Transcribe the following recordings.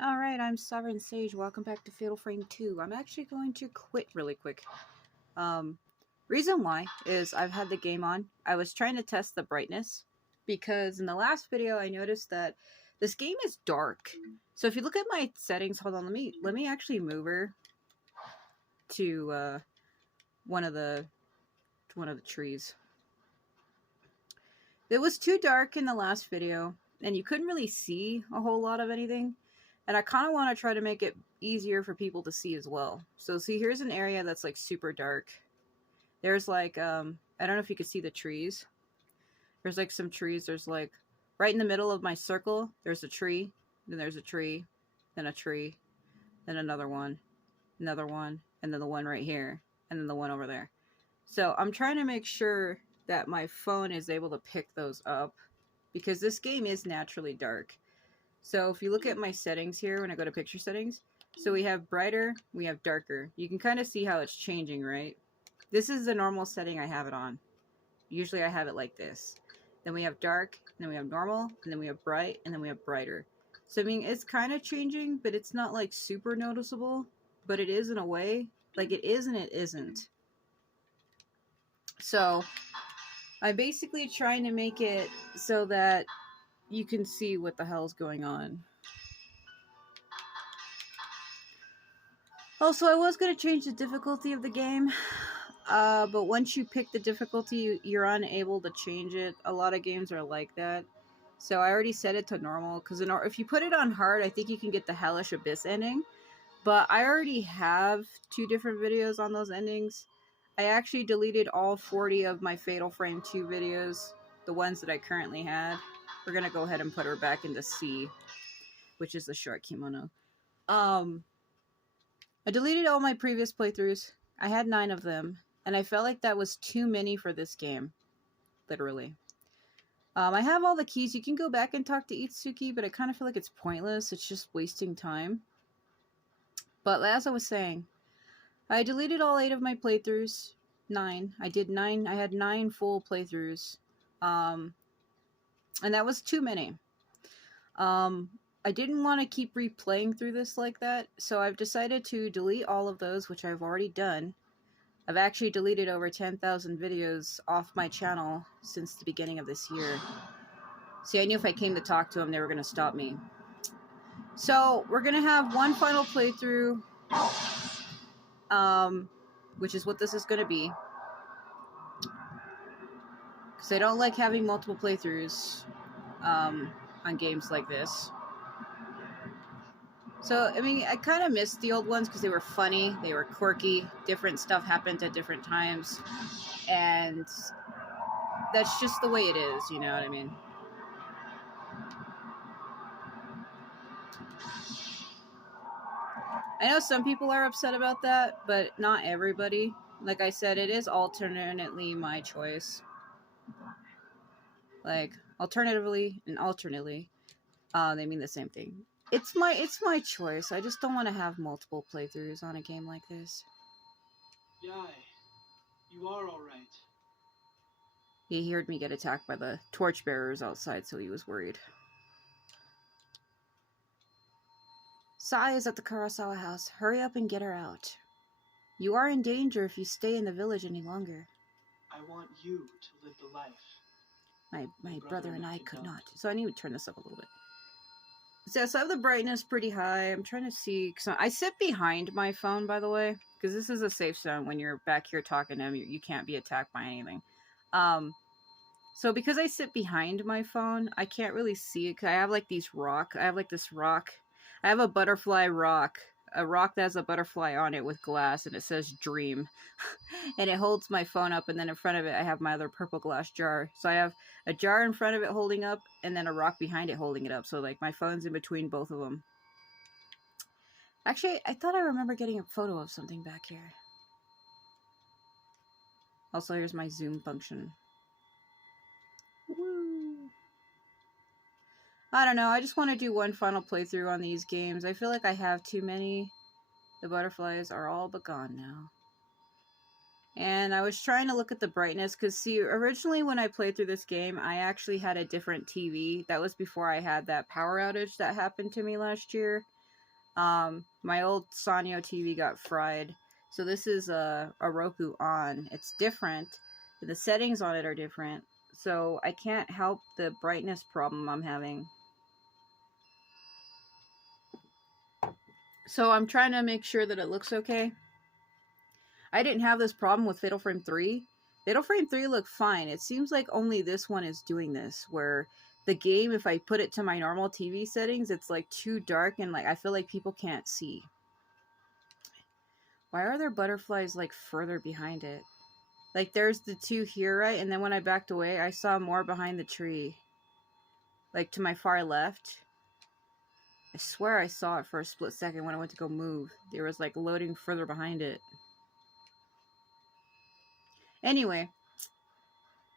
Alright, I'm Sovereign Sage. Welcome back to Fatal Frame 2. I'm actually going to quit really quick. Reason why is I've had the game on. I was trying to test the brightness because in the last video I noticed that this game is dark. So if you look at my settings, hold on, let me actually move her to one of the trees. It was too dark in the last video and you couldn't really see a whole lot of anything. And I kind of want to try to make it easier for people to see as well. So see, here's an area that's like super dark. There's like, I don't know if you can see the trees. There's like some trees. There's like, right in the middle of my circle, there's a tree. Then there's a tree. Then a tree. Then another one. Another one. And then the one right here. And then the one over there. So I'm trying to make sure that my phone is able to pick those up. Because this game is naturally dark. So if you look at my settings here, when I go to picture settings, so we have brighter, we have darker. You can kind of see how it's changing, right? This is the normal setting I have it on. Usually I have it like this. Then we have dark, and then we have normal, and then we have bright, and then we have brighter. So I mean, it's kind of changing, but it's not like super noticeable, but it is in a way. Like it is and it isn't. So I'm basically trying to make it so that you can see what the hell's going on. Also, I was going to change the difficulty of the game, but once you pick the difficulty, you're unable to change it. A lot of games are like that. So I already set it to normal, because if you put it on hard, I think you can get the Hellish Abyss ending. But I already have 2 different videos on those endings. I actually deleted all 40 of my Fatal Frame 2 videos, the ones that I currently had. We're going to go ahead and put her back into C, which is the short kimono. I deleted all my previous playthroughs. I had 9 of them, and I felt like that was too many for this game. Literally. I have all the keys. You can go back and talk to Itsuki, but I kind of feel like it's pointless. It's just wasting time. But as I was saying, I deleted all 8 of my playthroughs. 9. I did 9. I had 9 full playthroughs. And that was too many. I didn't want to keep replaying through this like that, so I've decided to delete all of those, which I've already done. I've actually deleted over 10,000 videos off my channel since the beginning of this year. See, I knew if I came to talk to them, they were going to stop me. So, we're going to have one final playthrough, which is what this is going to be. Because I don't like having multiple playthroughs on games like this. So, I mean, I kind of missed the old ones because they were funny, they were quirky, different stuff happened at different times, and that's just the way it is, you know what I mean? I know some people are upset about that, but not everybody. Like I said, it is alternately my choice. Like, alternatively and alternately, they mean the same thing. It's my choice. I just don't want to have multiple playthroughs on a game like this. Yai, you are alright. He heard me get attacked by the torchbearers outside, so he was worried. Sai is at the Kurosawa house. Hurry up and get her out. You are in danger if you stay in the village any longer. I want you to live the life. My brother and I could not. So I need to turn this up a little bit. So I have the brightness pretty high. I'm trying to see. Cause I sit behind my phone, by the way, because this is a safe zone. When you're back here talking to him, you can't be attacked by anything. So because I sit behind my phone, I can't really see it. Cause I have like these rock. I have like this rock. I have a butterfly rock. A rock that has a butterfly on it with glass, and it says dream. And it holds my phone up, and then in front of it I have my other purple glass jar. So I have a jar in front of it holding up, and then a rock behind it holding it up. So like my phone's in between both of them. Actually, I thought I remember getting a photo of something back here. Also, here's my zoom function. Woo! I don't know, I just want to do one final playthrough on these games. I feel like I have too many. The butterflies are all but gone now. And I was trying to look at the brightness, because see, originally when I played through this game, I actually had a different TV. That was before I had that power outage that happened to me last year. My old Sanyo TV got fried. So this is a Roku on. It's different. The settings on it are different. So I can't help the brightness problem I'm having. So I'm trying to make sure that it looks okay. I didn't have this problem with Fatal Frame 3. Fatal Frame 3 looked fine. It seems like only this one is doing this, where the game, if I put it to my normal TV settings, it's like too dark and like I feel like people can't see. Why are there butterflies like further behind it? Like there's the two here, right? And then when I backed away, I saw more behind the tree. Like to my far left. I swear I saw it for a split second when I went to go move. There was like loading further behind it. Anyway,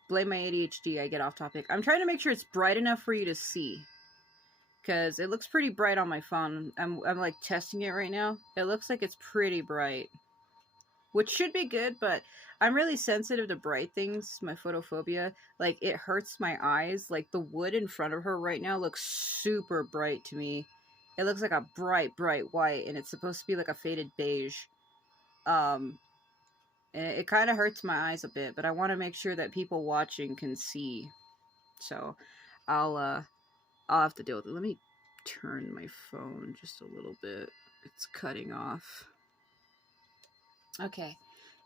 blame my ADHD, I get off topic. I'm trying to make sure it's bright enough for you to see. Because it looks pretty bright on my phone. I'm like testing it right now. It looks like it's pretty bright. Which should be good, but I'm really sensitive to bright things, my photophobia. Like, it hurts my eyes. Like, the wood in front of her right now looks super bright to me. It looks like a bright, bright white, and it's supposed to be like a faded beige. And it kind of hurts my eyes a bit, but I want to make sure that people watching can see. So, I'll have to deal with it. Let me turn my phone just a little bit. It's cutting off. Okay.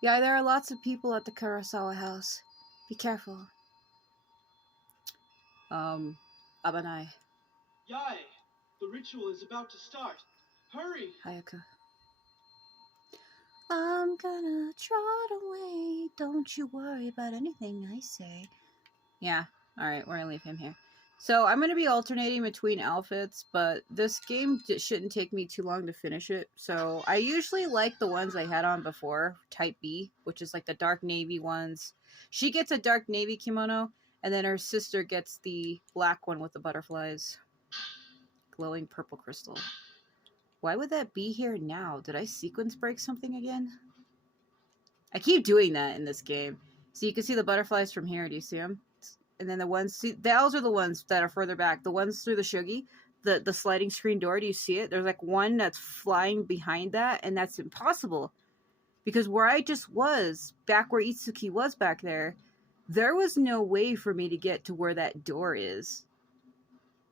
Yeah, there are lots of people at the Kurosawa house. Be careful. Abanai. Yai! The ritual is about to start. Hurry! Hayaka. I'm gonna trot away. Don't you worry about anything I say. Yeah, alright, we're gonna leave him here. So, I'm gonna be alternating between outfits, but this game shouldn't take me too long to finish it. So, I usually like the ones I had on before, Type B, which is like the dark navy ones. She gets a dark navy kimono, and then her sister gets the black one with the butterflies. Glowing purple crystal. Why would that be here now? Did I sequence break something again? I keep doing that in this game. So you can see the butterflies from here. Do you see them? And then the ones, see, those are the ones that are further back. The ones through the shogi, the sliding screen door, do you see it? There's like one that's flying behind that, and that's impossible. Because where I just was, back where Itsuki was back there was no way for me to get to where that door is.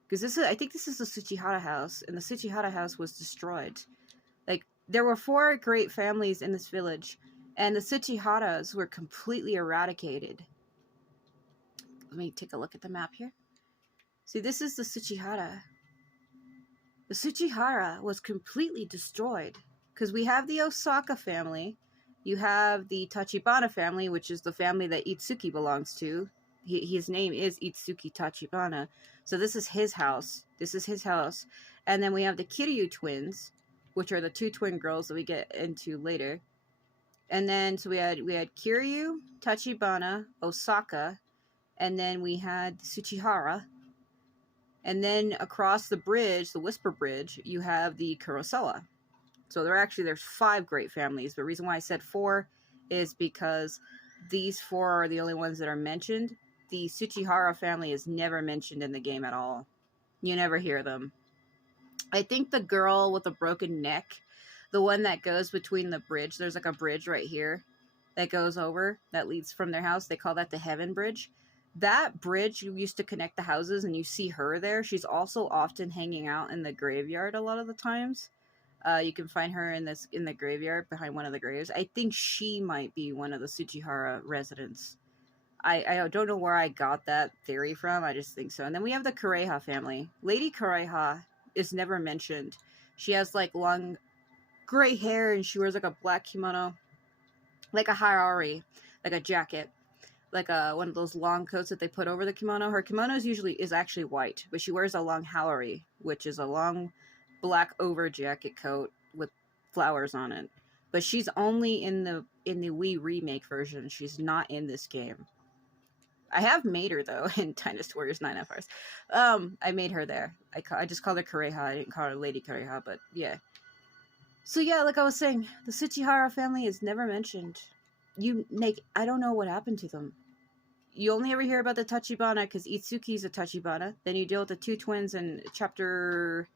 Because I think this is the Tsuchihara house, and the Tsuchihara house was destroyed. Like, there were 4 great families in this village, and the Tsuchiharas were completely eradicated. Let me take a look at the map here. See, this is the Tsuchihara. The Tsuchihara was completely destroyed. Because we have the Osaka family. You have the Tachibana family, which is the family that Itsuki belongs to. His name is Itsuki Tachibana. So this is his house. This is his house. And then we have the Kiryu twins, which are the 2 twin girls that we get into later. And then, so we had Kiryu, Tachibana, Osaka, and then we had Tsuchihara. And then across the bridge, the Whisper Bridge, you have the Kurosawa. So there's 5 great families. The reason why I said 4 is because these 4 are the only ones that are mentioned. The Tsuchihara family is never mentioned in the game at all. You never hear them. I think the girl with the broken neck, the one that goes between the bridge, there's like a bridge right here that goes over, that leads from their house. They call that the Heaven Bridge. That bridge used to connect the houses, and you see her there. She's also often hanging out in the graveyard a lot of the times. You can find her in the graveyard behind one of the graves. I think she might be one of the Tsuchihara residents. I don't know where I got that theory from. I just think so. And then we have the Kureha family. Lady Kureha is never mentioned. She has like long gray hair, and she wears like a black kimono, like a harari, like a jacket, like one of those long coats that they put over the kimono. Her kimono is actually white, but she wears a long harari, which is a long black over jacket coat with flowers on it. But she's only in the Wii remake version. She's not in this game. I have made her though in Dynasty Warriors 9 FRs. I made her there. I just called her Kureha. I didn't call her Lady Kureha, but yeah. So yeah, like I was saying, the Tsuchihara family is never mentioned. I don't know what happened to them. You only ever hear about the Tachibana because Itsuki's a Tachibana. Then you deal with the 2 twins in chapter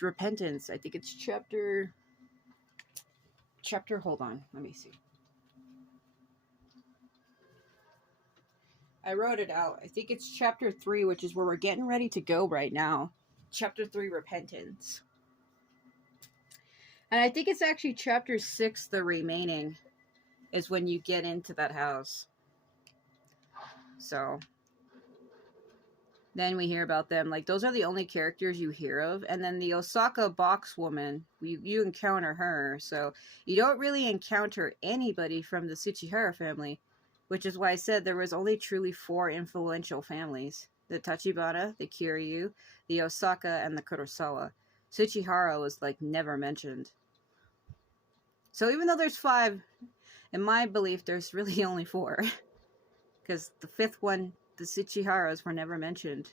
it's Repentance. I think it's chapter, hold on, let me see. I wrote it out. I think it's chapter 3, which is where we're getting ready to go right now. Chapter 3, Repentance. And I think it's actually chapter 6, the remaining, is when you get into that house. So then we hear about them. Like, those are the only characters you hear of. And then the Osaka box woman, you encounter her. So you don't really encounter anybody from the Tsuchihara family, which is why I said there was only truly 4 influential families. The Tachibana, the Kiryu, the Osaka, and the Kurosawa. Tsuchihara was, like, never mentioned. So even though there's 5, in my belief, there's really only 4. Because the 5th one, the Tsuchiharas, were never mentioned.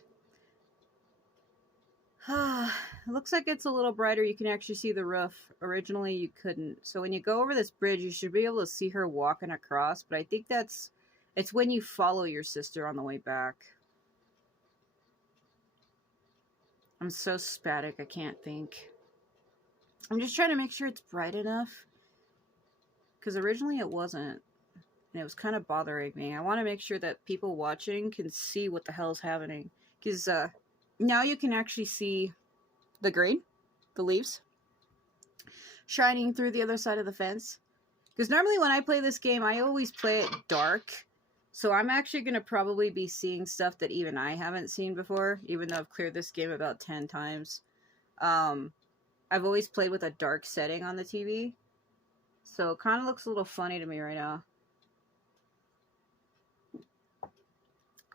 It looks like it's a little brighter. You can actually see the roof. Originally, you couldn't. So when you go over this bridge, you should be able to see her walking across. But I think it's when you follow your sister on the way back. I'm so spatic, I can't think. I'm just trying to make sure it's bright enough. Because originally it wasn't. And it was kind of bothering me. I want to make sure that people watching can see what the hell's happening. Because now you can actually see the green, the leaves, shining through the other side of the fence. Because normally when I play this game, I always play it dark. So I'm actually going to probably be seeing stuff that even I haven't seen before. Even though I've cleared this game about 10 times. I've always played with a dark setting on the TV. So it kind of looks a little funny to me right now.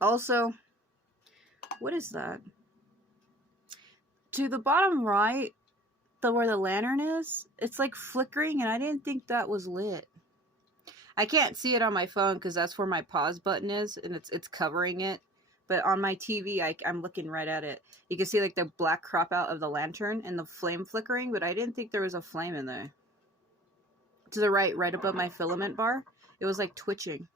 Also, what is that? To the bottom right, where the lantern is, it's like flickering, and I didn't think that was lit. I can't see it on my phone because that's where my pause button is, and it's covering it. But on my TV, I'm looking right at it. You can see like the black crop out of the lantern and the flame flickering, but I didn't think there was a flame in there. To the right above my filament bar, it was like twitching.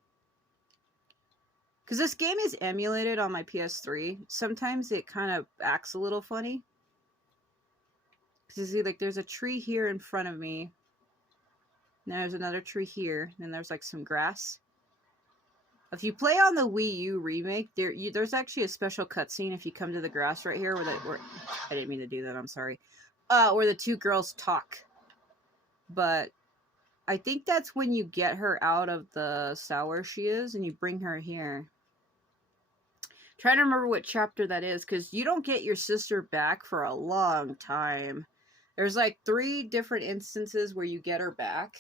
Because this game is emulated on my PS3. Sometimes it kind of acts a little funny. Because you see, like, there's a tree here in front of me. And there's another tree here. And there's, like, some grass. If you play on the Wii U remake, there's actually a special cutscene if you come to the grass right here. Where I didn't mean to do that, I'm sorry. Where the 2 girls talk. But I think that's when you get her out of the cell where she is. And you bring her here. Trying to remember what chapter that is, because you don't get your sister back for a long time. There's like 3 different instances where you get her back,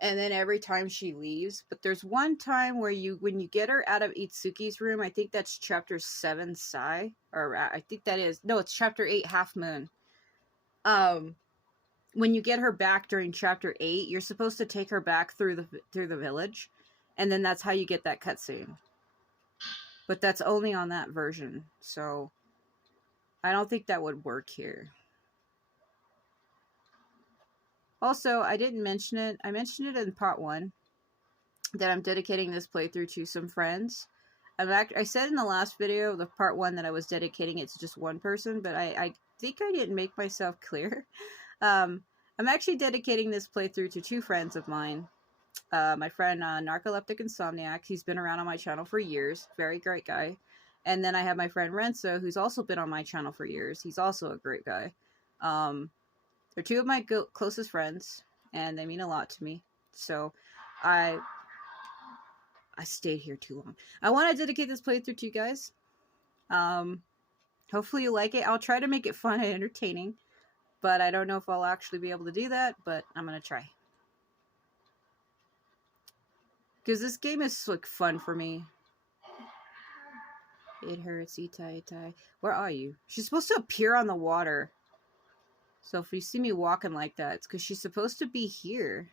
and then every time she leaves. But there's one time where when you get her out of Itsuki's room, I think that's chapter 7, Sai, or I think that is, no, it's chapter 8, Half Moon. When you get her back during chapter 8, you're supposed to take her back through the village, and then that's how you get that cutscene. But that's only on that version, so I don't think that would work here. Also, I didn't mention it. I mentioned it in part 1 that I'm dedicating this playthrough to some friends. I said in the last video, the part 1, that I was dedicating it to just one person, but I think I didn't make myself clear. I'm actually dedicating this playthrough to 2 friends of mine. My friend Narcoleptic Insomniac, he's been around on my channel for years, very great guy. And then I have my friend Renzo, who's also been on my channel for years. He's also a great guy. They're 2 of my closest friends, and they mean a lot to me. So I stayed here too long. I want to dedicate this playthrough to you guys. Hopefully you like it. I'll try to make it fun and entertaining, but I don't know if I'll actually be able to do that, but I'm going to try. Because this game is, like, fun for me. It hurts, Itai. Where are you? She's supposed to appear on the water. So if you see me walking like that, it's because she's supposed to be here.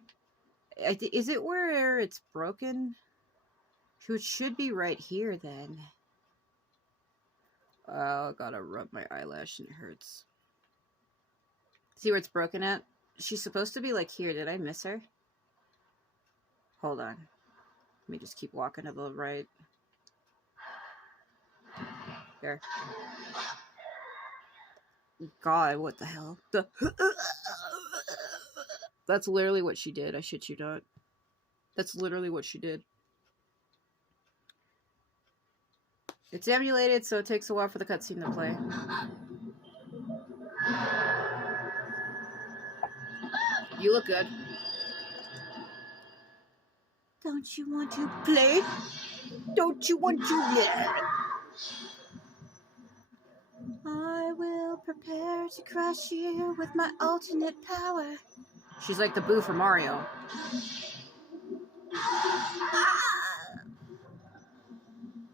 Is it where it's broken? It should be right here, then. Oh, I gotta rub my eyelash and it hurts. See where it's broken at? She's supposed to be, like, here. Did I miss her? Hold on. Let me just keep walking to the right. There. God, what the hell? That's literally what she did. I shit you not. That's literally what she did. It's emulated, so it takes a while for the cutscene to play. You look good. Don't you want to play? Don't you want to play? I will prepare to crush you with my alternate power. She's like the Boo from Mario.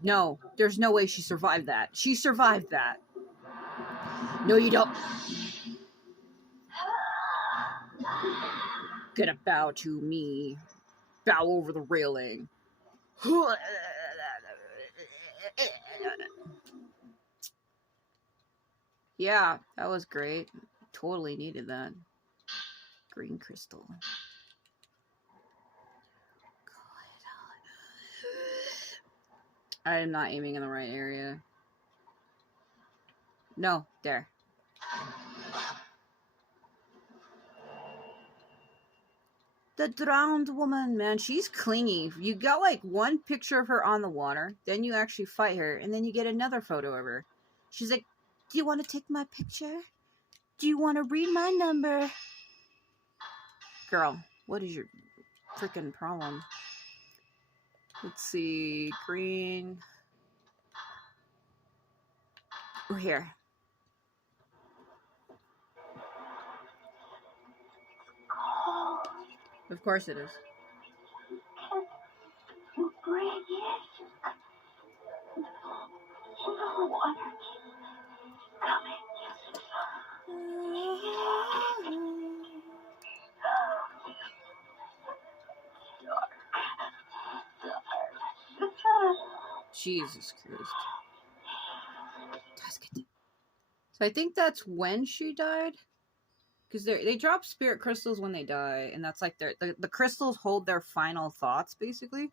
No, there's no way she survived that. She survived that. No, you don't. Gonna bow to me. Bow over the railing. Yeah, that was great. Totally needed that. Green crystal. I am not aiming in the right area. No, there. The drowned woman, man, she's clingy. You got like one picture of her on the water, then you actually fight her, and then you get another photo of her. She's like, do you want to take my picture? Do you want to read my number? Girl, what is your freaking problem? Let's see, green. We're here. Of course it is. Jesus Christ. So I think that's when she died. Because they drop spirit crystals when they die, and that's like the crystals hold their final thoughts, basically. And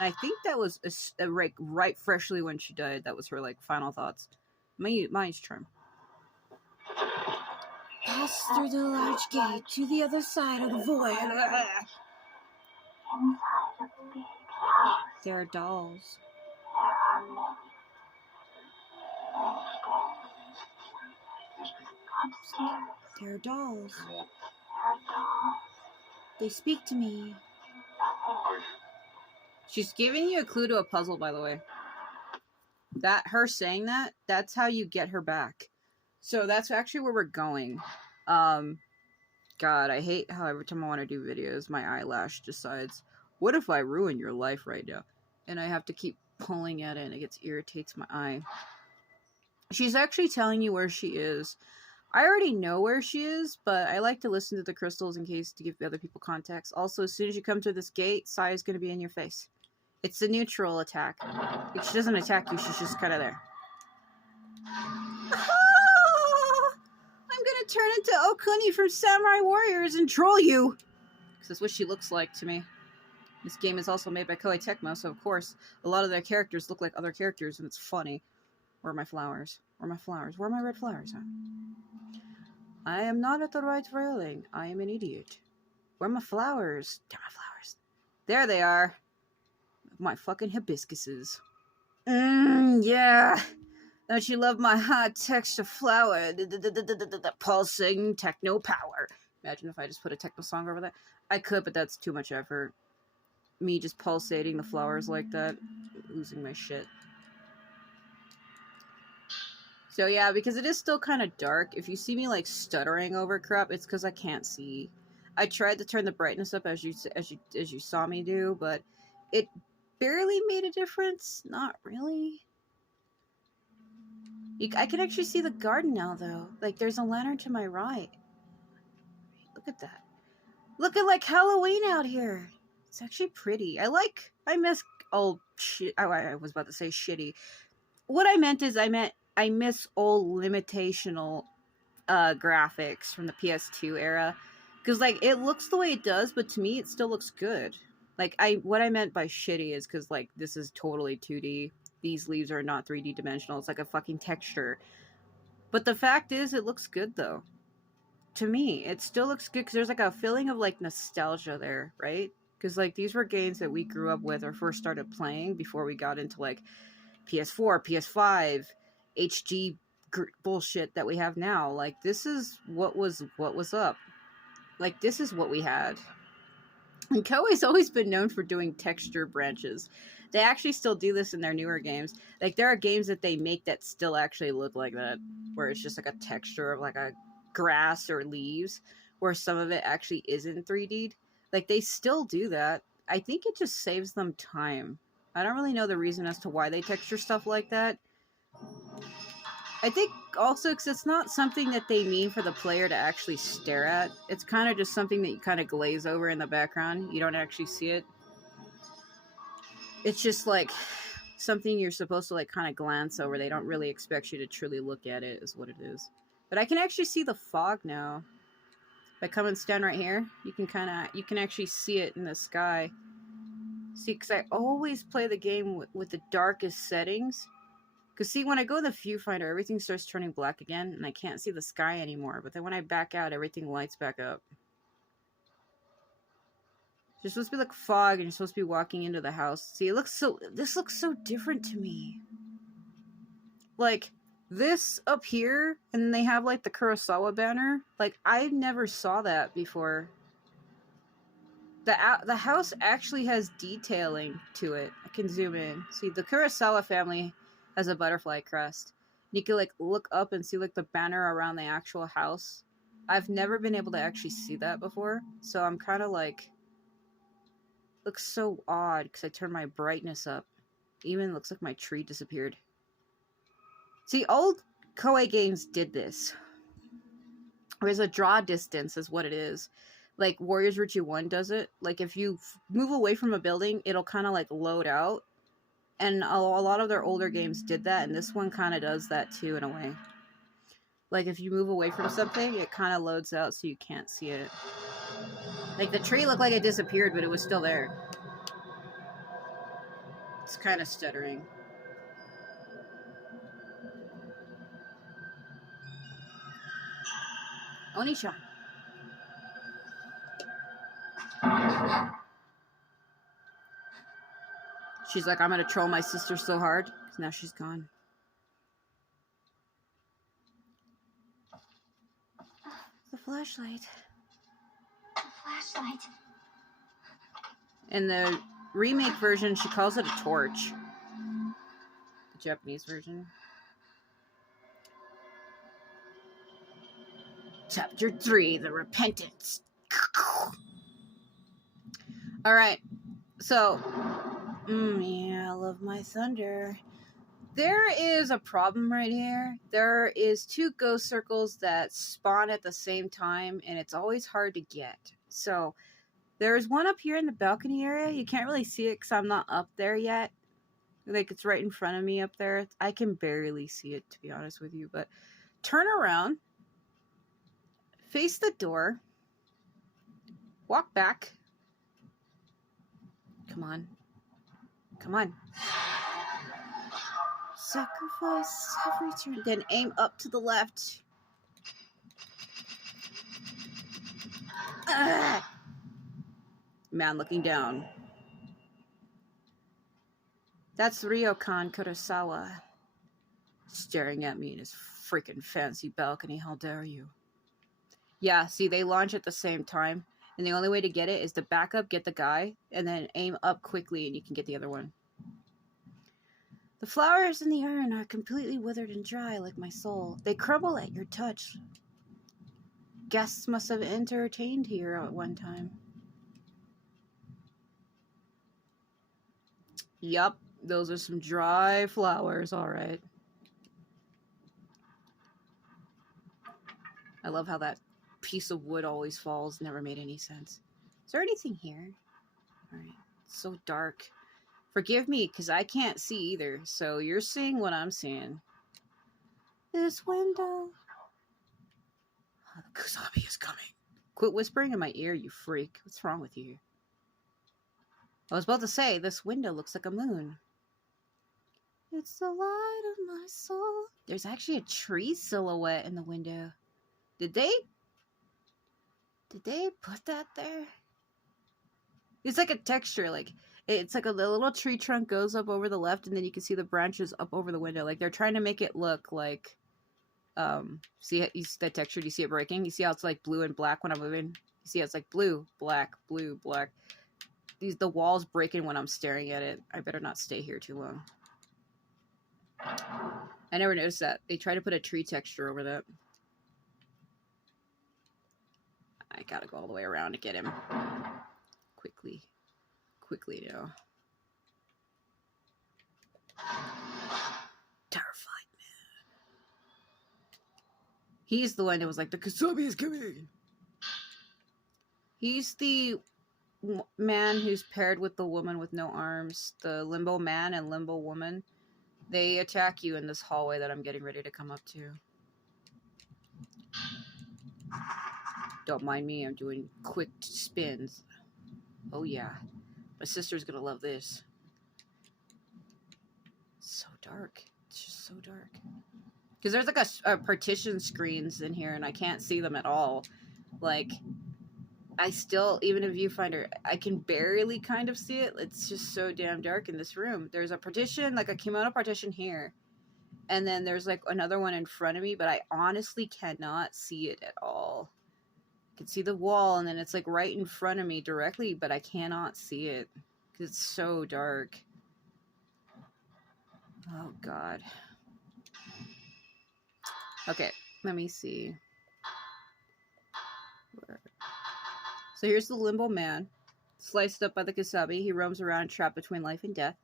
I think that was right freshly when she died. That was her like final thoughts. Mine's charm. Pass through the large gate to the other side of the void. There are dolls. There are dolls. They speak to me. She's giving you a clue to a puzzle, by the way. That her saying that's how you get her back. So that's actually where we're going. God, I hate how every time I want to do videos, my eyelash decides, what if I ruin your life right now? And I have to keep pulling at it, and it irritates my eye. She's actually telling you where she is. I already know where she is, but I like to listen to the crystals in case to give other people context. Also, as soon as you come through this gate, Sai is going to be in your face. It's a neutral attack. If she doesn't attack you, she's just kind of there. I'm going to turn into Okuni from Samurai Warriors and troll you. Because that's what she looks like to me. This game is also made by Koei Tecmo, so of course, a lot of their characters look like other characters, and it's funny. Where are my flowers? Where are my flowers? Where are my red flowers? Huh? I am not at the right railing. I am an idiot. Where are my flowers? Damn my flowers. There they are. My fucking hibiscuses. Yeah. Don't you love my hot texture flower? The pulsing techno power. Imagine if I just put a techno song over that. I could, but that's too much effort. Me just pulsating the flowers like that. Losing my shit. So yeah, because it is still kind of dark. If you see me like stuttering over crap, it's because I can't see. I tried to turn the brightness up as you saw me do, but it barely made a difference. Not really. I can actually see the garden now, though. Like, there's a lantern to my right. Look at that. Looking like Halloween out here. It's actually pretty. I miss old shit. I was about to say shitty. What I meant is I miss old limitational graphics from the PS2 era. Because, like, it looks the way it does, but to me, it still looks good. Like, what I meant by shitty is because, like, this is totally 2D. These leaves are not 3D dimensional. It's like a fucking texture. But the fact is, it looks good though. To me, it still looks good because there's like a feeling of like nostalgia there, right? Because like these were games that we grew up with or first started playing before we got into like PS4, PS5, HD bullshit that we have now. Like this is what was up. Like this is what we had. And Koei's always been known for doing texture branches. They actually still do this in their newer games. Like there are games that they make that still actually look like that, where it's just like a texture of like a grass or leaves, where some of it actually isn't 3D'd. Like they still do that. I think it just saves them time. I don't really know the reason as to why they texture stuff like that. I think also because it's not something that they mean for the player to actually stare at. It's kind of just something that you kind of glaze over in the background. You don't actually see it. It's just like something you're supposed to like kind of glance over. They don't really expect you to truly look at it, is what it is. But I can actually see the fog now. If I come and stand right here, you can actually see it in the sky. See, because I always play the game with the darkest settings. Because see, when I go in the viewfinder, everything starts turning black again, and I can't see the sky anymore. But then when I back out, everything lights back up. You're supposed to be like fog, and you're supposed to be walking into the house. See, this looks so different to me. Like, this up here, and they have like the Kurosawa banner. Like, I never saw that before. The house actually has detailing to it. I can zoom in. See, the Kurosawa family has a butterfly crest. You can like look up and see like the banner around the actual house. I've never been able to actually see that before, so I'm kind of like, looks so odd because I turned my brightness up. Even looks like my tree disappeared. See, old Koei games did this. There's a draw distance is what it is. Like Warriors Virtue 1 does it. Like if you move away from a building, it'll kind of like load out. And a lot of their older games did that, and this one kind of does that too in a way. Like if you move away from something, it kind of loads out so you can't see it. Like the tree looked like it disappeared, but it was still there. It's kind of stuttering. Onisha. She's like, I'm gonna troll my sister so hard, because now she's gone. The flashlight. The flashlight. In the remake version, she calls it a torch. The Japanese version. Chapter 3, The Repentance. Alright, so, yeah, I love my thunder. There is a problem right here. There is 2 ghost circles that spawn at the same time, and it's always hard to get. So, there's one up here in the balcony area. You can't really see it because I'm not up there yet. Like, it's right in front of me up there. I can barely see it, to be honest with you. But turn around. Face the door. Walk back. Come on. Come on. Sacrifice every turn. Then aim up to the left. Ugh. Man looking down. That's Ryokan Kurosawa. Staring at me in his freaking fancy balcony. How dare you? Yeah, see, they launch at the same time. And the only way to get it is to back up, get the guy, and then aim up quickly and you can get the other one. The flowers in the urn are completely withered and dry like my soul. They crumble at your touch. Guests must have entertained here at one time. Yup, those are some dry flowers, alright. I love how that piece of wood always falls. Never made any sense. Is there anything here? Alright, it's so dark. Forgive me, because I can't see either. So you're seeing what I'm seeing. This window. Oh, the Kusabi is coming. Quit whispering in my ear, you freak. What's wrong with you? I was about to say, this window looks like a moon. It's the light of my soul. There's actually a tree silhouette in the window. Did they put that there? It's like a texture, like it's like a little tree trunk goes up over the left, and then you can see the branches up over the window. Like they're trying to make it look like, see it, you see that texture? Do you see it breaking? You see how it's like blue and black when I'm moving? You see how it's like blue, black, blue, black. The walls breaking when I'm staring at it. I better not stay here too long. I never noticed that. They try to put a tree texture over that. I gotta go all the way around to get him. Quickly now. Terrified man. He's the one that was like, the Kusabi is coming. He's the man who's paired with the woman with no arms. The limbo man and limbo woman. They attack you in this hallway that I'm getting ready to come up to. Don't mind me, I'm doing quick spins. Oh yeah. My sister's gonna love this. It's so dark. It's just so dark. Because there's like a partition screens in here and I can't see them at all. Like, I still, even in viewfinder, I can barely kind of see it. It's just so damn dark in this room. There's a partition, like a kimono partition here. And then there's like another one in front of me, but I honestly cannot see it at all. I can see the wall and then it's like right in front of me directly, but I cannot see it. Because it's so dark. Oh God. Okay, let me see. So here's the limbo man, sliced up by the Kusabi. He roams around trapped between life and death.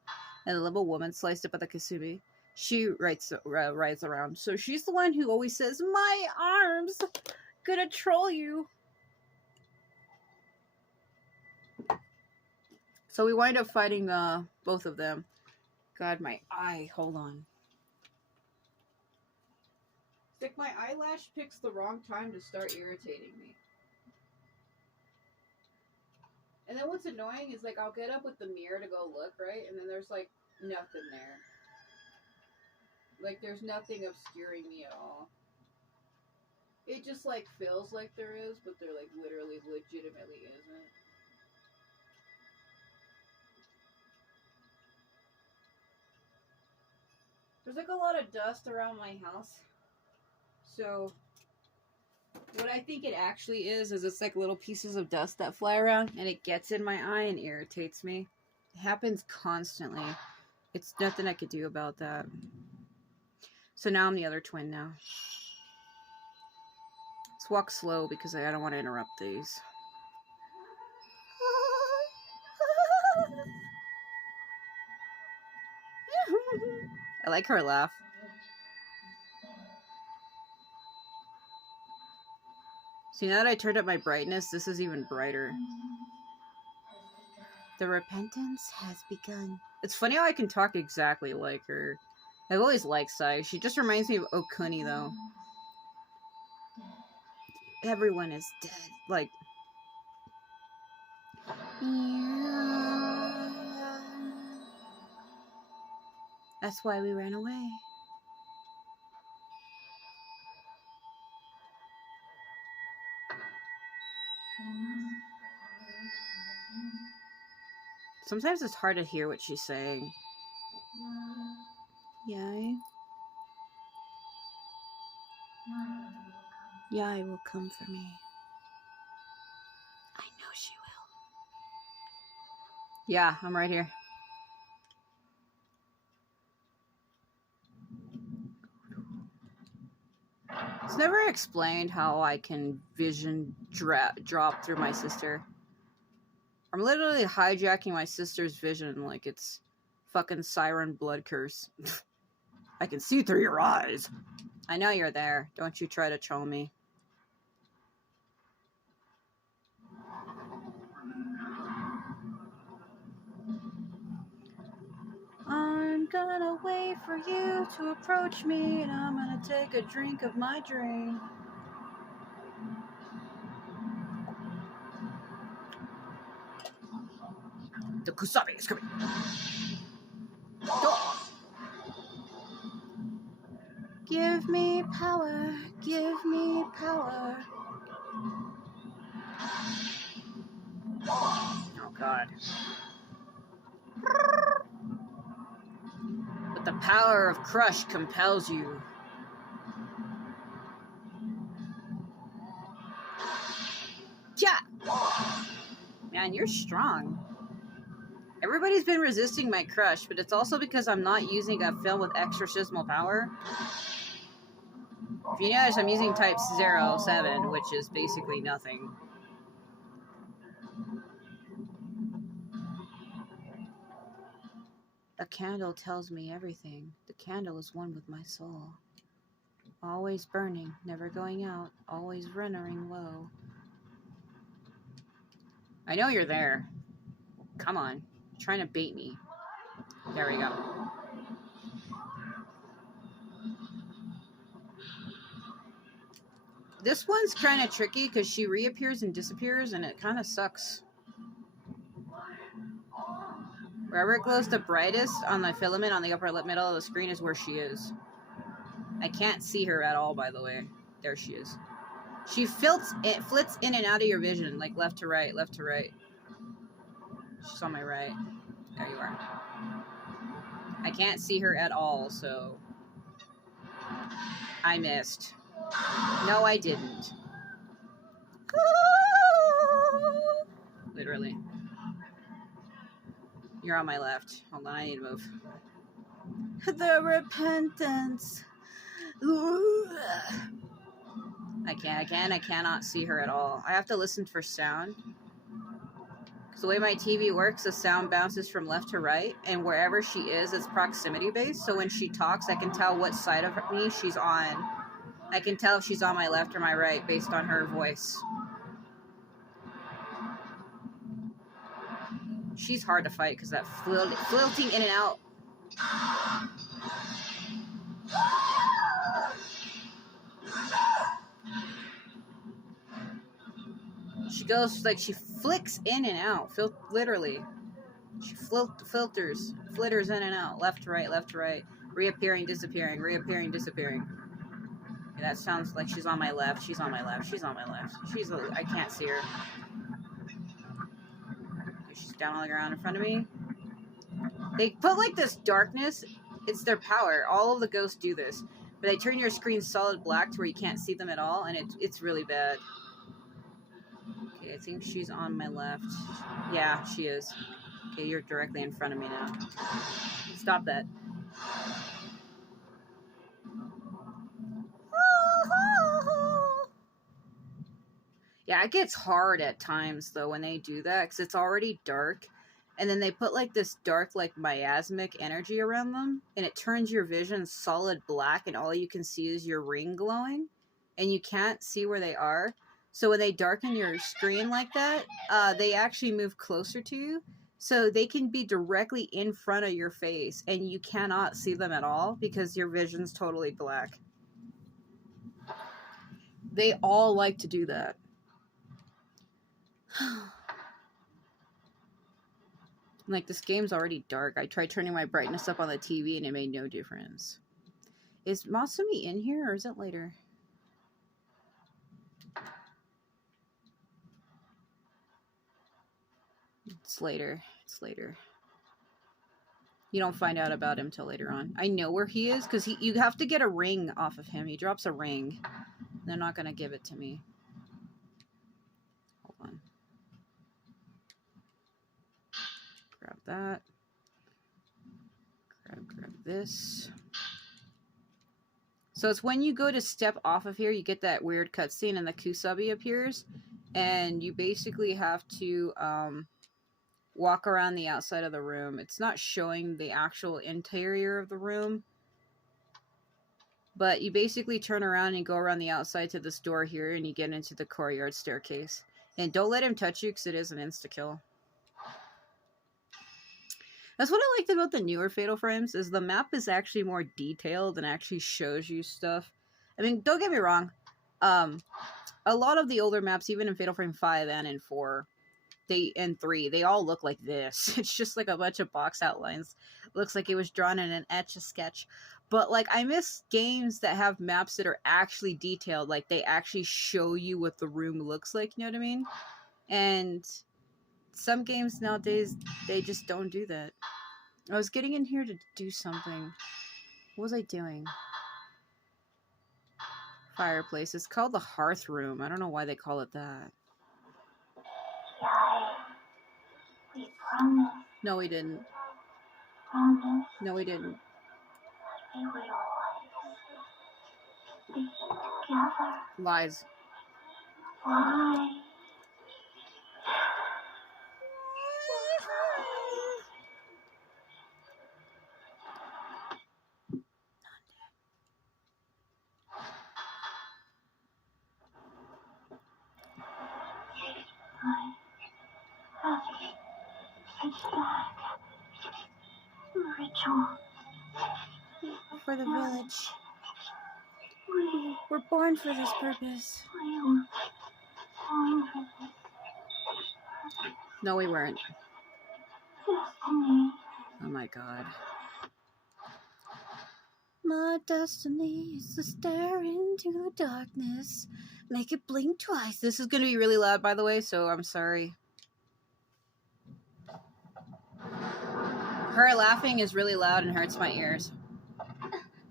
And the limbo woman, sliced up by the Kusubi. She rides around. So she's the one who always says, "My arms, gonna troll you." So we wind up fighting both of them. God, my eye. Hold on. It's like my eyelash picks the wrong time to start irritating me. And then what's annoying is, like, I'll get up with the mirror to go look, right? And then there's, like, nothing there. Like, there's nothing obscuring me at all. It just, like, feels like there is, but there, like, literally, legitimately isn't. There's, like, a lot of dust around my house. So what I think it actually is it's like little pieces of dust that fly around and it gets in my eye and irritates me. It happens constantly. It's nothing I could do about that. So now I'm the other twin now. Let's walk slow because I don't want to interrupt these. I like her laugh. See, now that I turned up my brightness, this is even brighter. The repentance has begun. It's funny how I can talk exactly like her. I've always liked Sai. She just reminds me of Okuni, though. Everyone is dead. Like... That's why we ran away. Sometimes it's hard to hear what she's saying. Yai. Yai will come for me. I know she will. Yeah, I'm right here. It's never explained how I can vision drop through my sister. I'm literally hijacking my sister's vision like it's fucking Siren Blood Curse. I can see through your eyes. I know you're there. Don't you try to troll me. I'm gonna wait for you to approach me, and I'm gonna take a drink of my drink. The Kusabi is coming. Oh. Give me power, give me power. Oh god. But the power of crush compels you. Yeah! Man, you're strong. Everybody's been resisting my crush, but it's also because I'm not using a film with exorcismal power. If you notice, I'm using type 07, which is basically nothing. A candle tells me everything. The candle is one with my soul. Always burning, never going out, always running low. I know you're there. Come on. You're trying to bait me. There we go. This one's kind of tricky because she reappears and disappears, and it kind of sucks. Wherever it glows the brightest on the filament on the upper middle of the screen is where she is. I can't see her at all, by the way. There she is. She flits in and out of your vision, like left to right, left to right. She's on my right. There you are. I can't see her at all, so... I missed. No, I didn't. Literally. You're on my left. Hold on, I need to move. The repentance. I cannot see her at all. I have to listen for sound. Because the way my TV works, the sound bounces from left to right, and wherever she is, it's proximity based. So when she talks, I can tell what side of me she's on. I can tell if she's on my left or my right based on her voice. She's hard to fight because that floating in and out. She goes, like, she flicks in and out, literally. She flitters in and out, left to right, reappearing, disappearing, reappearing, disappearing. Yeah, that sounds like she's on my left, she's on my left, she's on my left. I can't see her. She's down on the ground in front of me. They put, like, this darkness, it's their power. All of the ghosts do this. But they turn your screen solid black to where you can't see them at all, and it's really bad. Okay, I think she's on my left. Yeah, she is. Okay, you're directly in front of me now. Stop that. Yeah, it gets hard at times, though, when they do that, because it's already dark, and then they put, like, this dark, like, miasmic energy around them, and it turns your vision solid black, and all you can see is your ring glowing, and you can't see where they are. So when they darken your screen like that, they actually move closer to you, so they can be directly in front of your face, and you cannot see them at all, because your vision's totally black. They all like to do that. Like, this game's already dark. I tried turning my brightness up on the TV and it made no difference. Is Masumi in here or is it later? It's later. It's later. You don't find out about him till later on. I know where he is because you have to get a ring off of him. He drops a ring. They're not going to give it to me. Hold on. Grab that. Grab this. So it's when you go to step off of here, you get that weird cutscene and the Kusabi appears. And you basically have to walk around the outside of the room. It's not showing the actual interior of the room. But you basically turn around and go around the outside to this door here and you get into the courtyard staircase. And don't let him touch you because it is an insta-kill. That's what I liked about the newer Fatal Frames, is the map is actually more detailed and actually shows you stuff. I mean, don't get me wrong. A lot of the older maps, even in Fatal Frame 5 and in 4, and 3, they all look like this. It's just like a bunch of box outlines. Looks like it was drawn in an Etch-a-Sketch. But like, I miss games that have maps that are actually detailed, like they actually show you what the room looks like, you know what I mean? And some games nowadays, they just don't do that. I was getting in here to do something. What was I doing? Fireplace. It's called the hearth room. I don't know why they call it that. We promised. No, we didn't. Promise. No, we didn't. We would always be together. Lies. Why? It's back. Ritual. For the village. We We're born for this purpose. were born for this No, we weren't. destiny. Oh my god. My destiny is to stare into the darkness. Make it blink twice. This is gonna be really loud, by the way, so I'm sorry. Her laughing is really loud and hurts my ears.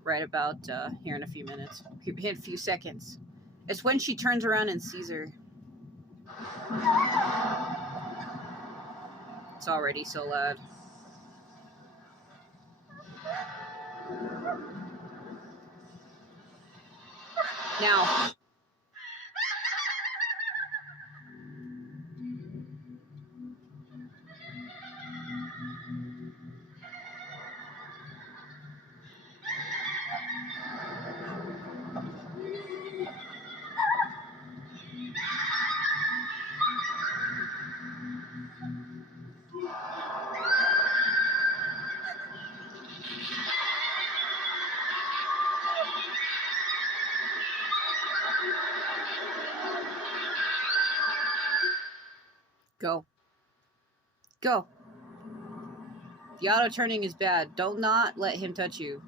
Right about here in a few minutes. In a few seconds. It's when she turns around and sees her. It's already so loud. Now. Go. Go. The auto-turning is bad. Don't not let him touch you.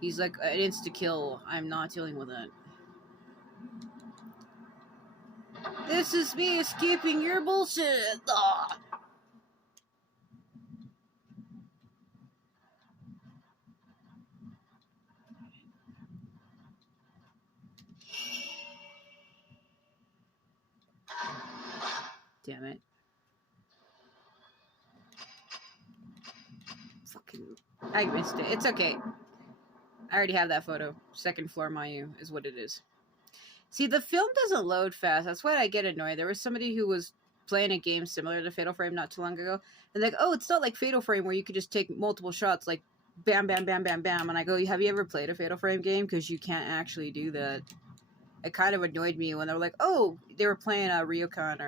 He's like an insta-kill. I'm not dealing with it. This is me escaping your bullshit. Ugh. Damn it. Fucking... I missed it. It's okay. I already have that photo. Second floor Mayu is what it is. See, the film doesn't load fast. That's why I get annoyed. There was somebody who was playing a game similar to Fatal Frame not too long ago. And like, oh, it's not like Fatal Frame where you could just take multiple shots, like bam, bam, bam, bam, bam. And I go, have you ever played a Fatal Frame game? Because you can't actually do that. It kind of annoyed me when they were like, oh, they were playing a Ryokan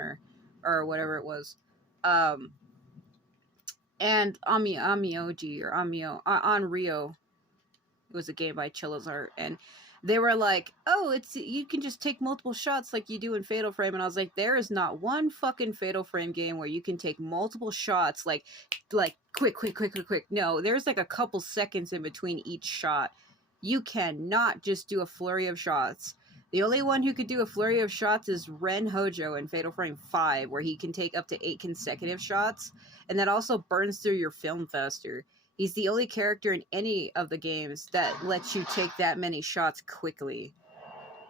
or whatever it was. And Amioji or Amio on Rio. It was a game by Chillazart, and they were like, oh, you can just take multiple shots like you do in Fatal Frame. And I was like, there is not one fucking Fatal Frame game where you can take multiple shots like quick. No, there's like a couple seconds in between each shot. You cannot just do a flurry of shots. The only one who could do a flurry of shots is Ren Hojo in Fatal Frame 5, where he can take up to 8 consecutive shots, and that also burns through your film faster. He's the only character in any of the games that lets you take that many shots quickly.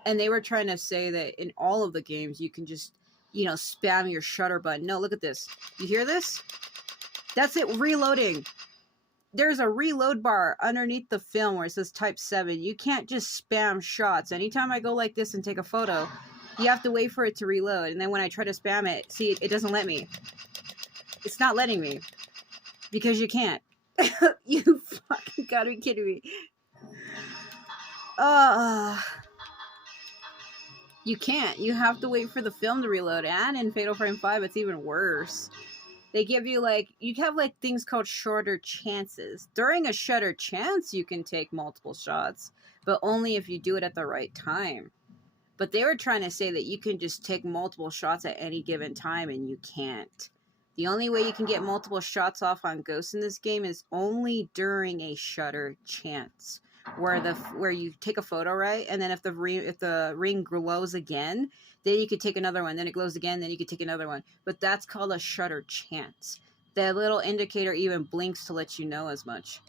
And they were trying to say that in all of the games, you can just, spam your shutter button. No, look at this. You hear this? That's it reloading. There's a reload bar underneath the film where it says type 7. You can't just spam shots. Anytime I go like this and take a photo, you have to wait for it to reload. And then when I try to spam it, see, it doesn't let me. It's not letting me. Because you can't. You fucking gotta be kidding me. You can't. You have to wait for the film to reload. And in Fatal Frame 5, it's even worse. They give you, you have, things called shorter chances. During a shorter chance, you can take multiple shots, but only if you do it at the right time. But they were trying to say that you can just take multiple shots at any given time, and you can't. The only way you can get multiple shots off on ghosts in this game is only during a shutter chance, where you take a photo, right? And then if the ring glows again, then you could take another one. Then it glows again, then you could take another one. But that's called a shutter chance. The little indicator even blinks to let you know as much.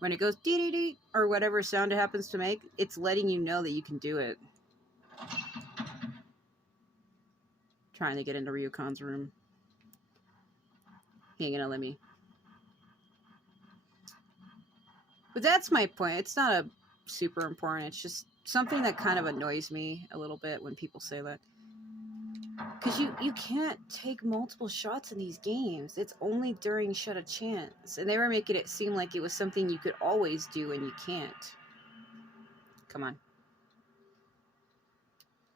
When it goes dee dee dee or whatever sound it happens to make, it's letting you know that you can do it. Trying to get into Ryukon's room. He ain't gonna let me. But that's my point. It's not a super important. It's just something that kind of annoys me a little bit when people say that. Because you can't take multiple shots in these games. It's only during shut a chance. And they were making it seem like it was something you could always do, and you can't. Come on.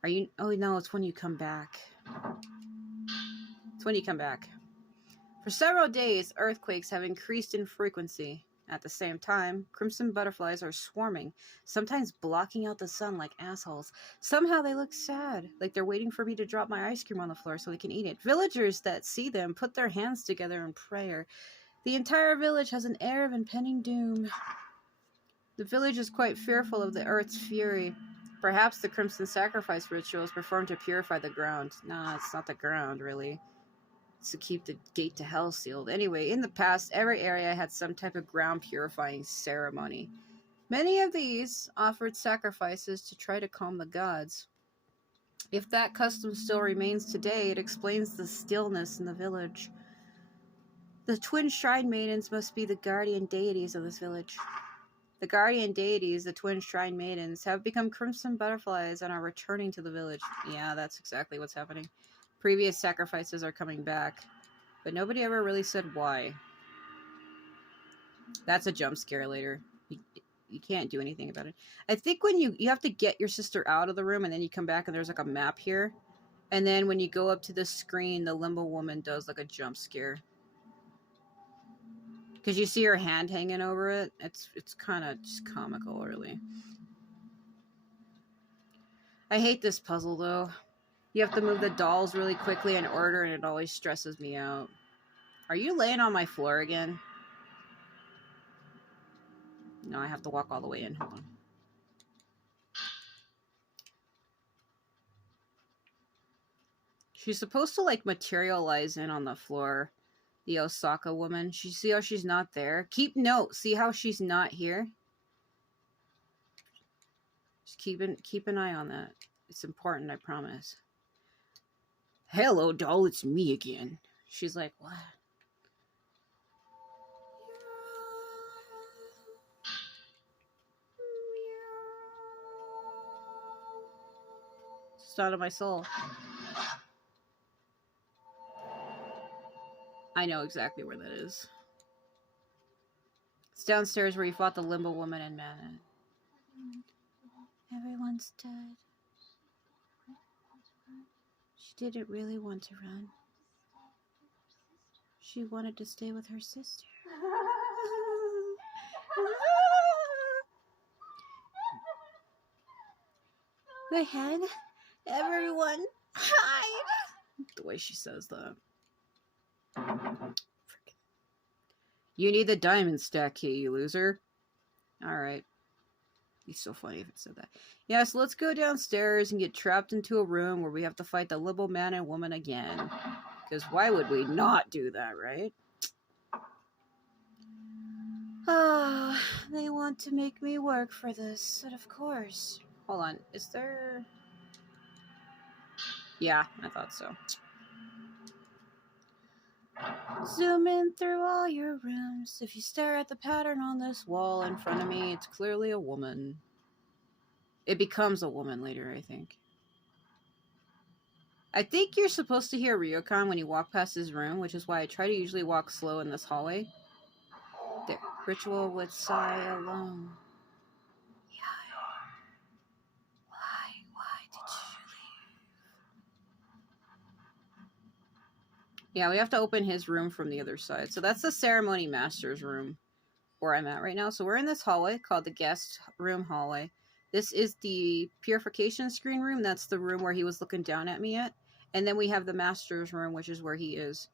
Are you... Oh, no, it's when you come back. It's when you come back. For several days, earthquakes have increased in frequency. At the same time, crimson butterflies are swarming, sometimes blocking out the sun like assholes. Somehow they look sad, like they're waiting for me to drop my ice cream on the floor so they can eat it. Villagers that see them put their hands together in prayer. The entire village has an air of impending doom. The village is quite fearful of the earth's fury. Perhaps the crimson sacrifice ritual is performed to purify the ground. Nah, it's not the ground, really. To keep the gate to hell sealed. Anyway, in the past, every area had some type of ground purifying ceremony. Many of these offered sacrifices to try to calm the gods. If that custom still remains today, it explains the stillness in the village. The twin shrine maidens must be the guardian deities of this village. The guardian deities, the twin shrine maidens, have become crimson butterflies and are returning to the village. Yeah, that's exactly what's happening. Previous sacrifices are coming back, but nobody ever really said why. That's a jump scare later. You can't do anything about it. I think when you have to get your sister out of the room, and then you come back and there's like a map here. And then when you go up to the screen, the limbo woman does like a jump scare. Because you see her hand hanging over it. It's kind of just comical, really. I hate this puzzle, though. You have to move the dolls really quickly in order, and it always stresses me out. Are you laying on my floor again? No, I have to walk all the way in. Hold on. She's supposed to, like, materialize in on the floor. The Osaka woman. See how she's not there? Keep note. See how she's not here? Just keep an eye on that. It's important, I promise. Hello, doll, it's me again. She's like, what? It's out of my soul. I know exactly where that is. It's downstairs where you fought the limbo woman and man. Everyone's dead. She didn't really want to run. She wanted to stay with her sister. Go ahead. Everyone, hide. The way she says that. You need the diamond stack key, you loser. Alright. Be so funny if it said that. Yeah, so let's go downstairs and get trapped into a room where we have to fight the limbo man and woman again. Because why would we not do that, right? Ah, they want to make me work for this, but of course. Hold on, is there... Yeah, I thought so. Zoom in through all your rooms. If you stare at the pattern on this wall in front of me, it's clearly a woman. It becomes a woman later, I think. I think you're supposed to hear Ryukon when you walk past his room, which is why I try to usually walk slow in this hallway. There. Ritual would sigh alone. Why did you leave? Yeah, we have to open his room from the other side. So that's the ceremony master's room where I'm at right now. So we're in this hallway called the guest room hallway. This is the purification screen room. That's the room where he was looking down at me at. And then we have the master's room, which is where he is.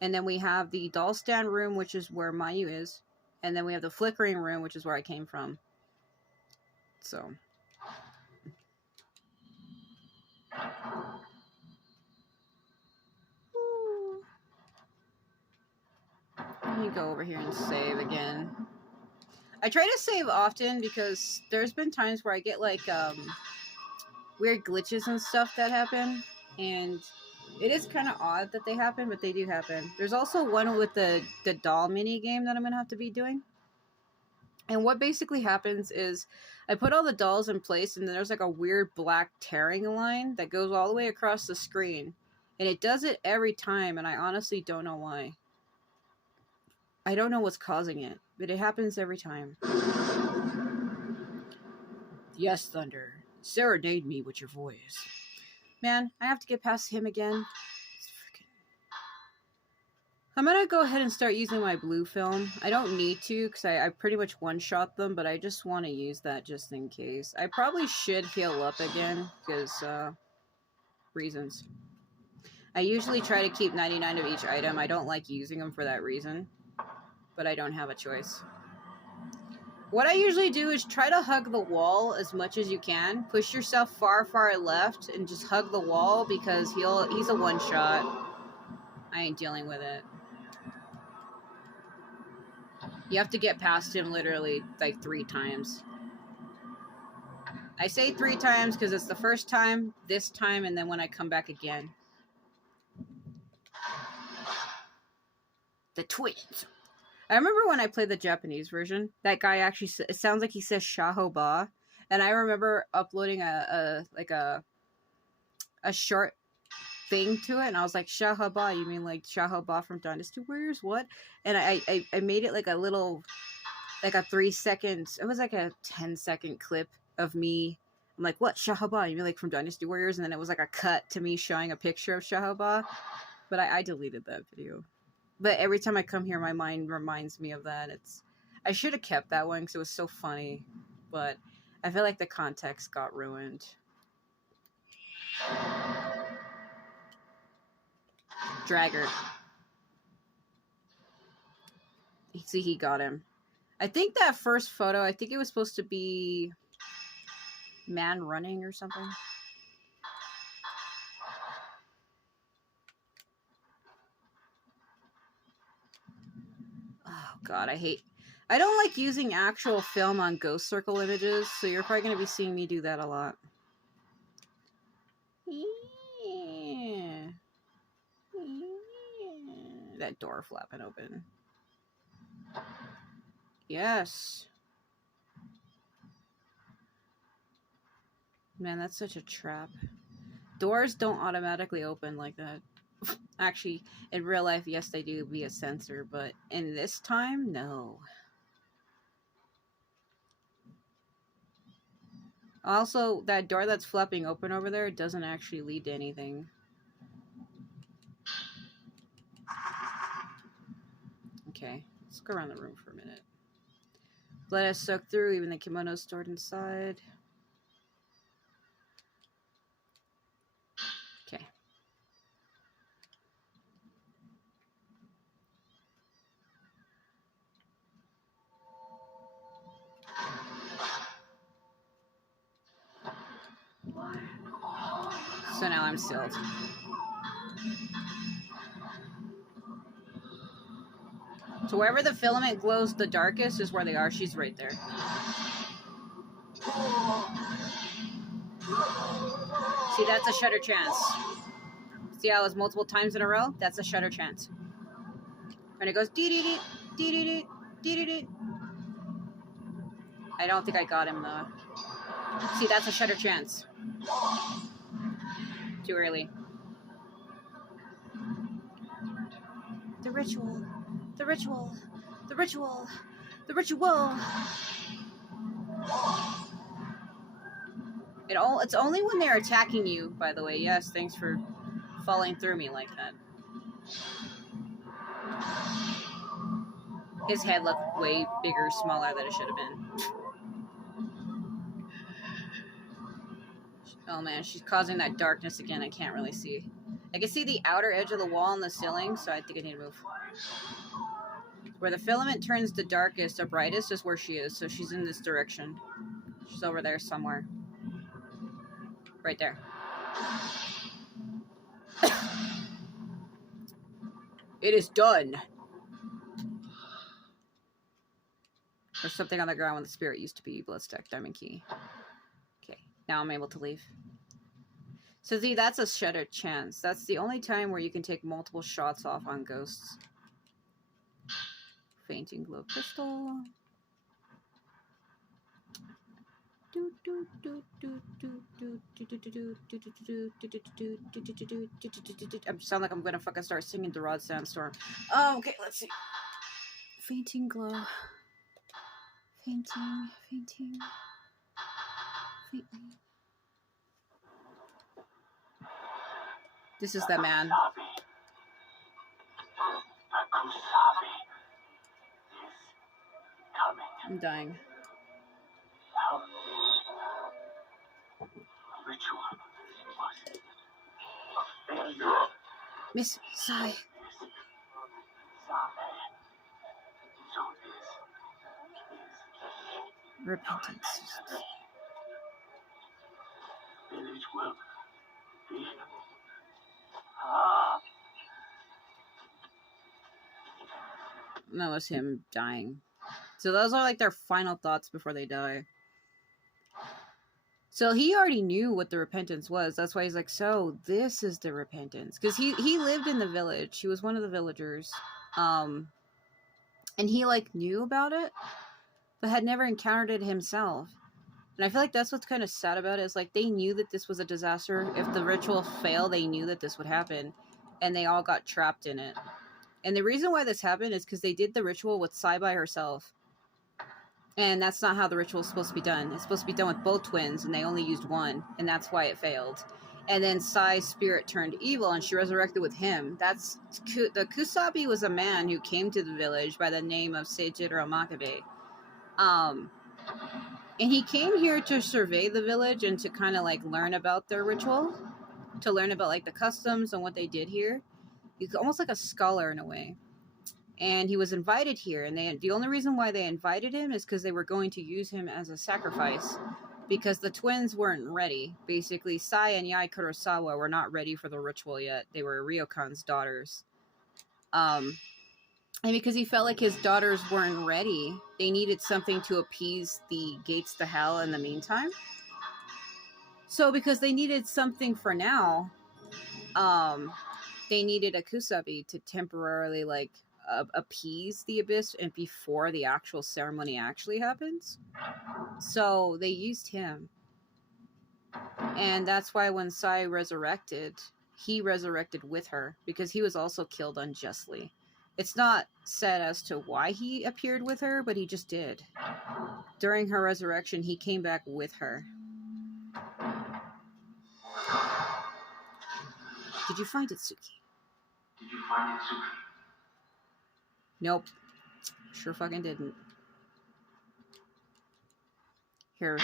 And then we have the doll stand room, which is where Mayu is. And then we have the flickering room, which is where I came from. So. Let me go over here and save again. I try to save often because there's been times where I get like weird glitches and stuff that happen, and it is kind of odd that they happen, but they do happen. There's also one with the doll mini game that I'm gonna have to be doing. And what basically happens is I put all the dolls in place, and then there's like a weird black tearing line that goes all the way across the screen, and it does it every time, and I honestly don't know why. I don't know what's causing it, but it happens every time. Yes, Thunder. Serenade me with your voice. Man, I have to get past him again. I'm gonna go ahead and start using my blue film. I don't need to, because I pretty much one-shot them, but I just want to use that just in case. I probably should heal up again, because, reasons. I usually try to keep 99 of each item. I don't like using them for that reason, but I don't have a choice. What I usually do is try to hug the wall as much as you can. Push yourself far, far left and just hug the wall because he's a one-shot. I ain't dealing with it. You have to get past him literally like 3 times. I say 3 times because it's the first time, this time, and then when I come back again. The twins. I remember when I played the Japanese version, that guy actually, it sounds like he says Shahoba, and I remember uploading a short thing to it, and I was like, Shahoba, you mean like Shahoba from Dynasty Warriors? What? And I made it like a little, like a 3-second, it was like a 10-second clip of me. I'm like, what, Shahoba? You mean like from Dynasty Warriors? And then it was like a cut to me showing a picture of Shahoba, but I deleted that video. But every time I come here, my mind reminds me of that. I should have kept that one because it was so funny. But I feel like the context got ruined. Dragger. See, he got him. I think that first photo, I think it was supposed to be man running or something. Oh, God, I don't like using actual film on ghost circle images, so you're probably going to be seeing me do that a lot. Yeah. That door flapping open. Yes. Man, that's such a trap. Doors don't automatically open like that. Actually, in real life, yes, they do via sensor, but in this time, no. Also, that door that's flapping open over there doesn't actually lead to anything. Okay, let's go around the room for a minute. Let us soak through, even the kimono stored inside. Okay. So now I'm stilled. So wherever the filament glows the darkest is where they are. She's right there. See, that's a shutter chance. See how it was multiple times in a row? That's a shutter chance. And it goes dee-dee-dee, dee-dee-dee, dee-dee-dee. I don't think I got him though. See, that's a shutter chance. Too early. The ritual. The ritual. The ritual. The ritual. It's only when they're attacking you, by the way. Yes, thanks for falling through me like that. His head looked way bigger, smaller than it should have been. Oh man, she's causing that darkness again. I can't really see. I can see the outer edge of the wall on the ceiling, so I think I need to move. Where the filament turns the darkest or brightest is where she is, so she's in this direction. She's over there somewhere. Right there. It is done. There's something on the ground when the spirit used to be. Bloodstack, diamond key. Okay, now I'm able to leave. So see, that's a shattered chance. That's the only time where you can take multiple shots off on ghosts. Fainting glow crystal. I sound like I'm gonna fucking start singing the Rod Sandstorm. Oh, okay, let's see. Fainting glow. Fainting. This is the man. I'm dying. Miss Sai. Repentance. That was him dying. So those are like their final thoughts before they die. So he already knew what the repentance was. That's why he's like, so this is the repentance. Because he lived in the village. He was one of the villagers. And he like knew about it, but had never encountered it himself. And I feel like that's what's kind of sad about it. Is like they knew that this was a disaster. If the ritual failed, they knew that this would happen. And they all got trapped in it. And the reason why this happened is because they did the ritual with Sai by herself. And that's not how the ritual is supposed to be done. It's supposed to be done with both twins, and they only used one. And that's why it failed. And then Sai's spirit turned evil, and she resurrected with him. That's the Kusabi was a man who came to the village by the name of Seijiro Makabe. And he came here to survey the village and to kind of like learn about their ritual. To learn about like the customs and what they did here. He's almost like a scholar in a way. And he was invited here, and the only reason why they invited him is because they were going to use him as a sacrifice, because the twins weren't ready. Basically, Sai and Yai Kurosawa were not ready for the ritual yet. They were Ryokan's daughters. And because he felt like his daughters weren't ready, they needed something to appease the gates to hell in the meantime. So because they needed something for now, they needed a Kusabi to temporarily, like, appease the abyss and before the actual ceremony actually happens. So they used him. And that's why when Sai resurrected, he resurrected with her, because he was also killed unjustly. It's not said as to why he appeared with her, but he just did. During her resurrection, he came back with her. Did you find it, Suki? Did you find it, Suki? Nope. Sure fucking didn't. Here.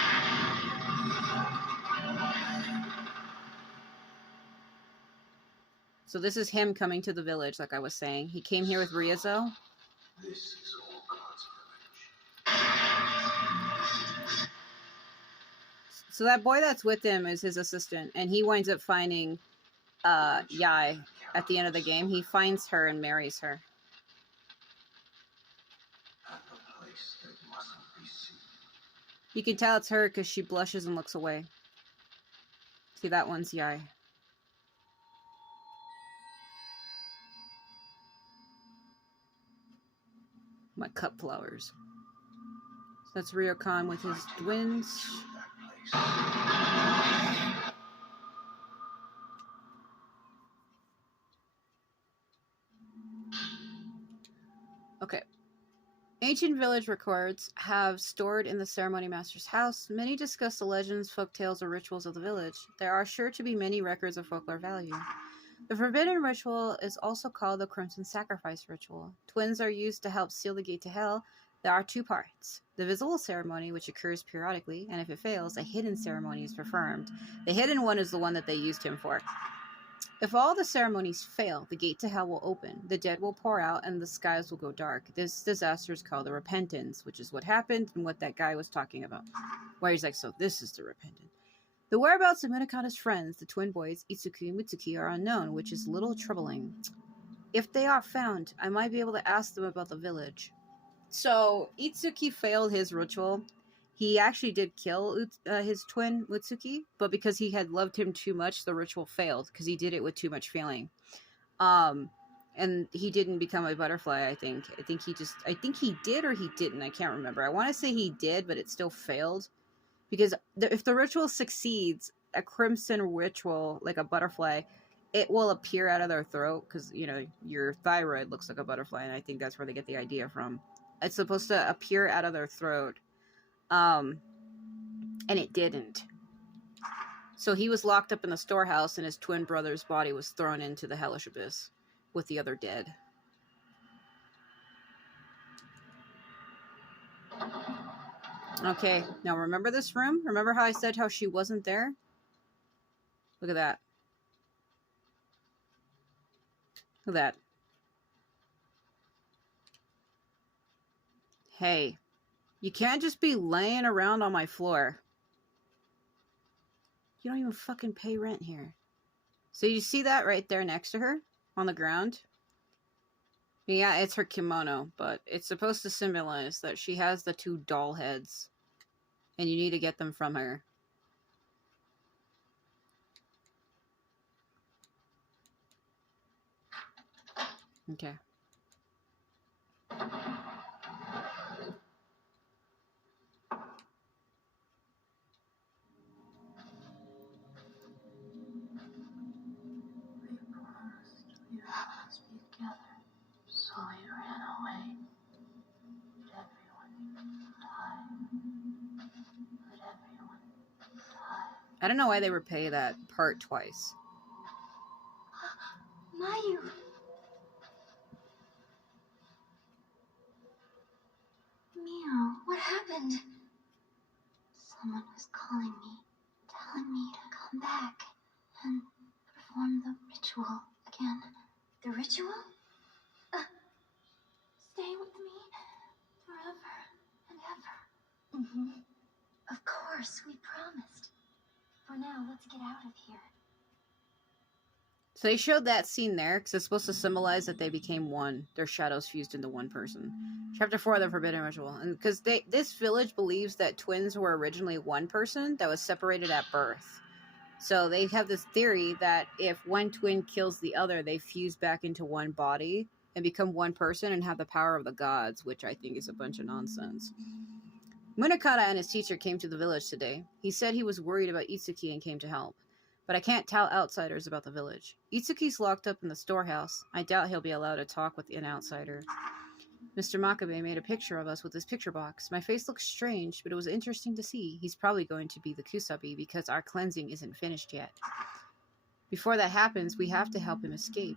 So this is him coming to the village, like I was saying. He came here with Ryozo. This is all God's village. So that boy that's with him is his assistant, and he winds up finding Yai at the end of the game. He finds her and marries her. You can tell it's her because she blushes and looks away. See, that one's Yai. My cup flowers. So that's Ryokan with his twins. Okay. Ancient village records have stored in the ceremony master's house. Many discuss the legends, folktales, or rituals of the village. There are sure to be many records of folklore value. The forbidden ritual is also called the Crimson Sacrifice Ritual. Twins are used to help seal the gate to hell. There are two parts. The visible ceremony, which occurs periodically, and if it fails, a hidden ceremony is performed. The hidden one is the one that they used him for. If all the ceremonies fail, the gate to hell will open, the dead will pour out, and the skies will go dark. This disaster is called the repentance, which is what happened and what that guy was talking about. Where he's like, so this is the repentance. The whereabouts of Munakata's friends, the twin boys, Itsuki and Mitsuki, are unknown, which is a little troubling. If they are found, I might be able to ask them about the village. So, Itsuki failed his ritual. He actually did kill his twin, Mitsuki, but because he had loved him too much, the ritual failed, because he did it with too much feeling. And he didn't become a butterfly, I think. I think he did or he didn't, I can't remember. I want to say he did, but it still failed. Because if the ritual succeeds, a crimson ritual, like a butterfly, it will appear out of their throat, because, you know, your thyroid looks like a butterfly, and I think that's where they get the idea from. It's supposed to appear out of their throat. And it didn't. So he was locked up in the storehouse, and his twin brother's body was thrown into the hellish abyss with the other dead. Okay, now remember this room? Remember how I said how she wasn't there? Look at that. Look at that. Hey, you can't just be laying around on my floor. You don't even fucking pay rent here. So you see that right there next to her on the ground? Yeah, it's her kimono, but it's supposed to symbolize that she has the two doll heads. And you need to get them from her. Okay. We promised we would be together, so we ran away. But everyone died. But everyone died. I don't know why they replay that part twice. Mayu! Meow, what happened? Someone was calling me, telling me to come back and perform the ritual again. The ritual? Stay with me forever and ever. Mm-hmm. Of course, we promised. For now, let's get out of here. So they showed that scene there because it's supposed to symbolize that they became one. Their shadows fused into one person. Chapter 4 of the Forbidden Ritual. And because this village believes that twins were originally one person that was separated at birth. So they have this theory that if one twin kills the other, they fuse back into one body and become one person and have the power of the gods, which I think is a bunch of nonsense. Munakata and his teacher came to the village today. He said he was worried about Itsuki and came to help. But I can't tell outsiders about the village. Itsuki's locked up in the storehouse. I doubt he'll be allowed to talk with an outsider. Mr. Makabe made a picture of us with his picture box. My face looks strange, but it was interesting to see. He's probably going to be the Kusabi because our cleansing isn't finished yet. Before that happens, we have to help him escape.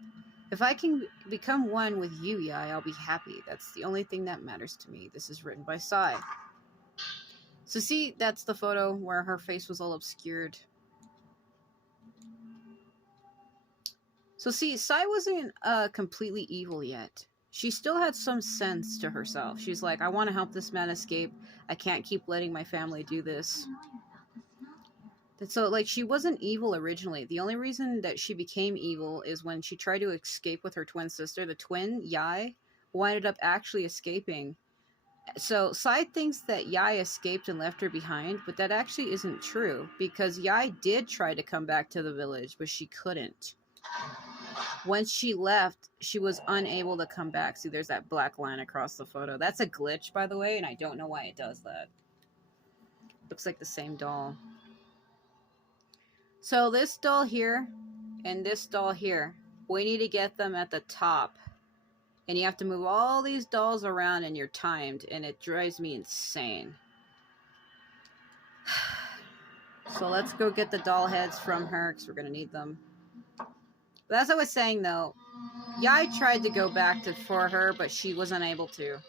If I can become one with you, Yai, I'll be happy. That's the only thing that matters to me. This is written by Sai. So see, that's the photo where her face was all obscured. So see, Sai wasn't completely evil yet. She still had some sense to herself. She's like, I want to help this man escape. I can't keep letting my family do this. So, like, she wasn't evil originally. The only reason that she became evil is when she tried to escape with her twin sister. The twin, Yai, who ended up actually escaping. So, Sai thinks that Yai escaped and left her behind, but that actually isn't true. Because Yai did try to come back to the village, but she couldn't. Once she left, she was unable to come back. See, there's that black line across the photo. That's a glitch, by the way, and I don't know why it does that. Looks like the same doll. So this doll here and this doll here, we need to get them at the top. And you have to move all these dolls around and you're timed, and it drives me insane. So let's go get the doll heads from her because we're going to need them. But as I was saying, though, Yai tried to go back for her, but she was unable to.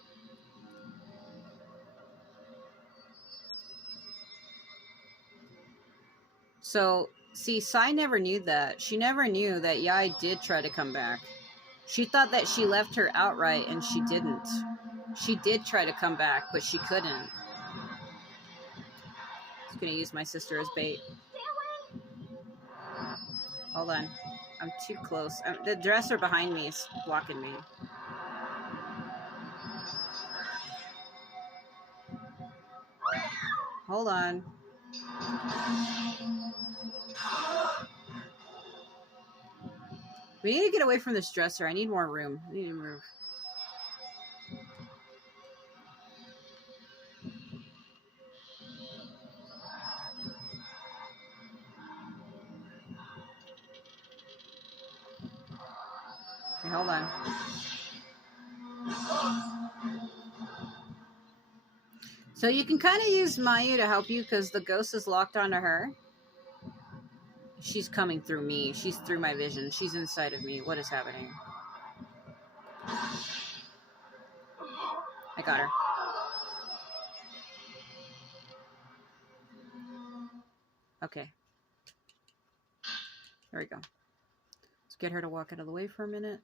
So, see, Sai never knew that. She never knew that Yai did try to come back. She thought that she left her outright, and she didn't. She did try to come back, but she couldn't. Just gonna use my sister as bait. Hold on. I'm too close. The dresser behind me is blocking me. Hold on. We need to get away from this dresser. I need more room. I need to move. Okay, hold on. So you can kind of use Mayu to help you because the ghost is locked onto her. She's coming through me. She's through my vision. She's inside of me. What is happening? I got her. Okay. There we go. Let's get her to walk out of the way for a minute.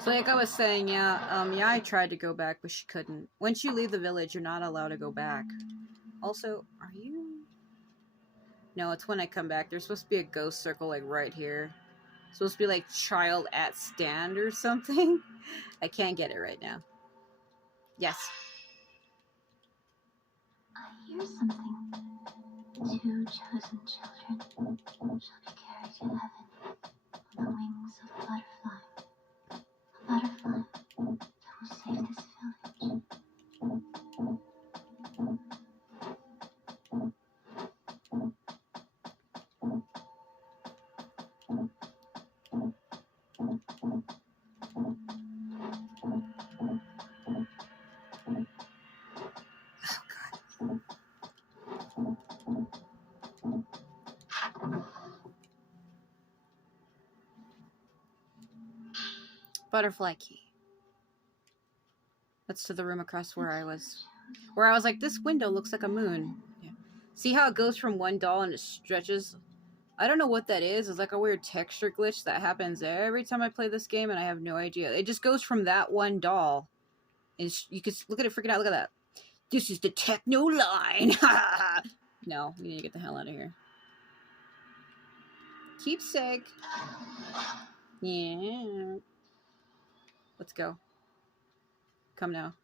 So like I was saying, yeah, I tried to go back, but she couldn't. Once you leave the village, you're not allowed to go back. Also, are you... No, it's when I come back. There's supposed to be a ghost circle, like, right here. It's supposed to be, like, child at stand or something. I can't get it right now. Yes. I hear something. 2 chosen children shall be carried to heaven on the wings of a butterfly. A butterfly that will save this village. Butterfly key. That's to the room across where I was. Where I was like, this window looks like a moon. Yeah. See how it goes from one doll and it stretches? I don't know what that is. It's like a weird texture glitch that happens every time I play this game, and I have no idea. It just goes from that one doll. And you can look at it freaking out. Look at that. This is the techno line. No, we need to get the hell out of here. Keepsake. Yeah. Let's go. Come now.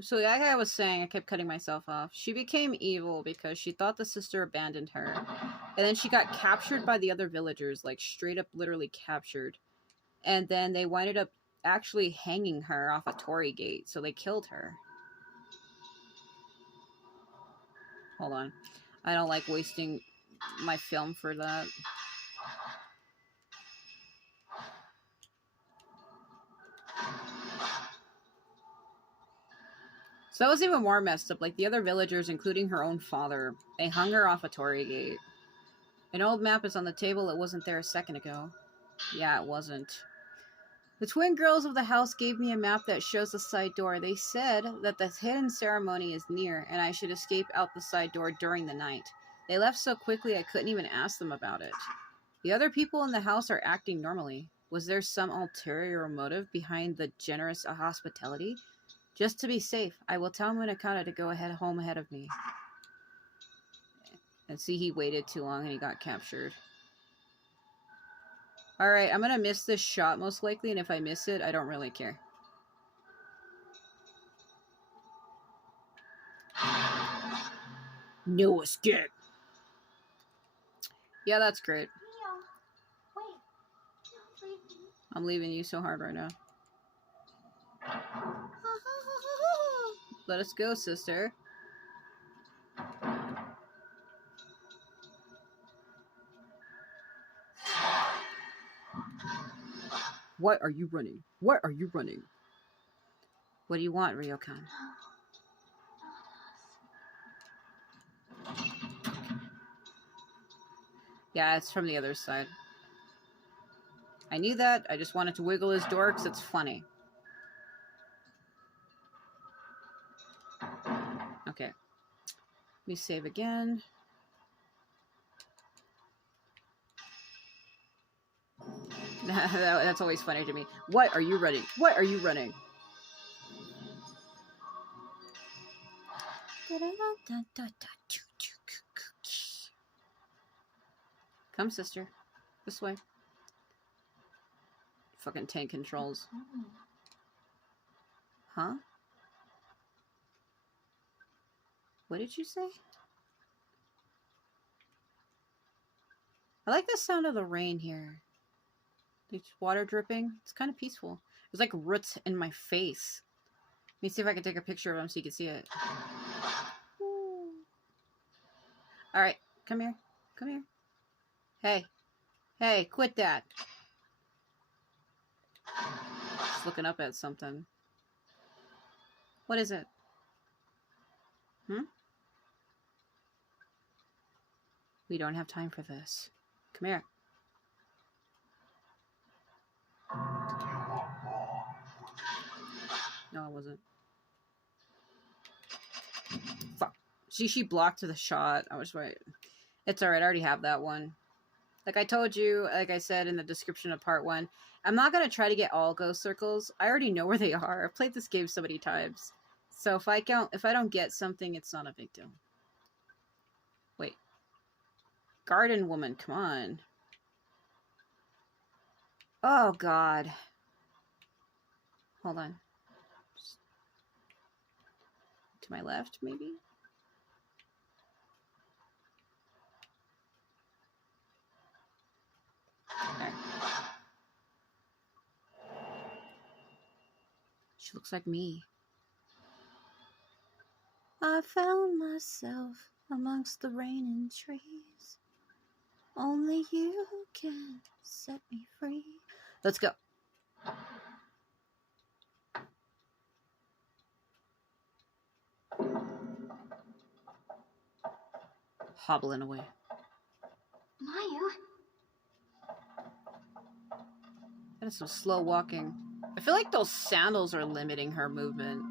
So like I was saying, I kept cutting myself off. She became evil because she thought the sister abandoned her. And then she got captured by the other villagers, like straight up literally captured. And then they winded up actually hanging her off a torii gate, so they killed her. Hold on. I don't like wasting my film for that. So that was even more messed up. Like, the other villagers, including her own father, they hung her off a torii gate. An old map is on the table. It wasn't there a second ago. Yeah, it wasn't. The twin girls of the house gave me a map that shows the side door. They said that the hidden ceremony is near, and I should escape out the side door during the night. They left so quickly I couldn't even ask them about it. The other people in the house are acting normally. Was there some ulterior motive behind the generous hospitality? Just to be safe, I will tell Yukata to go home ahead of me. And see, he waited too long and he got captured. Alright, I'm gonna miss this shot most likely, and if I miss it, I don't really care. No escape. Yeah, that's great. Wait, don't leave me. I'm leaving you so hard right now. Let us go, sister. Why are you running? Why are you running? What do you want, Ryokan? Yeah, it's from the other side. I knew that. I just wanted to wiggle his door because it's funny. Okay. Let me save again. That's always funny to me. What are you running? What are you running? Come, sister. This way. Fucking tank controls. Huh? What did you say? I like the sound of the rain here. There's water dripping. It's kind of peaceful. There's like roots in my face. Let me see if I can take a picture of them so you can see it. Alright, come here. Come here. Hey. Hey, quit that. Just looking up at something. What is it? We don't have time for this. Come here. No, I wasn't. Fuck. See, she blocked the shot. I was right. It's alright, I already have that one. Like I told you, like I said in the description of part 1, I'm not going to try to get all ghost circles. I already know where they are. I've played this game so many times. So if I don't get something, it's not a big deal. Wait. Garden woman, come on. Oh, God. Hold on. To my left, maybe? There. She looks like me. I found myself amongst the raining trees. Only you can set me free. Let's go. Hobbling away. Mayu? That is some slow walking. I feel like those sandals are limiting her movement.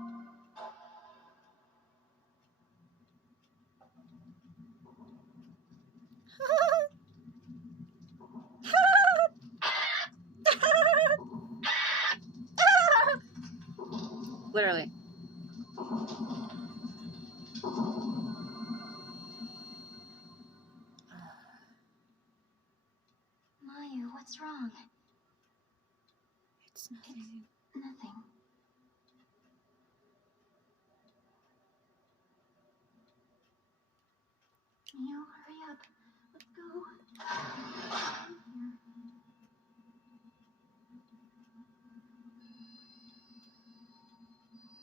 Literally. Mayu, what's wrong? It's nothing. It's nothing. Mayu, hurry up. Let's go.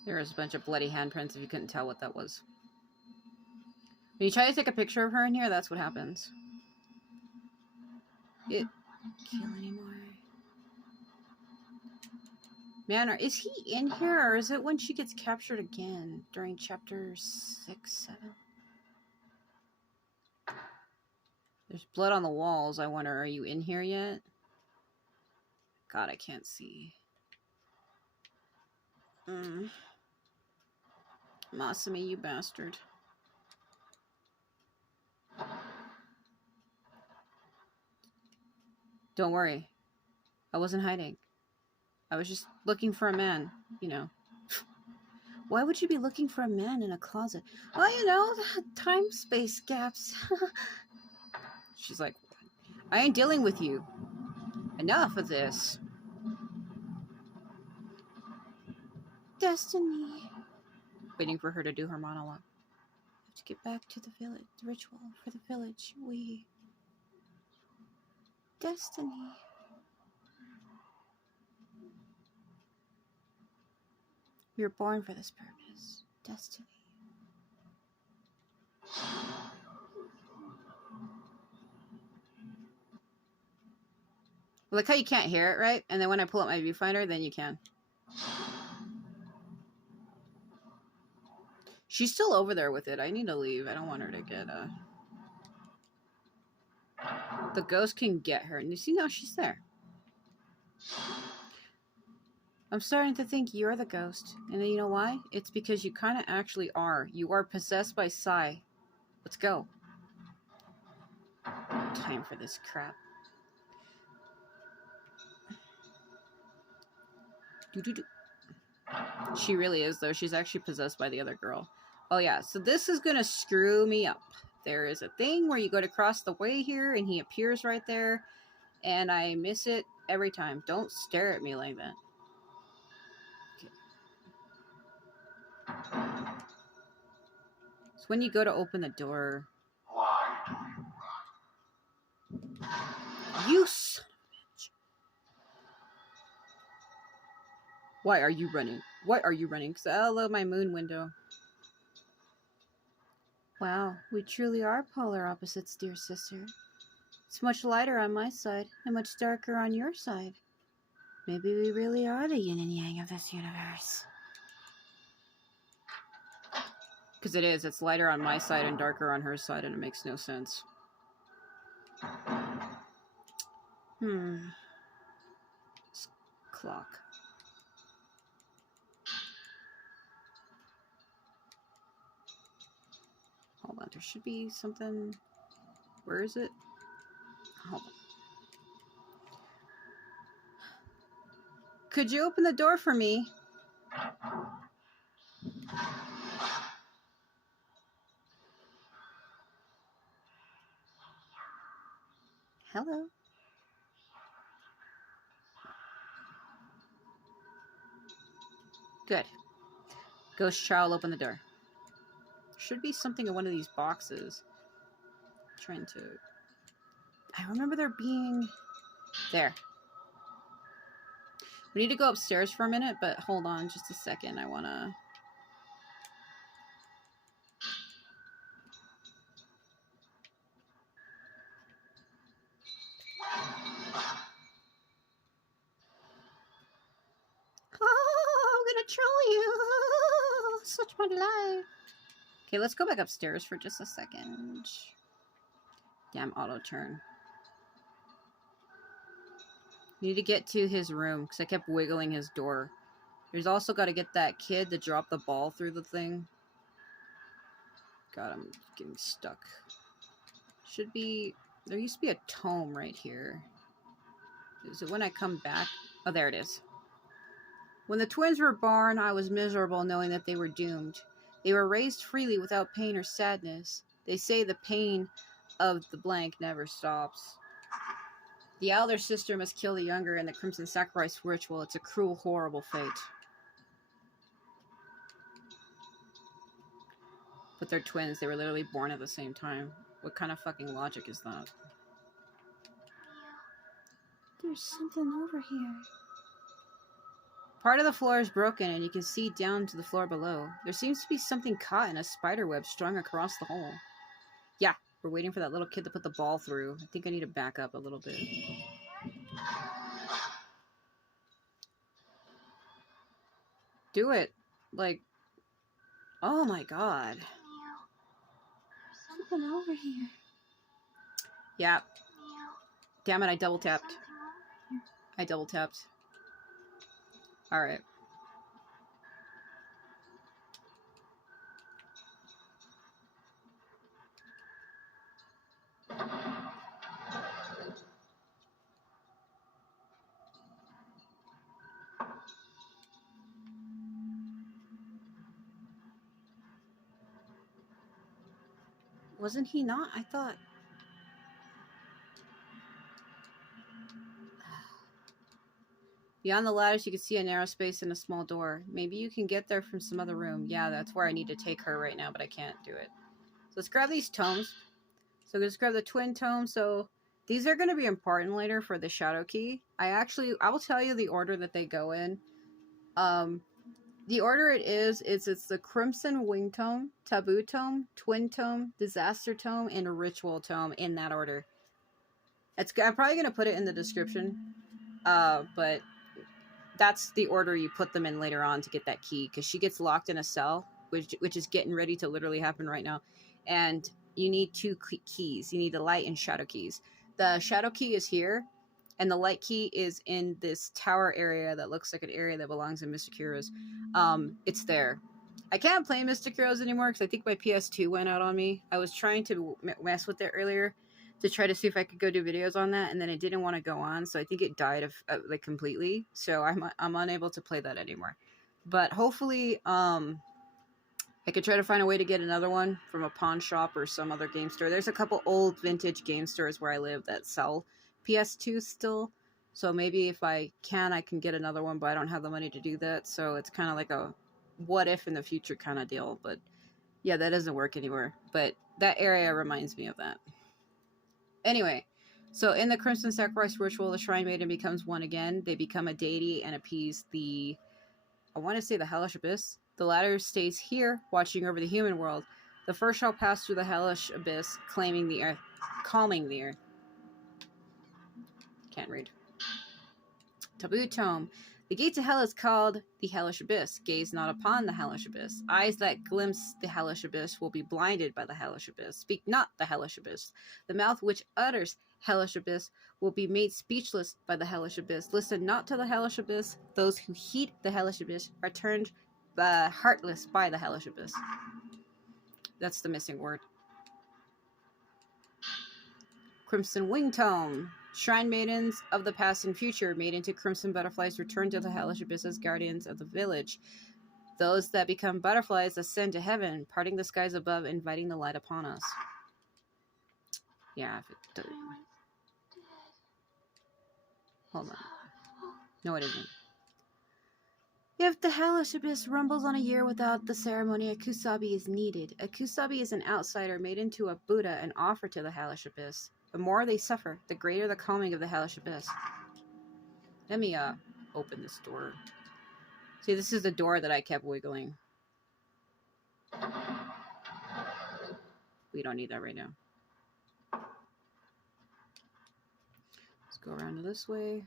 There's a bunch of bloody handprints if you couldn't tell what that was. When you try to take a picture of her in here, that's what happens. It kill anymore. Man, is he in here, or is it when she gets captured again during chapter 6, 7? There's blood on the walls. I wonder, are you in here yet? God, I can't see. Masami, you bastard. Don't worry. I wasn't hiding. I was just looking for a man, you know. Why would you be looking for a man in a closet? Well, you know, time-space gaps. She's like, I ain't dealing with you. Enough of this. Destiny. Waiting for her to do her monologue. I have to get back to the village. The ritual for the village. Destiny. We were born for this purpose. Destiny. Like how you can't hear it, right? And then when I pull up my viewfinder, then you can. She's still over there with it. I need to leave. I don't want her to get the ghost can get her. And you see now she's there. I'm starting to think you're the ghost. And you know why? It's because you kind of actually are. You are possessed by Sai. Let's go. Time for this crap. Doo-doo-doo. She really is, though. She's actually possessed by the other girl. Oh, yeah. So this is going to screw me up. There is a thing where you go to cross the way here, and he appears right there. And I miss it every time. Don't stare at me like that. Okay. So when you go to open the door... Why do you run? You son of a bitch. Why are you running? Why are you running? Because I love my moon window. Wow, we truly are polar opposites, dear sister. It's much lighter on my side, and much darker on your side. Maybe we really are the yin and yang of this universe. Because it is. It's lighter on my side and darker on her side, and it makes no sense. Clock. Hold on, there should be something... Where is it? Hold on. Could you open the door for me? Hello? Good. Ghost child, open the door. Should be something in one of these boxes. I'm trying to... I remember there being... There. We need to go upstairs for a minute, but hold on just a second. I want to... Oh, I'm gonna troll you. Such my life. Okay, let's go back upstairs for just a second. Damn auto turn. Need to get to his room because I kept wiggling his door. There's also got to get that kid to drop the ball through the thing. God, I'm getting stuck. Should be... There used to be a tome right here. Is it when I come back? Oh, there it is. When the twins were born, I was miserable knowing that they were doomed. They were raised freely without pain or sadness. They say the pain of the blank never stops. The elder sister must kill the younger in the Crimson Sacrifice ritual. It's a cruel, horrible fate. But they're twins. They were literally born at the same time. What kind of fucking logic is that? There's something over here. Part of the floor is broken, and you can see down to the floor below. There seems to be something caught in a spider web strung across the hole. Yeah, we're waiting for that little kid to put the ball through. I think I need to back up a little bit. Do it. Like, oh my god. There's something over here. Yeah. Damn it, I double tapped. I double tapped. Alright. Wasn't he not? I thought... Beyond the ladders, you can see a narrow space and a small door. Maybe you can get there from some other room. Yeah, that's where I need to take her right now, but I can't do it. So let's grab these tomes. So let's grab the twin tome. So these are going to be important later for the shadow key. I will tell you the order that they go in. The order it's the Crimson Wing Tome, Taboo Tome, Twin Tome, Disaster Tome, and Ritual Tome in that order. I'm probably going to put it in the description, but that's the order you put them in later on to get that key, because she gets locked in a cell, which is getting ready to literally happen right now, and you need two keys. You need the light and shadow keys. The shadow key is here, And the light key is in this tower area that looks like an area that belongs in Mr. Kuro's. It's there. I can't play Mr. Kuro's anymore because I think my PS2 went out on me. I was trying to mess with it earlier to try to see if I could go do videos on that, and then it didn't want to go on, so I think it died of like completely. So I'm unable to play that anymore. But hopefully, I could try to find a way to get another one from a pawn shop or some other game store. There's a couple old vintage game stores where I live that sell PS2 still. So maybe if I can get another one, but I don't have the money to do that. So it's kind of like a what if in the future kind of deal. But yeah, that doesn't work anymore. But that area reminds me of that. Anyway, so in the Crimson Sacrifice ritual, the Shrine Maiden becomes one again. They become a deity and appease the, I want to say the Hellish Abyss. The latter stays here, watching over the human world. The first shall pass through the Hellish Abyss, calming the earth. Can't read. Taboo Tome. The gate to hell is called the Hellish Abyss. Gaze not upon the Hellish Abyss. Eyes that glimpse the Hellish Abyss will be blinded by the Hellish Abyss. Speak not the Hellish Abyss. The mouth which utters Hellish Abyss will be made speechless by the Hellish Abyss. Listen not to the Hellish Abyss. Those who heed the Hellish Abyss are turned heartless by the Hellish Abyss. That's the missing word. Crimson Wing Tome. Shrine maidens of the past and future, made into crimson butterflies, return to the Hellish Abyss as guardians of the village. Those that become butterflies ascend to heaven, parting the skies above, inviting the light upon us. Yeah, if it does. Hold on. No, it isn't. If the Hellish Abyss rumbles on a year without the ceremony, a kusabi is needed. A kusabi is an outsider made into a Buddha and offered to the Hellish Abyss. The more they suffer, the greater the calming of the Hellish Abyss. Let me open this door. See, this is the door that I kept wiggling. We don't need that right now. Let's go around to this way.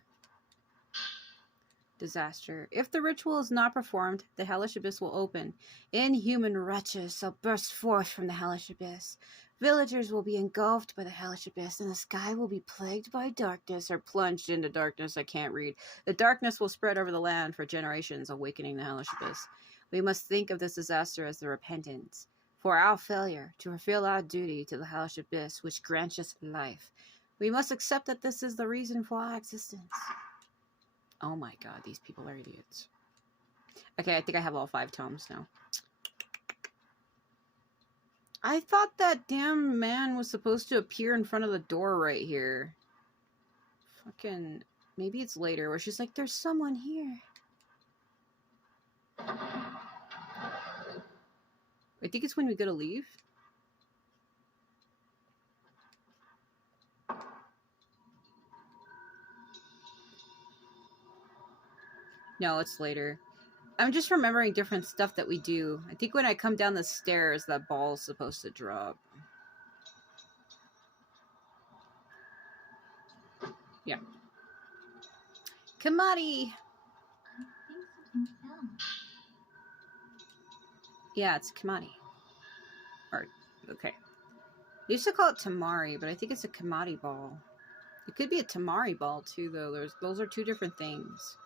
Disaster. If the ritual is not performed, the Hellish Abyss will open. Inhuman wretches shall burst forth from the Hellish Abyss. Villagers will be engulfed by the Hellish Abyss, and the sky will be plagued by darkness, or plunged into darkness. I can't read. The darkness will spread over the land for generations, awakening the Hellish Abyss. We must think of this disaster as the repentance for our failure to fulfill our duty to the Hellish Abyss, which grants us life. We must accept that this is the reason for our existence. Oh my god, these people are idiots. Okay, I think I have all 5 tomes now. I thought that damn man was supposed to appear in front of the door right here. Fucking... Maybe it's later where she's like, there's someone here. I think it's when we go to leave. No, it's later. I'm just remembering different stuff that we do. I think when I come down the stairs, that ball's supposed to drop. Yeah. Kamari! Yeah, it's Kamari. Or, okay. They used to call it Tamari, but I think it's a Kamari ball. It could be a Tamari ball, too, though. Those are 2 different things.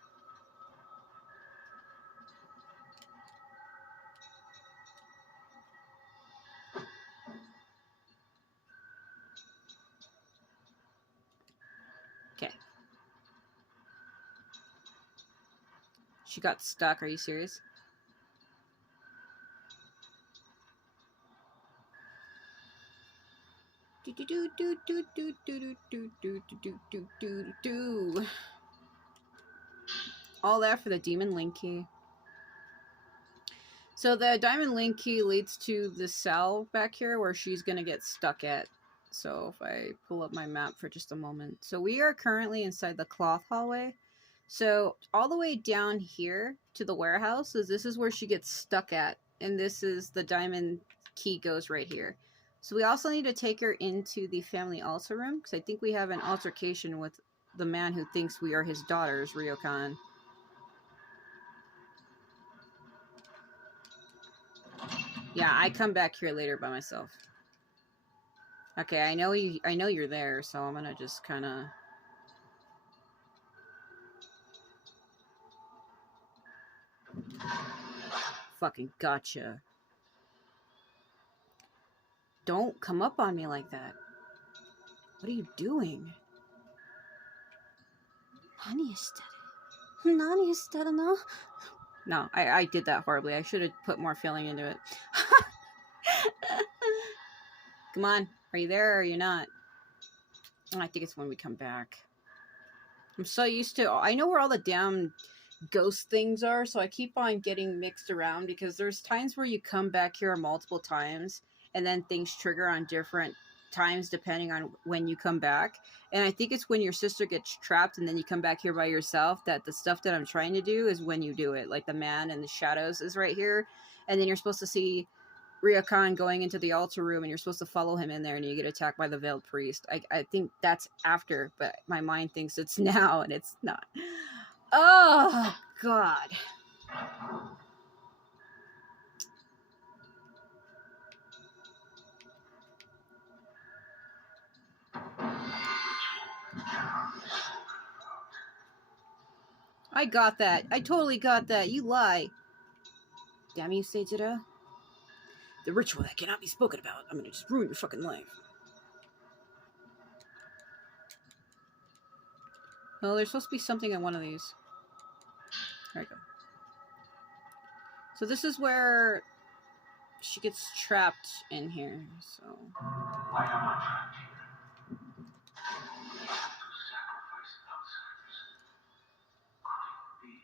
Okay. She got stuck. Are you serious? All that for the Demon Link Key. So the Diamond Link Key leads to the cell back here where she's going to get stuck at. So if I pull up my map for just a moment. So we are currently inside the cloth hallway. So all the way down here to the warehouse, this is where she gets stuck at. And this is the Diamond Key goes right here. So we also need to take her into the family altar room, because I think we have an altercation with the man who thinks we are his daughters, Ryokan. Yeah, I come back here later by myself. Okay, I know you're there, so I'm gonna just kind of... fucking gotcha. Don't come up on me like that. What are you doing? No, I did that horribly. I should have put more feeling into it. Come on. Are you there or are you not? I think it's when we come back. I'm so used to... I know where all the damn ghost things are, so I keep on getting mixed around because there's times where you come back here multiple times and then things trigger on different times depending on when you come back. And I think it's when your sister gets trapped and then you come back here by yourself that the stuff that I'm trying to do is when you do it. Like the man in the shadows is right here. And then you're supposed to see Ryokan going into the altar room and you're supposed to follow him in there and you get attacked by the veiled priest. I think that's after, but my mind thinks it's now and it's not. Oh, God. I got that. I totally got that. You lie. Damn you, Seijiro. The ritual that cannot be spoken about. I'm gonna just ruin your fucking life. Well, there's supposed to be something in one of these. There we go. So this is where she gets trapped in here, so... Why am I trapped here? You have to sacrifice outsiders. Could it be?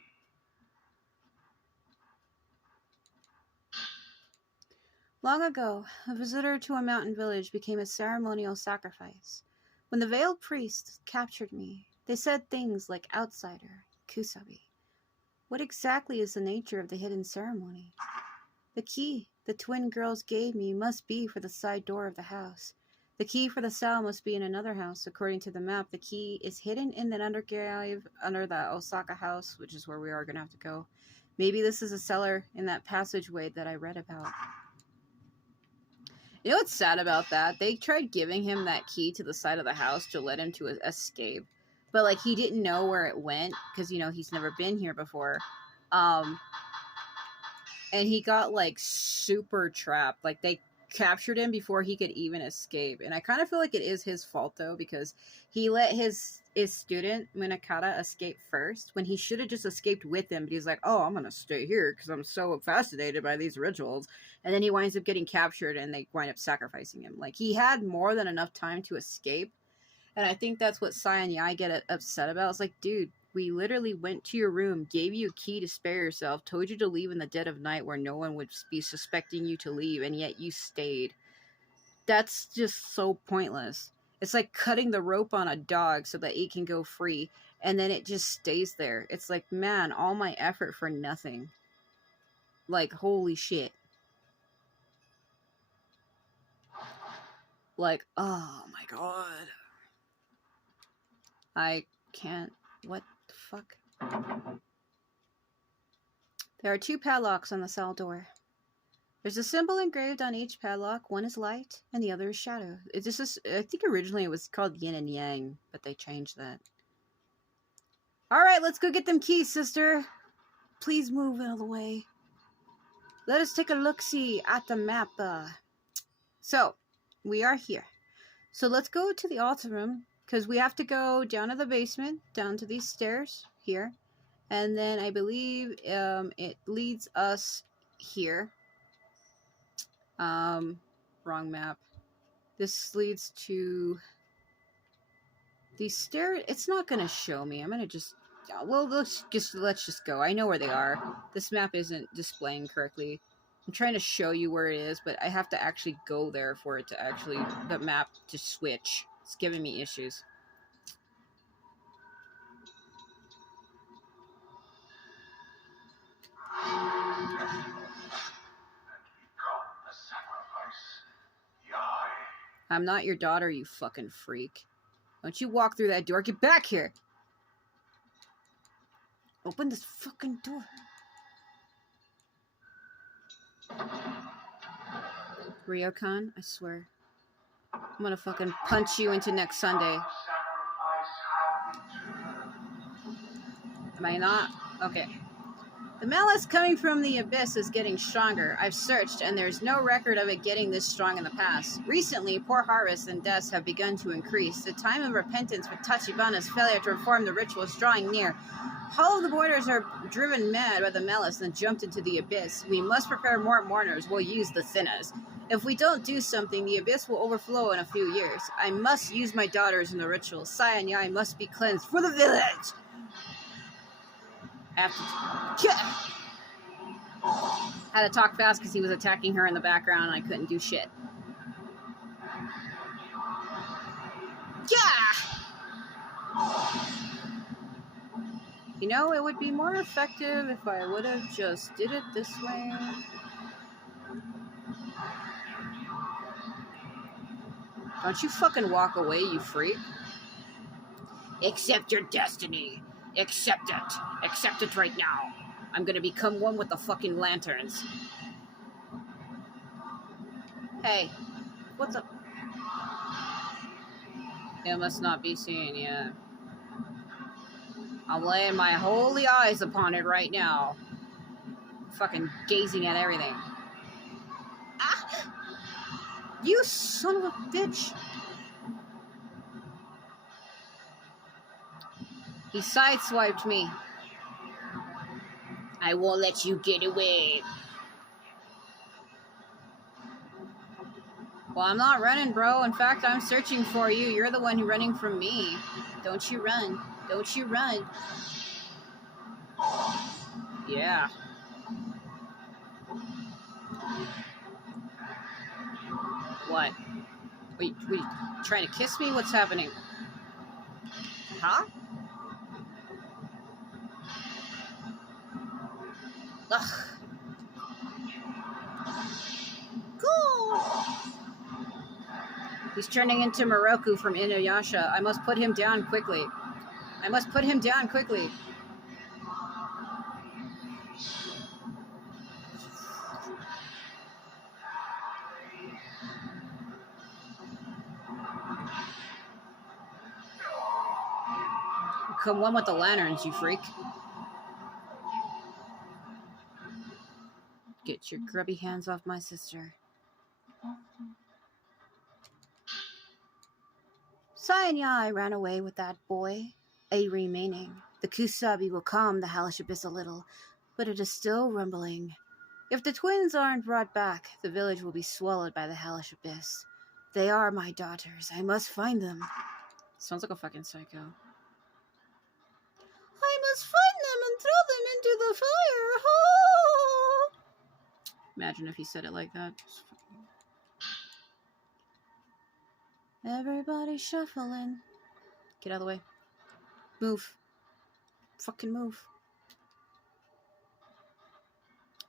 Long ago, a visitor to a mountain village became a ceremonial sacrifice. When the veiled priests captured me, they said things like outsider, kusabi. What exactly is the nature of the hidden ceremony? The key the twin girls gave me must be for the side door of the house. The key for the cell must be in another house. According to the map, the key is hidden in the undergrave under the Osaka house, which is where we are going to have to go. Maybe this is a cellar in that passageway that I read about. You know what's sad about that? They tried giving him that key to the side of the house to let him to escape. But, like, he didn't know where it went because, you know, he's never been here before. And he got, like, super trapped. Like, they captured him before he could even escape. And I kind of feel like it is his fault, though, because he let his student, Munakata, escape first when he should have just escaped with him. But he's like, oh, I'm going to stay here because I'm so fascinated by these rituals. And then he winds up getting captured and they wind up sacrificing him. Like, he had more than enough time to escape. And I think that's what Sai and Yai get upset about. It's like, dude, we literally went to your room, gave you a key to spare yourself, told you to leave in the dead of night where no one would be suspecting you to leave, and yet you stayed. That's just so pointless. It's like cutting the rope on a dog so that it can go free, and then it just stays there. It's like, man, all my effort for nothing. Like, holy shit. Like, oh my god. I can't... What the fuck? There are 2 padlocks on the cell door. There's a symbol engraved on each padlock. One is light, and the other is shadow. I think originally it was called yin and yang, but they changed that. Alright, let's go get them keys, sister. Please move out of the way. Let us take a look-see at the map. So, we are here. So let's go to the altar room, because we have to go down to the basement, down to these stairs here. And then I believe it leads us here. Wrong map. This leads to these stairs. It's not going to show me. I'm going to just... Well, let's just go. I know where they are. This map isn't displaying correctly. I'm trying to show you where it is, but I have to actually go there for it to actually... The map to switch. It's giving me issues. I'm not your daughter, you fucking freak. Don't you walk through that door. Get back here! Open this fucking door. Ryokan, I swear. I'm gonna fucking punch you into next Sunday. Am I not? Okay. The malice coming from the abyss is getting stronger. I've searched, and there's no record of it getting this strong in the past. Recently, poor harvests and deaths have begun to increase. The time of repentance for Tachibana's failure to perform the ritual is drawing near. All of the boarders are driven mad by the malice and jumped into the abyss. We must prepare more mourners. We'll use the thinners. If we don't do something, the abyss will overflow in a few years. I must use my daughters in the ritual. Sai and Yai must be cleansed for the village. Had to talk fast because he was attacking her in the background and I couldn't do shit. Yeah! You know, it would be more effective if I would have just did it this way. Don't you fucking walk away, you freak. Accept your destiny. Accept it. Accept it right now. I'm gonna become one with the fucking lanterns. Hey, what's up? It must not be seen yet. I'm laying my holy eyes upon it right now. Fucking gazing at everything. Ah! You son of a bitch! He sideswiped me. I won't let you get away. Well, I'm not running, bro. In fact, I'm searching for you. You're the one who's running from me. Don't you run. Don't you run. Yeah. What? Wait, trying to kiss me? What's happening? Huh? Ugh. Cool. He's turning into Moroku from Inuyasha. I must put him down quickly. I must put him down quickly. Come one with the lanterns, you freak. Get your grubby hands off my sister. Sai and Yai ran away with that boy, a remaining. The Kusabi will calm the hellish abyss a little, but it is still rumbling. If the twins aren't brought back, the village will be swallowed by the hellish abyss. They are my daughters. I must find them. Sounds like a fucking psycho. I must find them and throw them into the fire. Oh! Imagine if he said it like that. Everybody shuffling. Get out of the way. Move. Fucking move.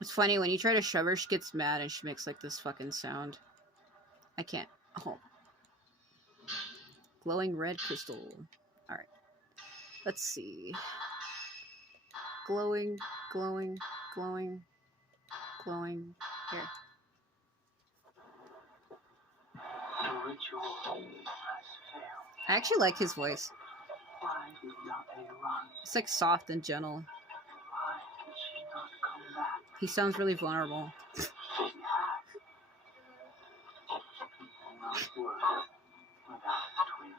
It's funny, when you try to shove her, she gets mad and she makes like this fucking sound. I can't. Oh. Glowing red crystal. Alright. Let's see. Glowing, glowing, glowing, glowing. Here. The ritual has failed. I actually like his voice. Why did not they run? It's like soft and gentle. Why did she not come back? He sounds really vulnerable. She had. People not work without twins.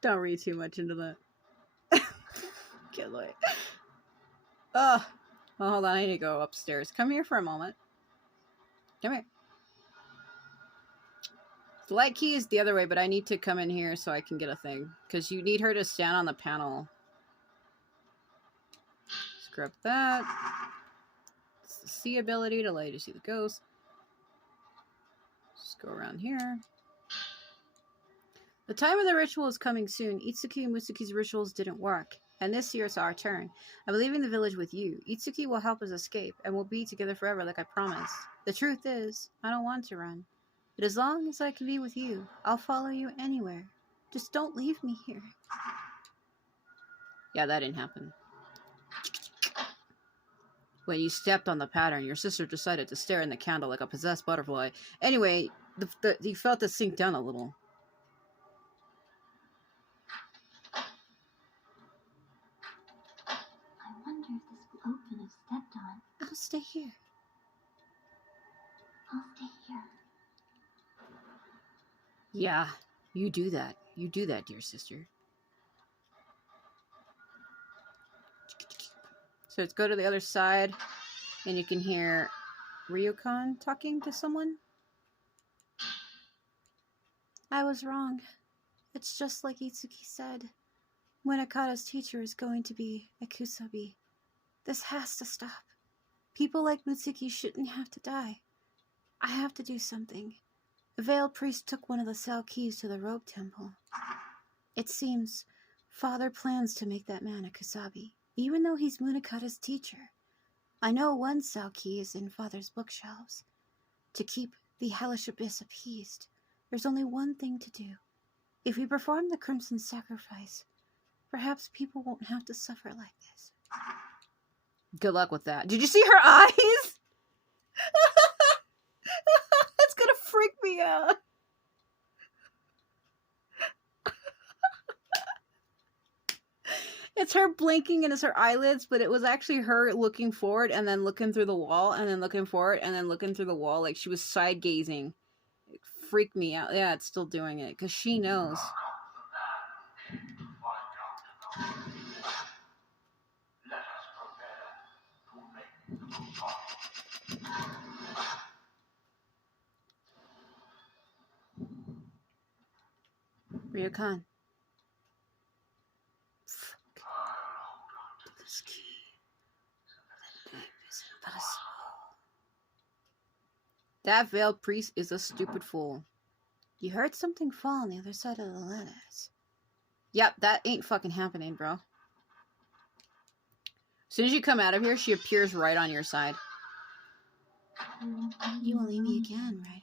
Don't read too much into that. Get away. Ugh. Well, hold on. I need to go upstairs. Come here for a moment. Come here. The light key is the other way, but I need to come in here so I can get a thing. Because you need her to stand on the panel. Scrub that. It's the see ability to allow you to see the ghost. Just go around here. The time of the ritual is coming soon. Itsuki and Musuki's rituals didn't work, and this year it's our turn. I'm leaving the village with you. Itsuki will help us escape, and we'll be together forever like I promised. The truth is, I don't want to run. But as long as I can be with you, I'll follow you anywhere. Just don't leave me here. Yeah, that didn't happen. When you stepped on the pattern, your sister decided to stare in the candle like a possessed butterfly. Anyway, you felt it sink down a little. I wonder if this will open if stepped on. I'll stay here. I'll stay here. Yeah, you do that. You do that, dear sister. So let's go to the other side, and you can hear Ryukan talking to someone. I was wrong. It's just like Itsuki said. Munakata's teacher is going to be a Kusabi. This has to stop. People like Mutsuki shouldn't have to die. I have to do something. The veiled priest took one of the cell keys to the robe temple. It seems Father plans to make that man a Kusabi, even though he's Munakata's teacher. I know one cell key is in Father's bookshelves. To keep the hellish abyss appeased, there's only one thing to do. If we perform the Crimson Sacrifice, perhaps people won't have to suffer like this. Good luck with that. Did you see her eyes? That's gonna freak me out. It's her blinking and it's her eyelids, but it was actually her looking forward and then looking through the wall and then looking forward and then looking through the wall like she was side gazing. It freaked me out. Yeah, it's still doing it because she knows. Ryukan. This key. The name is impossible. That veiled priest is a stupid fool. You heard something fall on the other side of the lattice. Yep, that ain't fucking happening, bro. As soon as you come out of here, she appears right on your side. You will leave me again, right?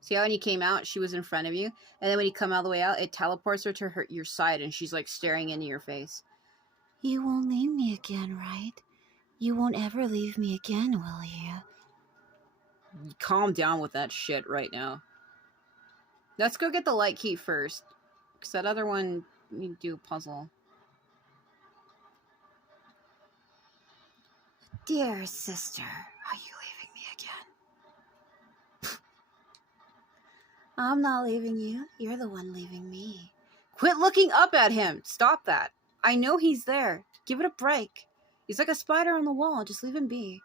See how when you came out, she was in front of you? And then when you come all the way out, it teleports her to your side, and she's, like, staring into your face. You won't leave me again, right? You won't ever leave me again, will you? Calm down with that shit right now. Let's go get the light key first. Because that other one, you do a puzzle. Dear sister, are you leaving me again? I'm not leaving you. You're the one leaving me. Quit looking up at him. Stop that. I know he's there. Give it a break. He's like a spider on the wall. Just leave him be.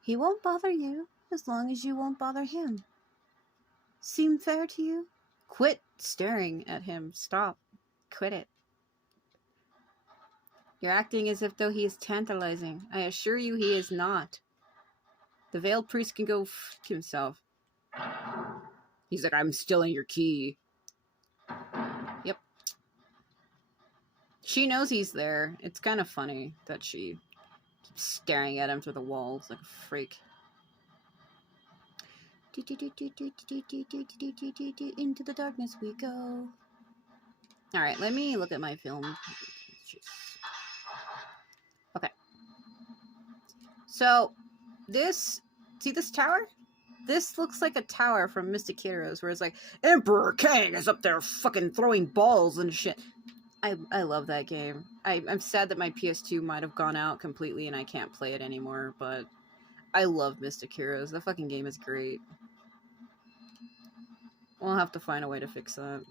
He won't bother you as long as you won't bother him. Seem fair to you? Quit staring at him. Stop. Quit it. You're acting as if though he is tantalizing. I assure you he is not. The veiled priest can go f himself. He's like, I'm stealing your key. Yep. She knows he's there. It's kind of funny that she keeps staring at him through the walls like a freak. Into the darkness we go. Alright, let me look at my film. Jeez. Okay. So, this... See this tower? This looks like a tower from Mystic Heroes, where it's like, Emperor Kang is up there fucking throwing balls and shit. I love that game. I'm sad that my PS2 might have gone out completely and I can't play it anymore, but I love Mystic Heroes. The fucking game is great. We'll have to find a way to fix that.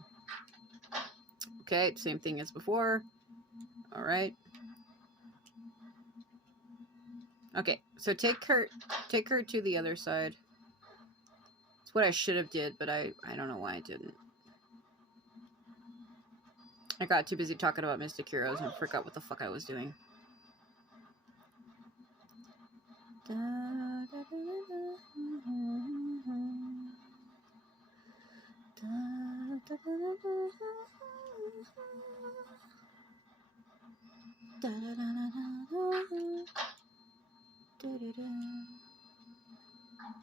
Okay, same thing as before. Alright. Okay, so take her to the other side. It's what I should have did, but I don't know why I didn't. I got too busy talking about Mystic Heroes and forgot what the fuck I was doing. I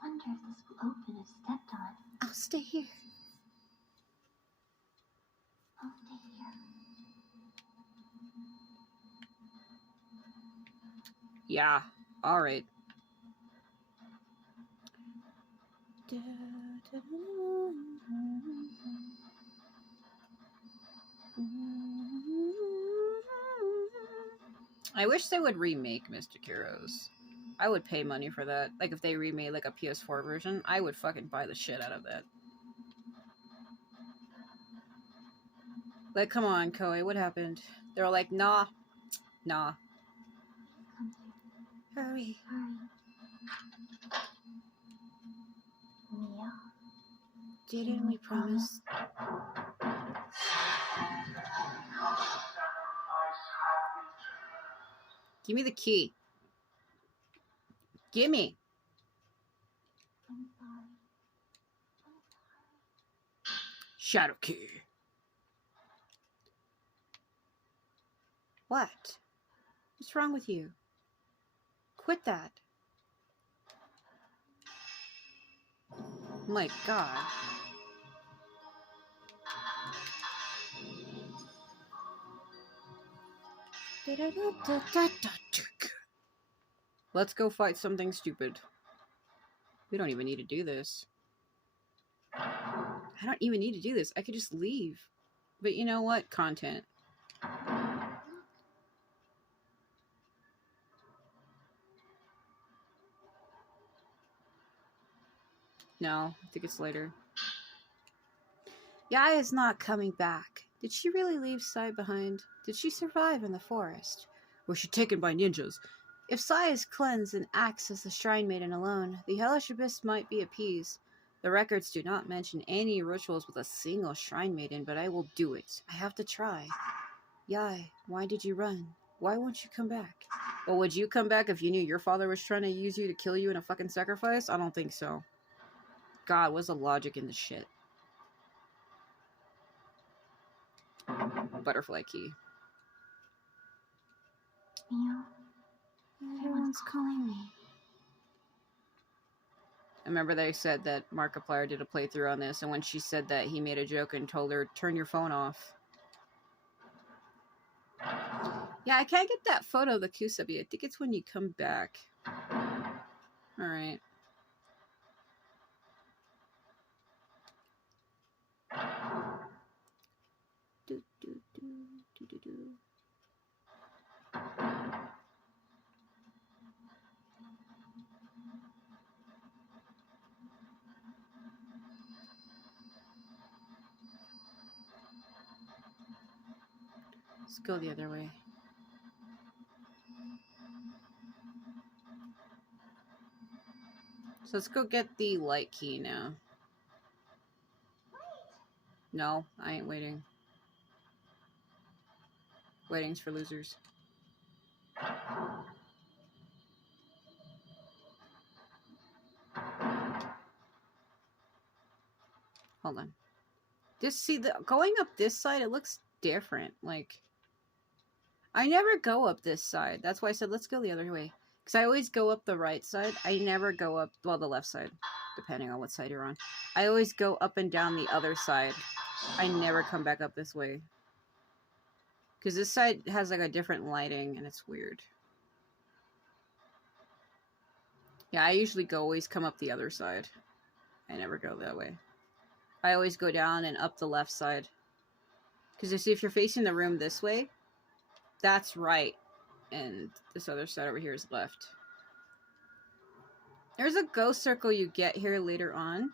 wonder if this will open if stepped on. I'll stay here. I'll stay here. Yeah, Alright. I wish they would remake Mystic Heroes. I would pay money for that. Like, if they remade, like, a PS4 version, I would fucking buy the shit out of that. Like, come on, Koei, what happened? They were like, nah. Nah. Hurry. Mia. Didn't we promise? Give me the key. Gimme. I'm sorry. Shadow key. What? What's wrong with you? Quit that. My God. Let's go fight something stupid. We don't even need to do this. I don't even need to do this. I could just leave. But you know what? Content. No, I think it's later. Yaya's not coming back. Did she really leave Sai behind? Did she survive in the forest? Was she taken by ninjas? If Sai is cleansed and acts as the Shrine Maiden alone, the Hellish Abyss might be appeased. The records do not mention any rituals with a single Shrine Maiden, but I will do it. I have to try. Yai, why did you run? Why won't you come back? Well, would you come back if you knew your father was trying to use you to kill you in a fucking sacrifice? I don't think so. God, what's the logic in this shit? Butterfly key. Mia. Everyone's calling me. I remember they said that Markiplier did a playthrough on this, and when she said that, he made a joke and told her, turn your phone off. Yeah, I can't get that photo of the Kusabi. I think it's when you come back. Alright. Do, do, do, do, do, do. Let's go the other way. So let's go get the light key now. No, I ain't waiting. Waiting's for losers. Hold on. Just see the going up this side, it looks different. Like, I never go up this side. That's why I said let's go the other way. Because I always go up the right side. I never go up, well, the left side, depending on what side you're on. I always go up and down the other side. I never come back up this way. Because this side has like a different lighting and it's weird. Yeah, I usually always come up the other side. I never go that way. I always go down and up the left side. Because you see, if you're facing the room this way, that's right. And this other side over here is left. There's a ghost circle you get here later on.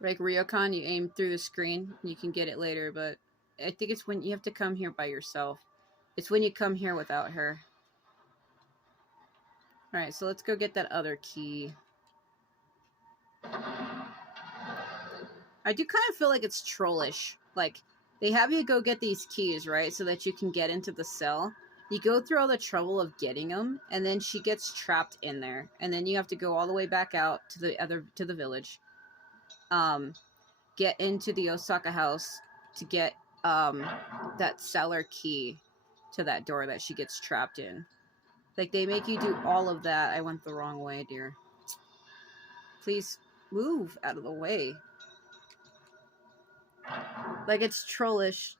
Like Ryokan, you aim through the screen. You can get it later, but I think it's when you have to come here by yourself. It's when you come here without her. Alright, so let's go get that other key. I do kind of feel like it's trollish. Like, they have you go get these keys, right? So that you can get into the cell. You go through all the trouble of getting them, and then she gets trapped in there. And then you have to go all the way back out to the village. Get into the Osaka house to get that cellar key to that door that she gets trapped in. Like, they make you do all of that. I went the wrong way, dear. Please move out of the way. Like, it's trollish.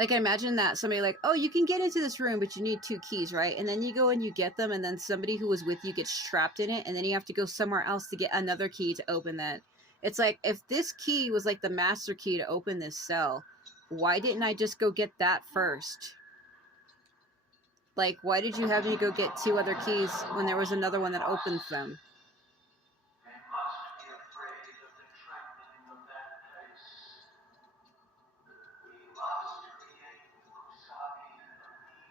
Like, I imagine that somebody like, oh, you can get into this room, but you need 2 keys, right? And then you go and you get them, and then somebody who was with you gets trapped in it, and then you have to go somewhere else to get another key to open that. It's like, if this key was like the master key to open this cell, why didn't I just go get that first? Like, why did you have me go get 2 other keys when there was another one that opens them? They must be afraid of the trembling of that place. We must create the Kusabi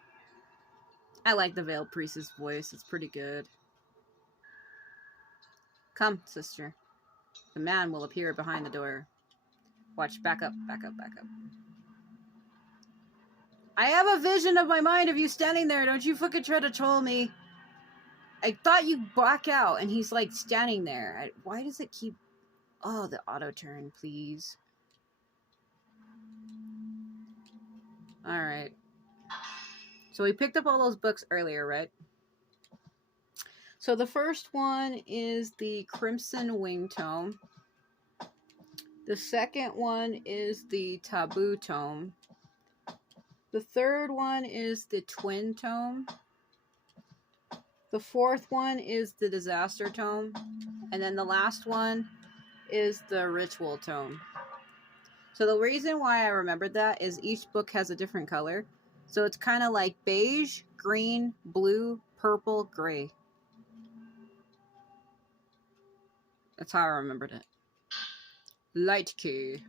immediately. I like the Veiled Priestess voice. It's pretty good. Come, sister. The man will appear behind the door. Watch, back up, back up, back up. I have a vision of my mind of you standing there. Don't you fucking try to troll me. I thought you'd back out, and he's like standing there. Why does it keep... Oh, the auto turn, please. Alright. So we picked up all those books earlier, right? So the first one is the Crimson Wing Tome. The second one is the Taboo Tome. The third one is the Twin Tome. The fourth one is the Disaster Tome. And then the last one is the Ritual Tome. So the reason why I remembered that is each book has a different color. So it's kind of like beige, green, blue, purple, gray. That's how I remembered it. Light key.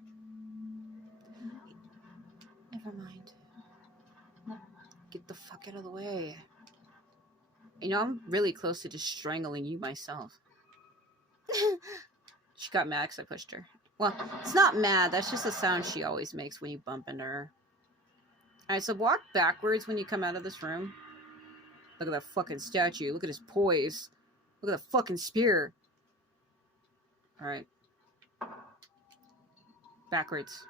Never mind. Get the fuck out of the way. You know, I'm really close to just strangling you myself. She got mad because I pushed her. Well, it's not mad. That's just the sound she always makes when you bump into her. Alright, so walk backwards when you come out of this room. Look at that fucking statue. Look at his poise. Look at the fucking spear. Alright. Backwards.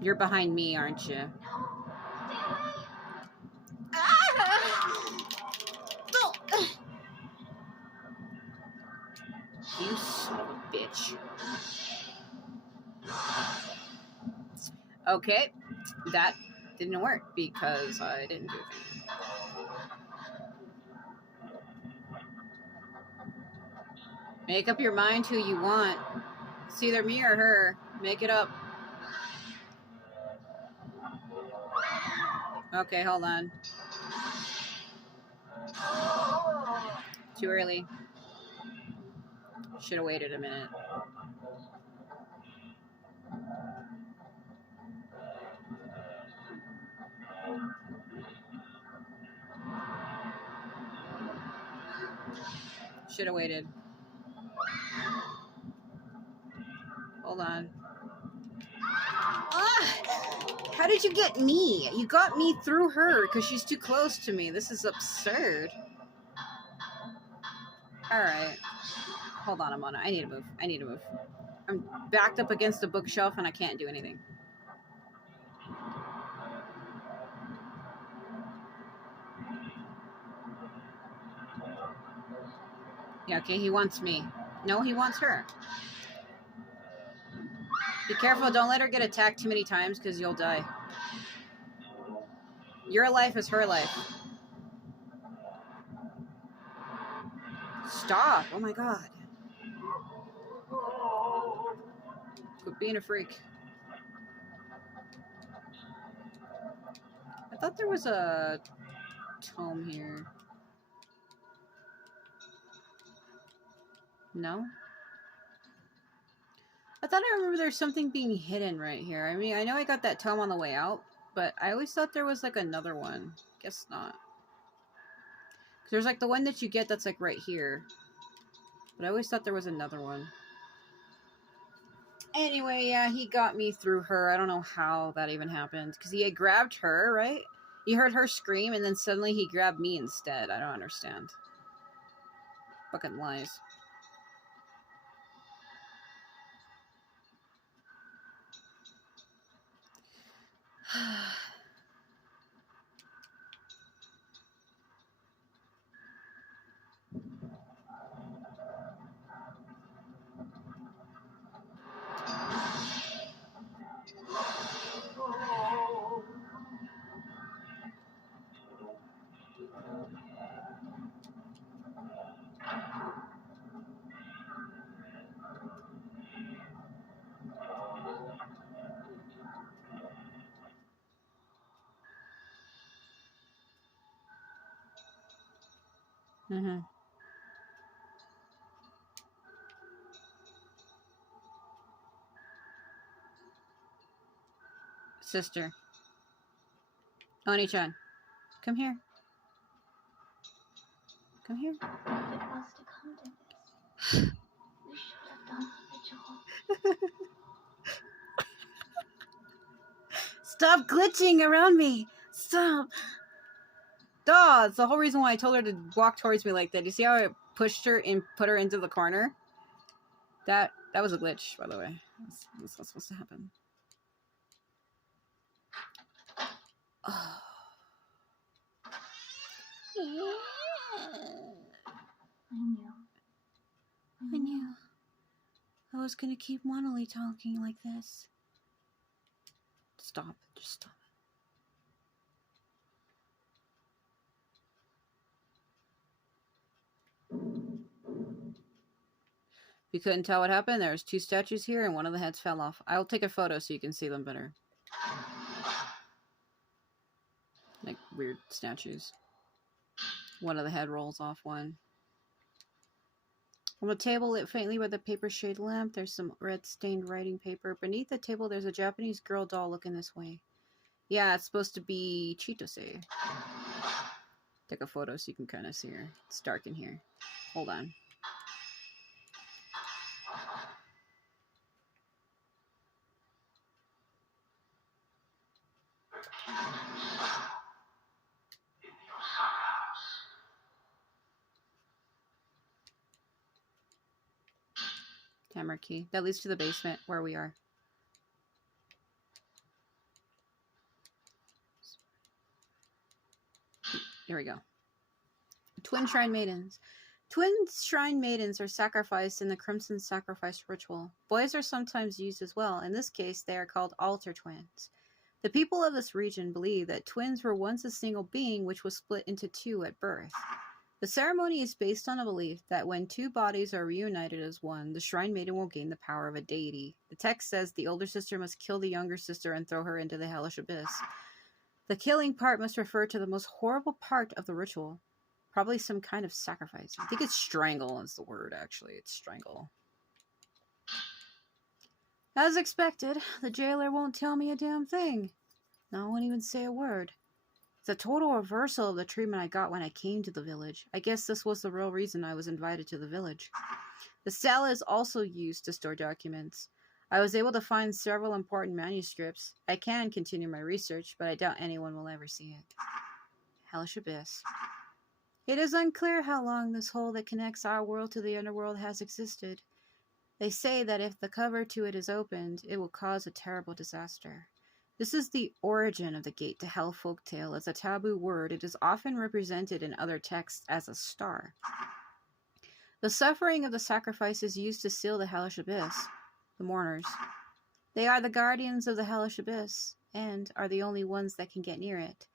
You're behind me, aren't you? You son of a bitch. Okay, that didn't work because I didn't do it. Make up your mind who you want. It's either me or her. Make it up. Okay, hold on. Too early. Should have waited a minute. Should have waited. Hold on. How did you get me? You got me through her because she's too close to me. This is absurd. Alright. Hold on a moment. I need to move. I need to move. I'm backed up against a bookshelf and I can't do anything. Yeah, okay, he wants me. No, he wants her. Be careful, don't let her get attacked too many times because you'll die. Your life is her life. Stop! Oh my god. Quit being a freak. I thought there was a tome here. No? I thought I remember there's something being hidden right here. I mean, I know I got that tome on the way out, but I always thought there was like another one. Guess not. 'Cause there's like the one that you get that's like right here. But I always thought there was another one. Anyway, yeah, he got me through her. I don't know how that even happened. Because he had grabbed her, right? You heard her scream, and then suddenly he grabbed me instead. I don't understand. Fucking lies. Mm-hmm. Sister. Oni-chan. Come here. Come here. If it was to come to this, we should have done the ritual. Stop glitching around me. Stop. Duh, it's the whole reason why I told her to walk towards me like that. You see how I pushed her and put her into the corner? That was a glitch, by the way. That's not supposed to happen. Oh. I knew. I was gonna keep Monolith talking like this. Stop. Just stop. If you couldn't tell what happened, there's 2 statues here and one of the heads fell off. I'll take a photo so you can see them better. Like weird statues. One of the head rolls off one. On the table lit faintly by the paper shade lamp, there's some red stained writing paper. Beneath the table there's a Japanese girl doll looking this way. Yeah, it's supposed to be Chitose. Take a photo so you can kind of see her. It's dark in here. Hold on. Camera key. That leads to the basement where we are. Here we go. Twin Shrine Maidens. Twin Shrine Maidens are sacrificed in the Crimson Sacrifice ritual. Boys are sometimes used as well. In this case, they are called altar twins. The people of this region believe that twins were once a single being which was split into 2 at birth. The ceremony is based on a belief that when 2 bodies are reunited as one, the Shrine Maiden will gain the power of a deity. The text says the older sister must kill the younger sister and throw her into the hellish abyss. The killing part must refer to the most horrible part of the ritual. Probably some kind of sacrifice. I think it's strangle is the word, actually. It's strangle. As expected, the jailer won't tell me a damn thing. No, I won't even say a word. It's a total reversal of the treatment I got when I came to the village. I guess this was the real reason I was invited to the village. The cell is also used to store documents. I was able to find several important manuscripts. I can continue my research, but I doubt anyone will ever see it. Hellish Abyss. It is unclear how long this hole that connects our world to the underworld has existed. They say that if the cover to it is opened, it will cause a terrible disaster. This is the origin of the gate to hell folktale. As a taboo word, it is often represented in other texts as a star. The suffering of the sacrifice is used to seal the hellish abyss, the mourners. They are the guardians of the hellish abyss, and are the only ones that can get near it.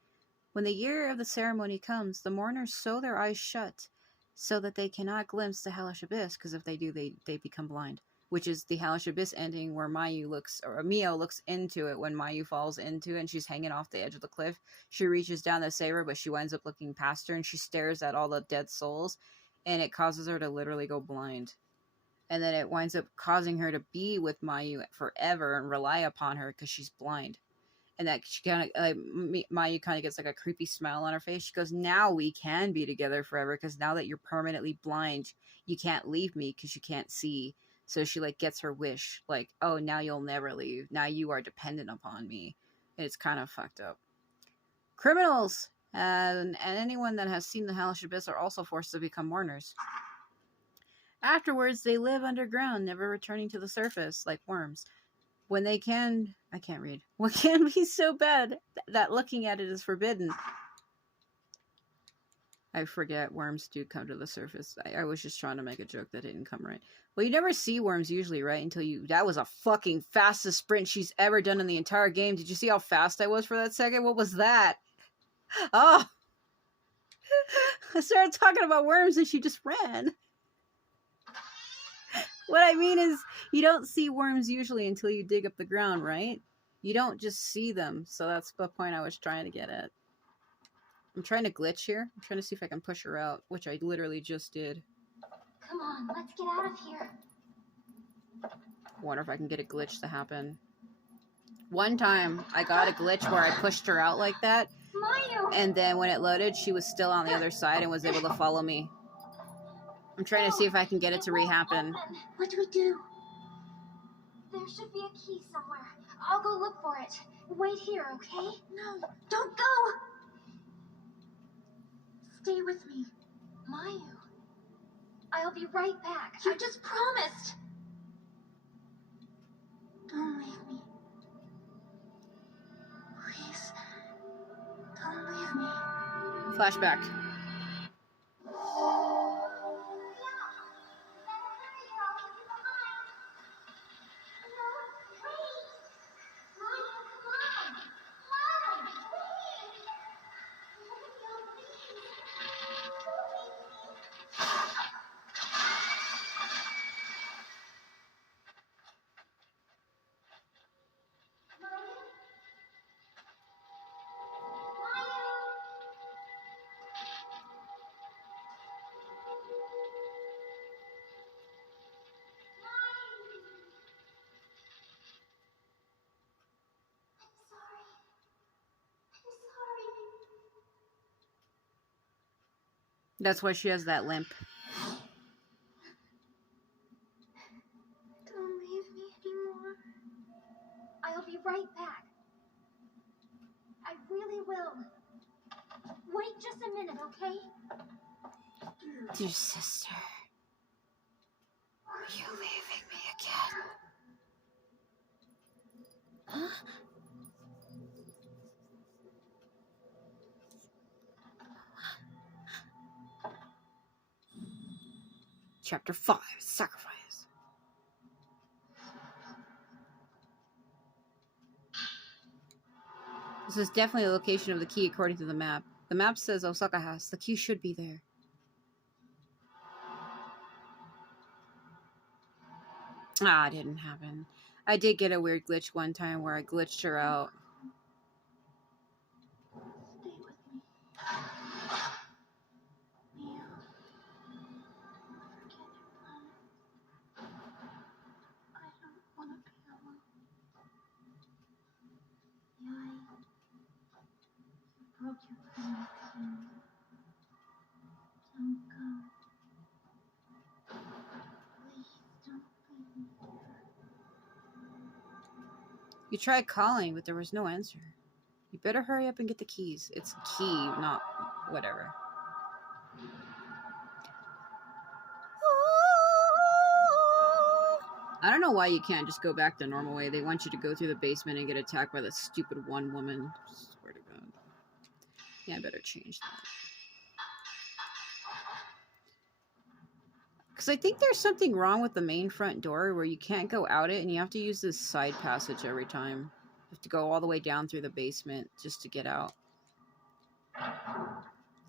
When the year of the ceremony comes, the mourners sew their eyes shut so that they cannot glimpse the hellish abyss, because if they do, they become blind. Which is the hellish abyss ending where Mio looks into it when Mayu falls into it and she's hanging off the edge of the cliff. She reaches down to save her, but she winds up looking past her and she stares at all the dead souls, and it causes her to literally go blind. And then it winds up causing her to be with Mayu forever and rely upon her because she's blind. And that she kind of, Mayu kind of gets like a creepy smile on her face. She goes, now we can be together forever, because now that you're permanently blind, you can't leave me because you can't see. So she like gets her wish, like, oh, now you'll never leave. Now you are dependent upon me. And it's kind of fucked up. Criminals and anyone that has seen the hellish abyss are also forced to become mourners. Afterwards, they live underground, never returning to the surface, like worms. When they can... I can't read. What can be so bad that looking at it is forbidden? I forget worms do come to the surface. I was just trying to make a joke that didn't come right. Well, you never see worms usually, right? Until you... That was a fucking fastest sprint she's ever done in the entire game. Did you see how fast I was for that second? What was that? Oh! I started talking about worms and she just ran. What I mean is, you don't see worms usually until you dig up the ground, right? You don't just see them. So that's the point I was trying to get at. I'm trying to glitch here. I'm trying to see if I can push her out, which I literally just did. Come on, let's get out of here. Wonder if I can get a glitch to happen. One time, I got a glitch where I pushed her out like that, Mayu! and then when it loaded, she was still on the other side and was able to follow me. I'm trying to see if I can get it to re-happen. What do we do? There should be a key somewhere. I'll go look for it. Wait here, okay? No, don't go! Stay with me. Mayu. I'll be right back. You just promised! Don't leave me. Please. Don't leave me. Flashback. That's why she has that limp. Don't leave me anymore. I'll be right back. I really will. Wait just a minute, okay? Dear sister, are you leaving me again? Huh? Chapter 5, Sacrifice. This is definitely the location of the key according to the map. The map says Osaka House. The key should be there. Ah, it didn't happen. I did get a weird glitch one time where I glitched her out. Stay with me. Mia. Forget your plan. I don't want to be alone. Yai, you broke your promise again. Don't go. Please don't leave me here. You tried calling, but there was no answer. You better hurry up and get the keys. It's a key, not whatever. I don't know why you can't just go back the normal way. They want you to go through the basement and get attacked by the stupid one woman. Swear to God. Yeah, I better change that. Because I think there's something wrong with the main front door where you can't go out it and you have to use this side passage every time. You have to go all the way down through the basement just to get out.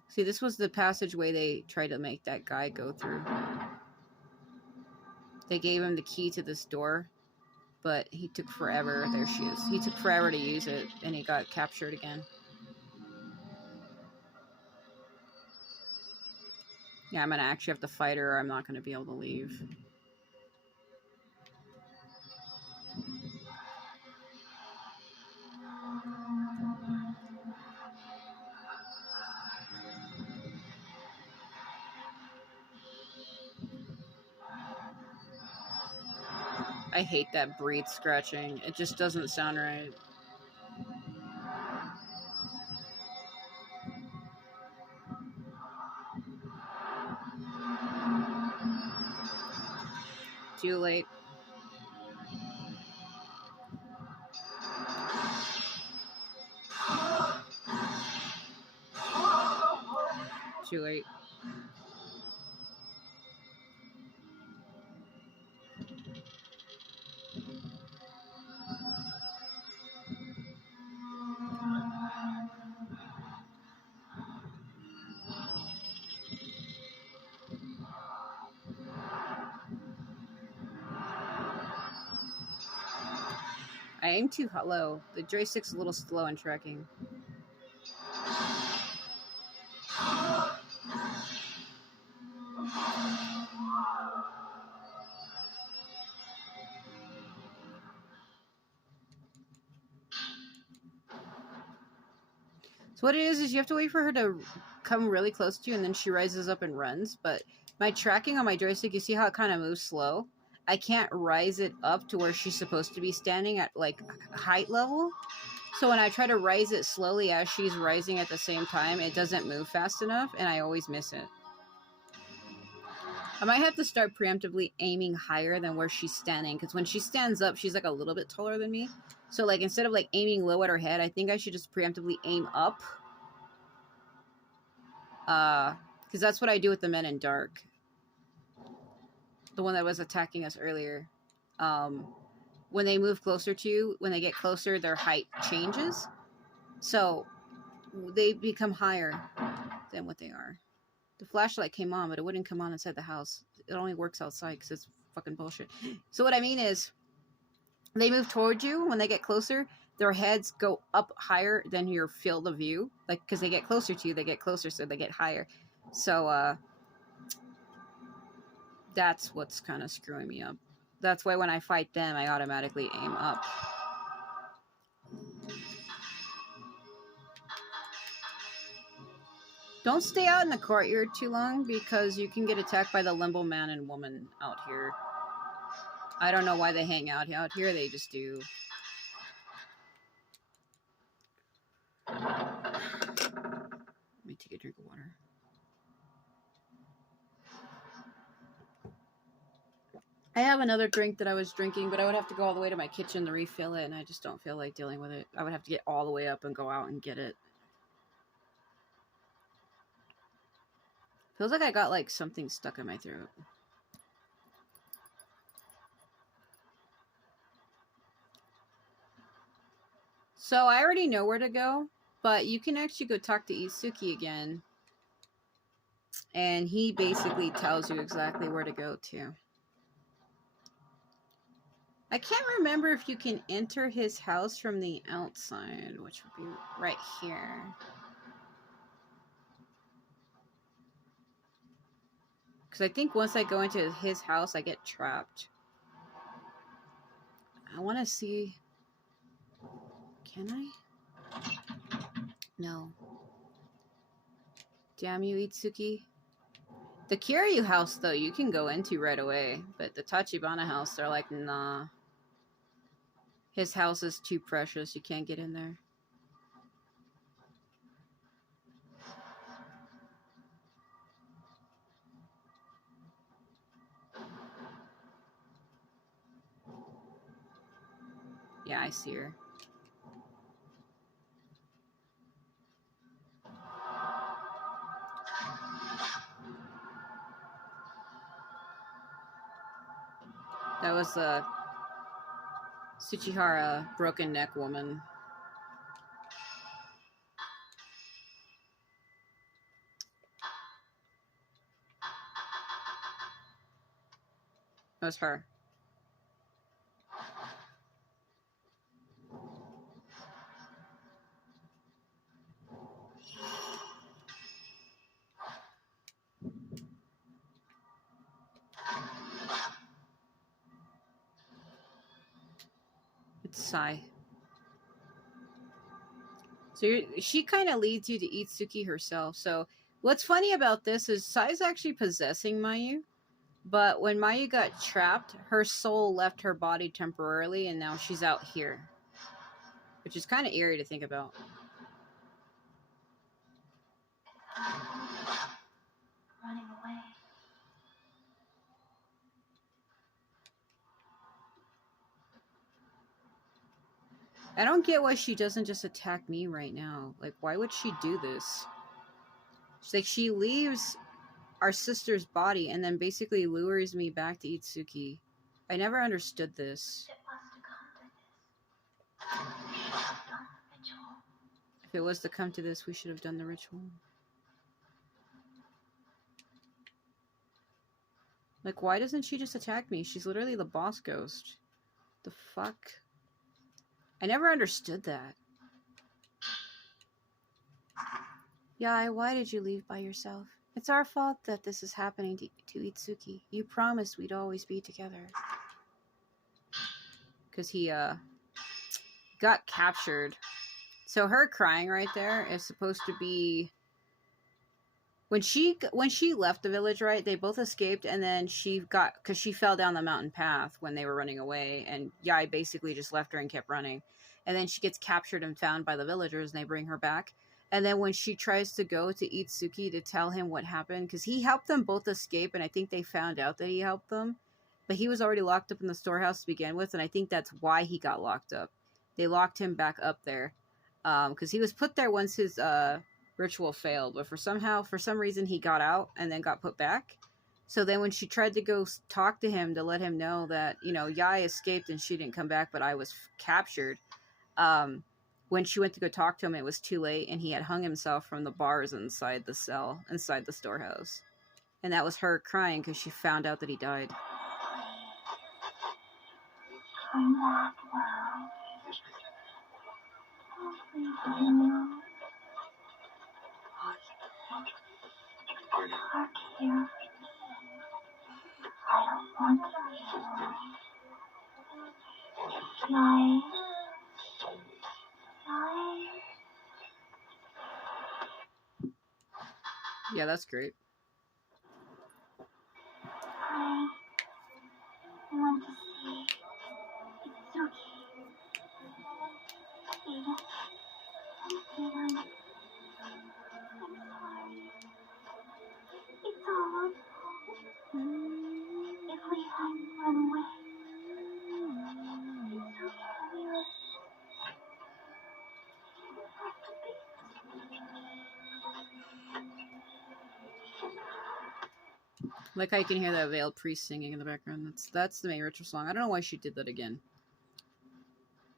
See, this was the passageway they tried to make that guy go through. They gave him the key to this door, but he took forever. There she is. He took forever to use it, and he got captured again. Yeah, I'm going to actually have to fight her or I'm not going to be able to leave. I hate that breathe scratching. It just doesn't sound right. Too late. Too late. I aim too low. The joystick's a little slow in tracking. So what it is you have to wait for her to come really close to you, and then she rises up and runs. But my tracking on my joystick, you see how it kind of moves slow? I can't rise it up to where she's supposed to be standing at, like, height level. So when I try to rise it slowly as she's rising at the same time, it doesn't move fast enough, and I always miss it. I might have to start preemptively aiming higher than where she's standing, because when she stands up, she's like a little bit taller than me. So like instead of like aiming low at her head, I think I should just preemptively aim up. Because that's what I do with the Men in Dark. The one that was attacking us earlier. When they move closer to you, when they get closer, their height changes. So they become higher than what they are. The flashlight came on, but it wouldn't come on inside the house. It only works outside because it's fucking bullshit. So what I mean is, they move towards you. When they get closer, their heads go up higher than your field of view. Like, because they get closer to you, they get closer, so they get higher. So, that's what's kind of screwing me up. That's why when I fight them, I automatically aim up. Don't stay out in the courtyard too long, because you can get attacked by the limbo man and woman out here. I don't know why they hang out here, they just do. Let me take a drink of water. I have another drink that I was drinking, but I would have to go all the way to my kitchen to refill it, and I just don't feel like dealing with it. I would have to get all the way up and go out and get it. Feels like I got like something stuck in my throat. So I already know where to go, but you can actually go talk to Itsuki again. And he basically tells you exactly where to go to. I can't remember if you can enter his house from the outside, which would be right here. Because I think once I go into his house, I get trapped. I want to see... Can I? No. Damn you, Itsuki. The Kiryu house, though, you can go into right away. But the Tachibana house, they're like, nah. His house is too precious. You can't get in there. Yeah, I see her. That was the Tsuchihara broken neck woman. That was her. It's Sai. So she kind of leads you to Itsuki herself. So what's funny about this is Sai's actually possessing Mayu. But when Mayu got trapped, her soul left her body temporarily, and now she's out here. Which is kind of eerie to think about. Running away. I don't get why she doesn't just attack me right now. Like, why would she do this? She's like, she leaves our sister's body and then basically lures me back to Itsuki. I never understood this. If it was to come to this, we should have done the ritual. Like, why doesn't she just attack me? She's literally the boss ghost. The fuck? I never understood that. Yai, why did you leave by yourself? It's our fault that this is happening to Itsuki. You promised we'd always be together. Because he, got captured So her crying right there is supposed to be when she left the village, right? They both escaped, and then because she fell down the mountain path when they were running away, and Yai basically just left her and kept running, and then she gets captured and found by the villagers, and they bring her back. And then when she tries to go to Itsuki to tell him what happened, because he helped them both escape, and I think they found out that he helped them, but he was already locked up in the storehouse to begin with, and I think that's why he got locked up. They locked him back up there, because he was put there once his ritual failed, but for some reason he got out and then got put back. So then when she tried to go talk to him to let him know that, you know, Yai escaped and she didn't come back, but I was captured, when she went to go talk to him, it was too late, and he had hung himself from the bars inside the cell, inside the storehouse. And that was her crying because she found out that he died. Come back now. Please, no. Fuck you. I don't want to anymore. Yai. Yai. Yeah, that's great. I want to see Itsuki. Even. I'm sorry. It's all our fault. If we hadn't run away, Itsuki would have to be. Like how you can hear that veiled priest singing in the background. That's the main ritual song. I don't know why she did that again.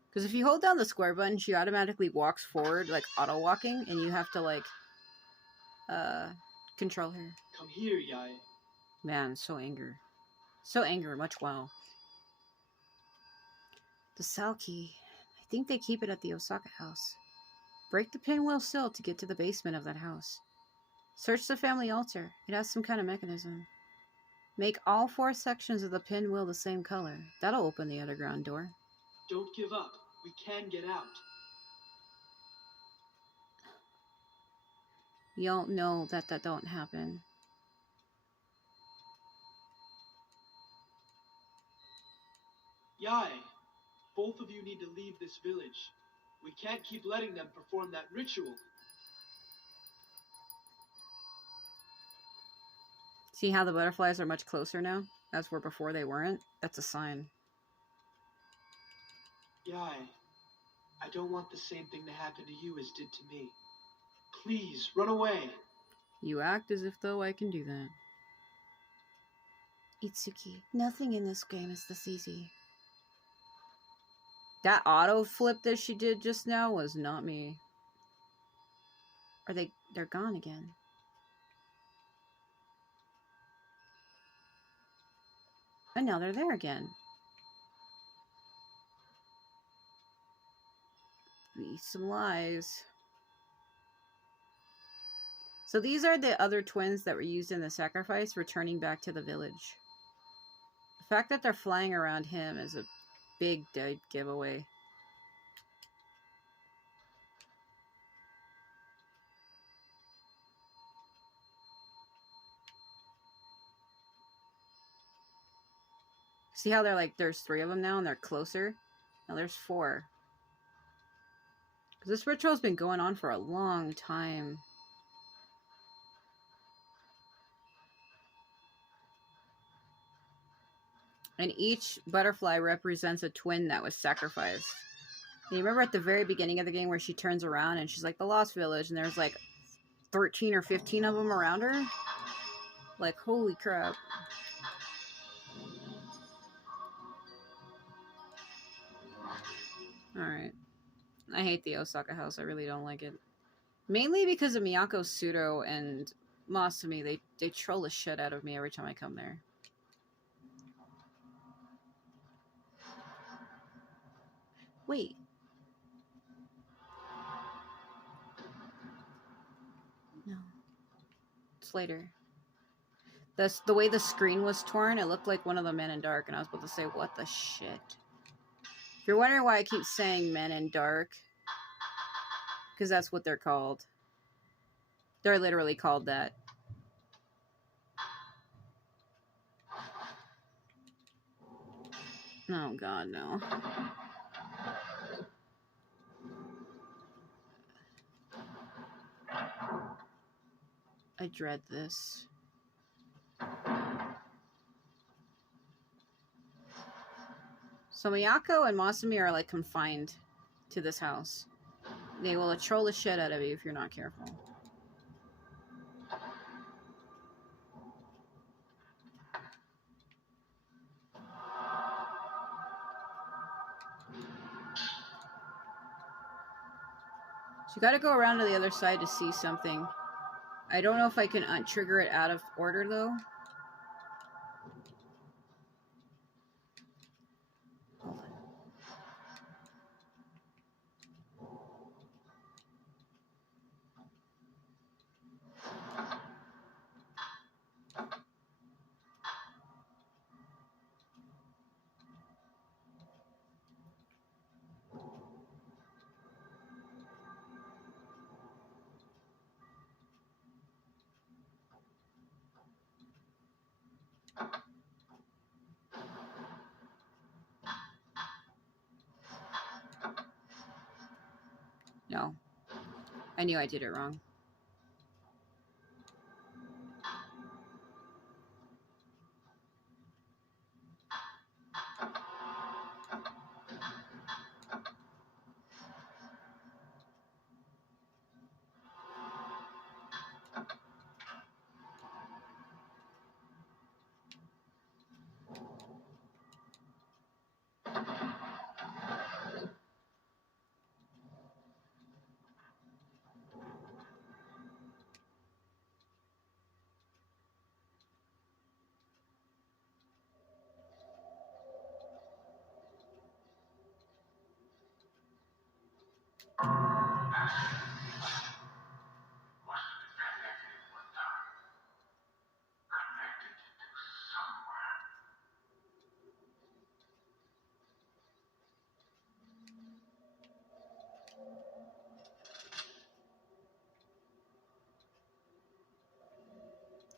Because if you hold down the square button, she automatically walks forward, like auto walking, and you have to like control her. Come here, Yai. Man, so angry. So angry, much wow. The cell key. I think they keep it at the Osaka house. Break the pinwheel sill to get to the basement of that house. Search the family altar. It has some kind of mechanism. Make all 4 sections of the pinwheel the same color. That'll open the underground door. Don't give up. We can get out. You don't know that don't happen. Yai, both of you need to leave this village. We can't keep letting them perform that ritual. See how the butterflies are much closer now? As were before they weren't? That's a sign. Yai, I don't want the same thing to happen to you as did to me. Please, run away. You act as if though I can do that. Itsuki, nothing in this game is this easy. That auto flip that she did just now was not me. They're gone again. And now they're there again. Be some lies. So these are the other twins that were used in the sacrifice returning back to the village. The fact that they're flying around him is a big dead giveaway. See how they're like, there's 3 of them now and they're closer? Now there's 4. Because this ritual's been going on for a long time. And each butterfly represents a twin that was sacrificed. And you remember at the very beginning of the game where she turns around and she's like, the Lost Village, and there's like 13 or 15 of them around her? Like, holy crap. Alright. I hate the Osaka house. I really don't like it. Mainly because of Miyako Sudo and Masumi. They troll the shit out of me every time I come there. Wait. No. It's later. The way the screen was torn, it looked like one of the Men in Dark, and I was about to say, what the shit? If you're wondering why I keep saying Men in Dark, Because that's what they're called. They're literally called that. Oh god, no. I dread this. So Miyako and Masumi are like confined to this house. They will troll the shit out of you if you're not careful. So you gotta go around to the other side to see something. I don't know if I can trigger it out of order though. Hold on. No. I knew I did it wrong.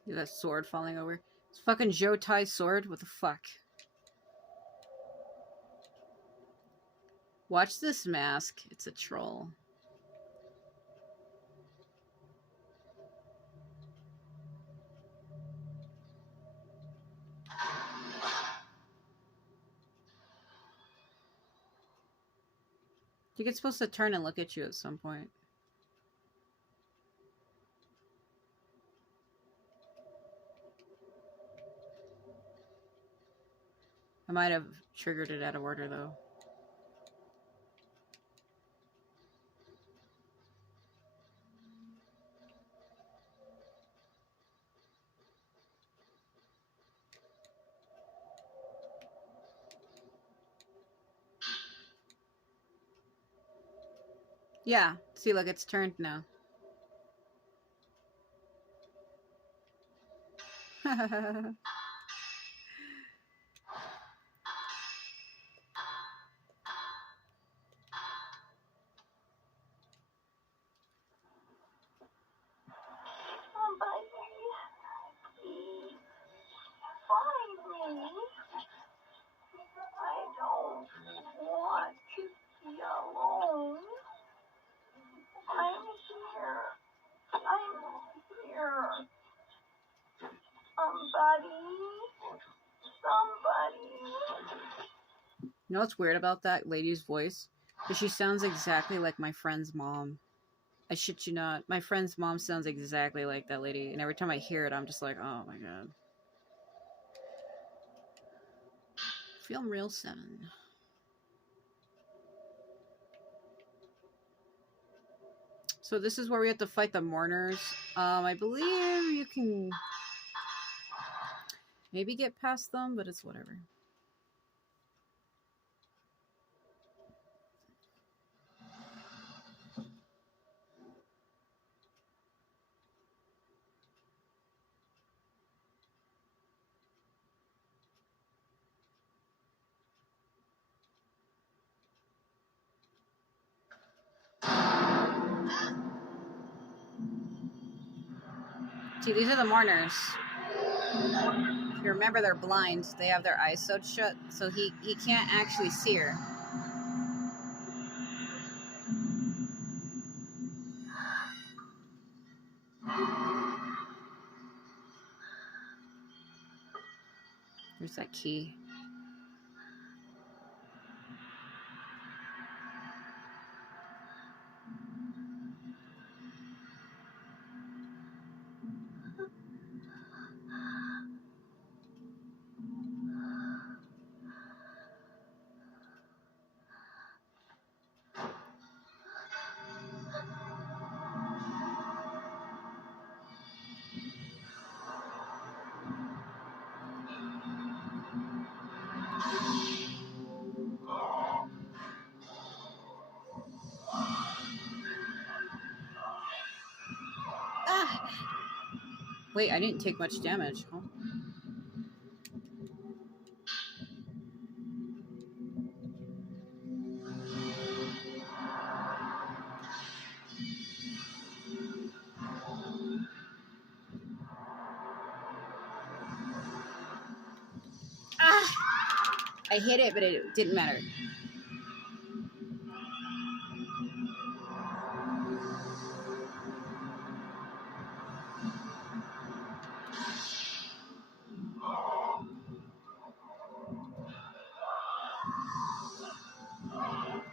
Yeah, that sword falling over. It's fucking Jotai's sword? What the fuck? Watch this mask. It's a troll. I think it's supposed to turn and look at you at some point. I might have triggered it out of order though. Yeah, see, look, it's turned now. You know what's weird about that lady's voice? Because she sounds exactly like my friend's mom. I shit you not. My friend's mom sounds exactly like that lady. And every time I hear it, I'm just like, oh my god. Film Reel 7. So this is where we have to fight the mourners. I believe you can maybe get past them, but it's whatever. See, these are the mourners. If you remember, they're blind. They have their eyes sewed shut, so he can't actually see her. There's that key. Ah! Wait, I didn't take much damage. Huh? Ah! I hit it, but it didn't matter.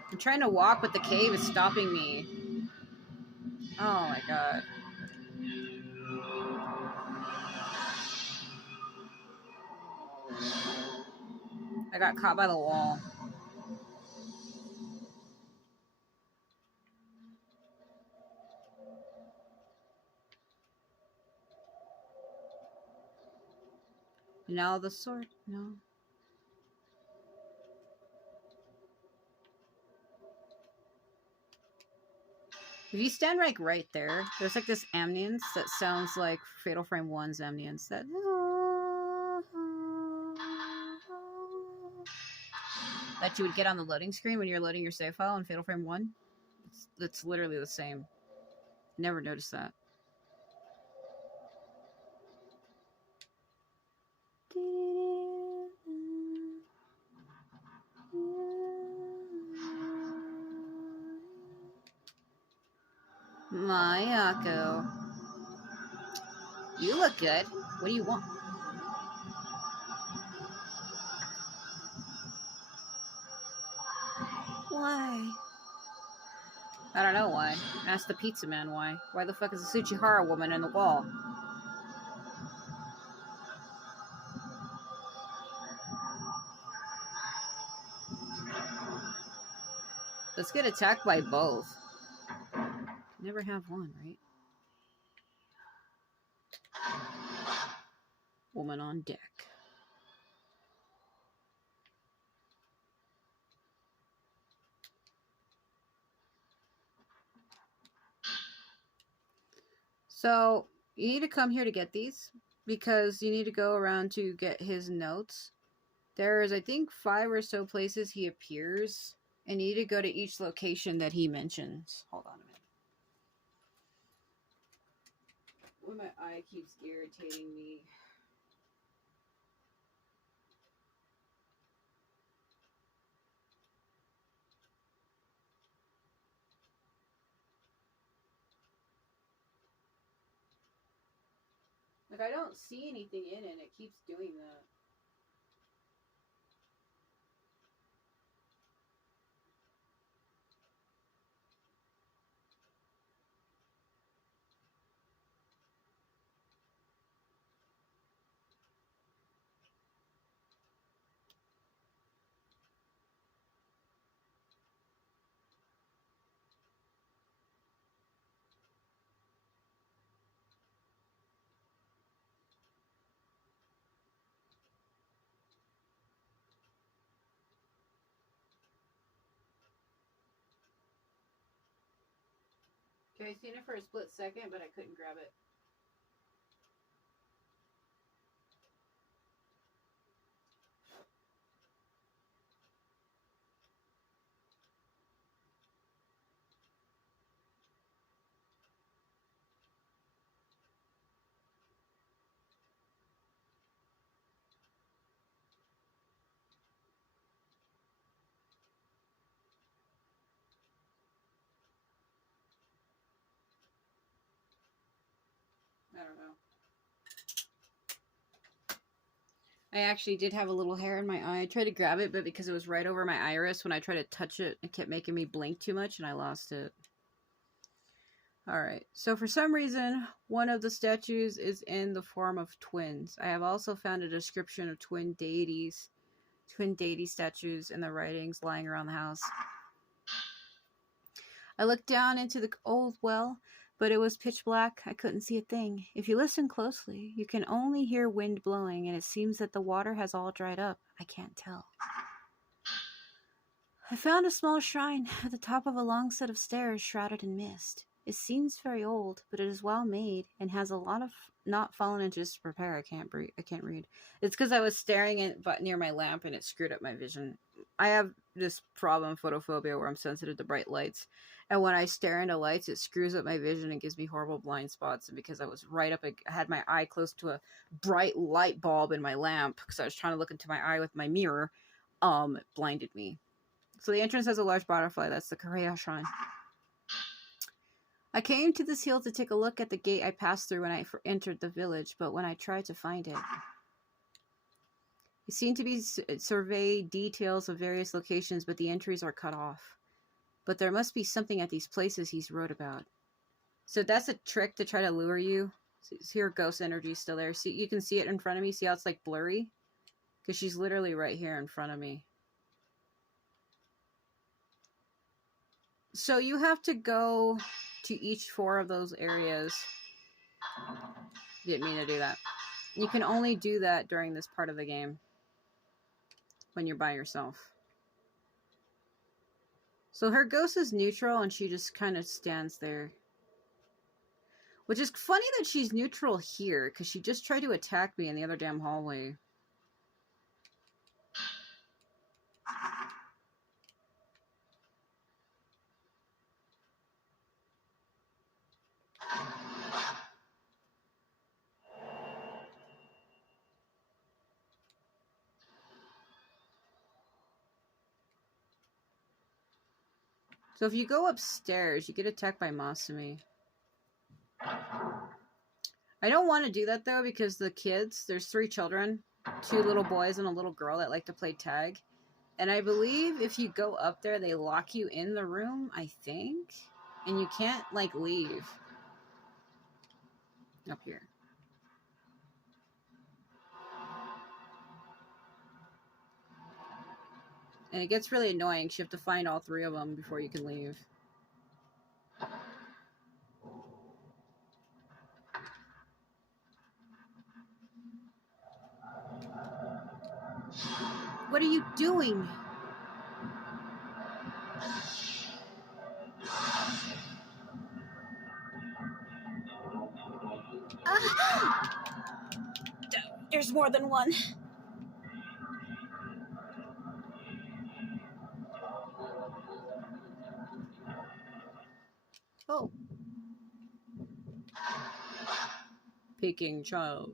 I'm trying to walk, but the cave is stopping me. Oh my god. I got caught by the wall. Now the sword. No. If you stand like right there, there's like this ambience that sounds like Fatal Frame 1's ambience. That you would get on the loading screen when you're loading your save file in Fatal Frame 1. It's literally the same. Never noticed that. Mayako. You look good. What do you want? Why? I don't know why. Ask the pizza man why. Why the fuck is a Tsuchihara woman in the wall? Let's get attacked by both. Never have one, right? Woman on deck. So, you need to come here to get these, because you need to go around to get his notes. There's, I think, 5 or so places he appears, and you need to go to each location that he mentions. Hold on a minute. When my eye keeps irritating me. Like, I don't see anything in it, and it keeps doing that. Okay, I seen it for a split second, but I couldn't grab it. I actually did have a little hair in my eye. I tried to grab it, but because it was right over my iris, when I tried to touch it, it kept making me blink too much, and I lost it. Alright, so for some reason, one of the statues is in the form of twins. I have also found a description of twin deity statues in the writings lying around the house. I looked down into the old well, but it was pitch black. I couldn't see a thing. If you listen closely, you can only hear wind blowing, and it seems that the water has all dried up. I can't tell. I found a small shrine at the top of a long set of stairs shrouded in mist. It seems very old, but it is well made and has a lot of not fallen into disrepair. I can't read. It's because I was staring at near my lamp and it screwed up my vision. I have this problem, photophobia, where I'm sensitive to bright lights, and when I stare into lights, it screws up my vision and gives me horrible blind spots. And because I was I had my eye close to a bright light bulb in my lamp because I was trying to look into my eye with my mirror, it blinded me. So the entrance has a large butterfly. That's the Korea shrine. I came to this hill to take a look at the gate I passed through when I entered the village, but when I tried to find it, it seemed to be survey details of various locations, but the entries are cut off. But there must be something at these places he's wrote about. So that's a trick to try to lure you. See, her ghost energy is still there. See, you can see it in front of me. See how it's like blurry? Because she's literally right here in front of me. So you have to go to each 4 of those areas. Didn't mean to do that. You can only do that during this part of the game. When you're by yourself. So her ghost is neutral and she just kind of stands there. Which is funny that she's neutral here, because she just tried to attack me in the other damn hallway. So if you go upstairs, you get attacked by Masumi. I don't want to do that though, because the kids, there's 3 children, 2 little boys and a little girl that like to play tag. And I believe if you go up there, they lock you in the room, I think. And you can't, like, leave. Up here. And it gets really annoying because you have to find all 3 of them before you can leave. What are you doing? There's more than one. Oh. Peking child.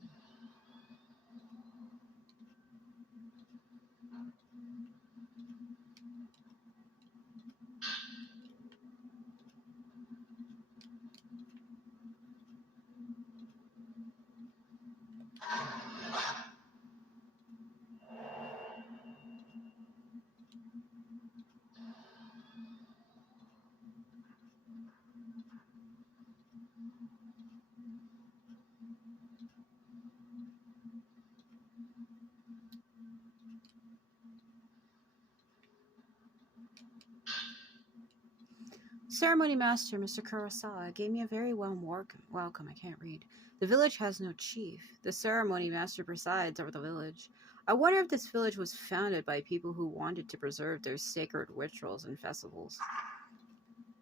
Ceremony Master, Mr. Kurosawa, gave me a very warm welcome. I can't read. The village has no chief. The Ceremony Master presides over the village. I wonder if this village was founded by people who wanted to preserve their sacred rituals and festivals.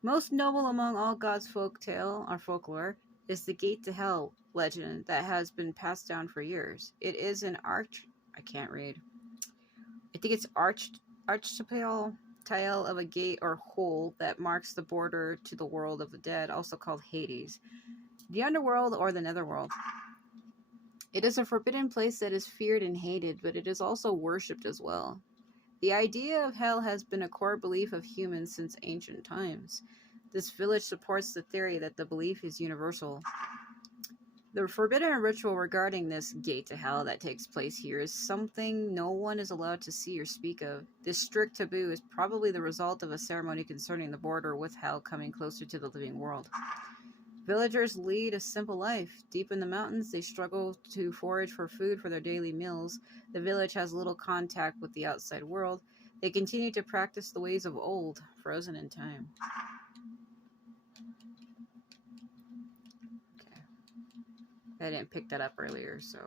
Most noble among all God's folklore is the Gate to Hell legend that has been passed down for years. It is an I can't read. I think it's archipel tile of a gate or hole that marks the border to the world of the dead, also called Hades, the underworld or the netherworld. It is a forbidden place that is feared and hated, but it is also worshipped as well. The idea of hell has been a core belief of humans since ancient times. This village supports the theory that the belief is universal. The forbidden ritual regarding this gate to hell that takes place here is something no one is allowed to see or speak of. This strict taboo is probably the result of a ceremony concerning the border with hell coming closer to the living world. Villagers lead a simple life. Deep in the mountains, they struggle to forage for food for their daily meals. The village has little contact with the outside world. They continue to practice the ways of old, frozen in time. Okay. I didn't pick that up earlier, so...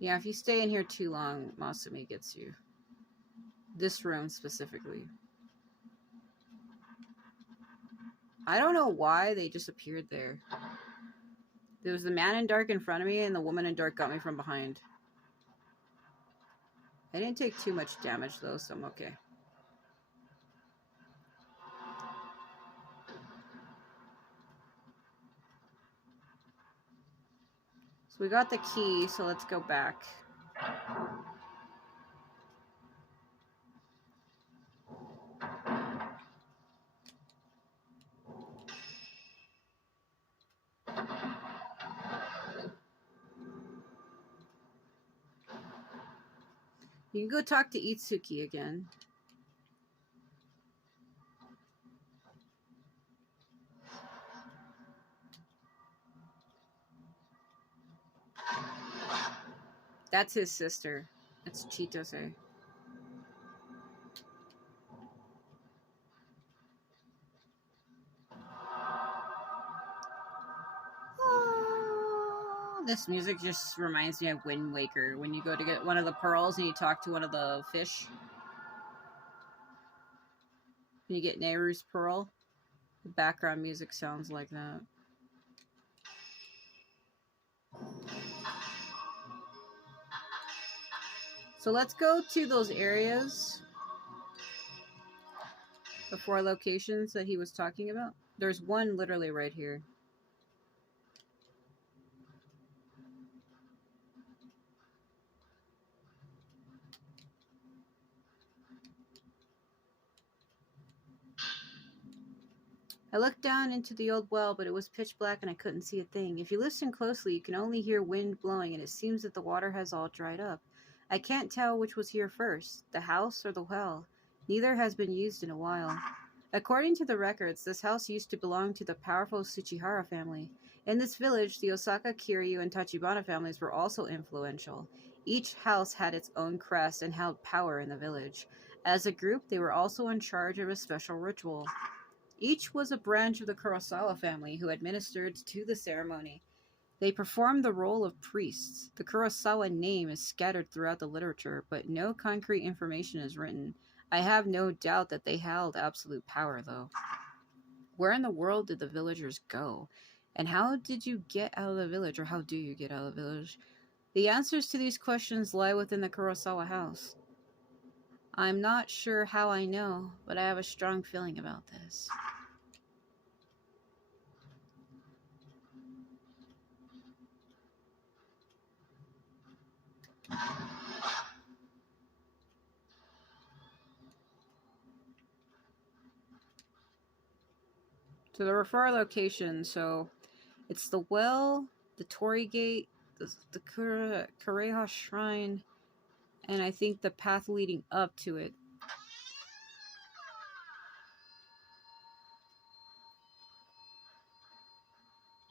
Yeah, if you stay in here too long, Masumi gets you. This room specifically. I don't know why they just appeared there. There was the man in dark in front of me, and the woman in dark got me from behind. I didn't take too much damage, though, so I'm okay. So we got the key, so let's go back. You can go talk to Itsuki again. That's his sister. That's Chitose. Oh, this music just reminds me of Wind Waker. When you go to get one of the pearls and you talk to one of the fish. When you get Nehru's pearl. The background music sounds like that. So let's go to those areas. The 4 locations that he was talking about. There's one literally right here. I looked down into the old well, but it was pitch black and I couldn't see a thing. If you listen closely, you can only hear wind blowing, and it seems that the water has all dried up. I can't tell which was here first, the house or the well. Neither has been used in a while. According to the records, this house used to belong to the powerful Tsuchihara family. In this village, the Osaka, Kiryu, and Tachibana families were also influential. Each house had its own crest and held power in the village. As a group, they were also in charge of a special ritual. Each was a branch of the Kurosawa family who administered to the ceremony. They performed the role of priests. The Kurosawa name is scattered throughout the literature, but no concrete information is written. I have no doubt that they held absolute power, though. Where in the world did the villagers go? And how did you get out of the village, or how do you get out of the village? The answers to these questions lie within the Kurosawa house. I'm not sure how I know, but I have a strong feeling about this. So there were 4 locations, so it's the well, the Torii Gate, the Kureha Shrine, and I think the path leading up to it.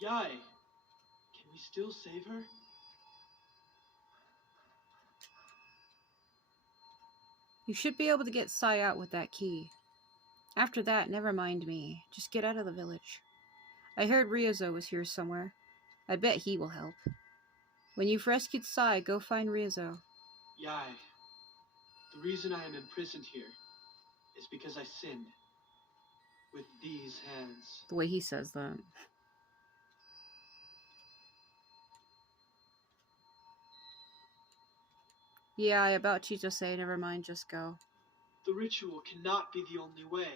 Yai, can we still save her? You should be able to get Sai out with that key. After that, never mind me. Just get out of the village. I heard Ryozo was here somewhere. I bet he will help. When you've rescued Sai, go find Ryozo. Yai, the reason I am imprisoned here is because I sinned. With these hands. The way he says that. Yeah, about Chitose, never mind, just go. The ritual cannot be the only way.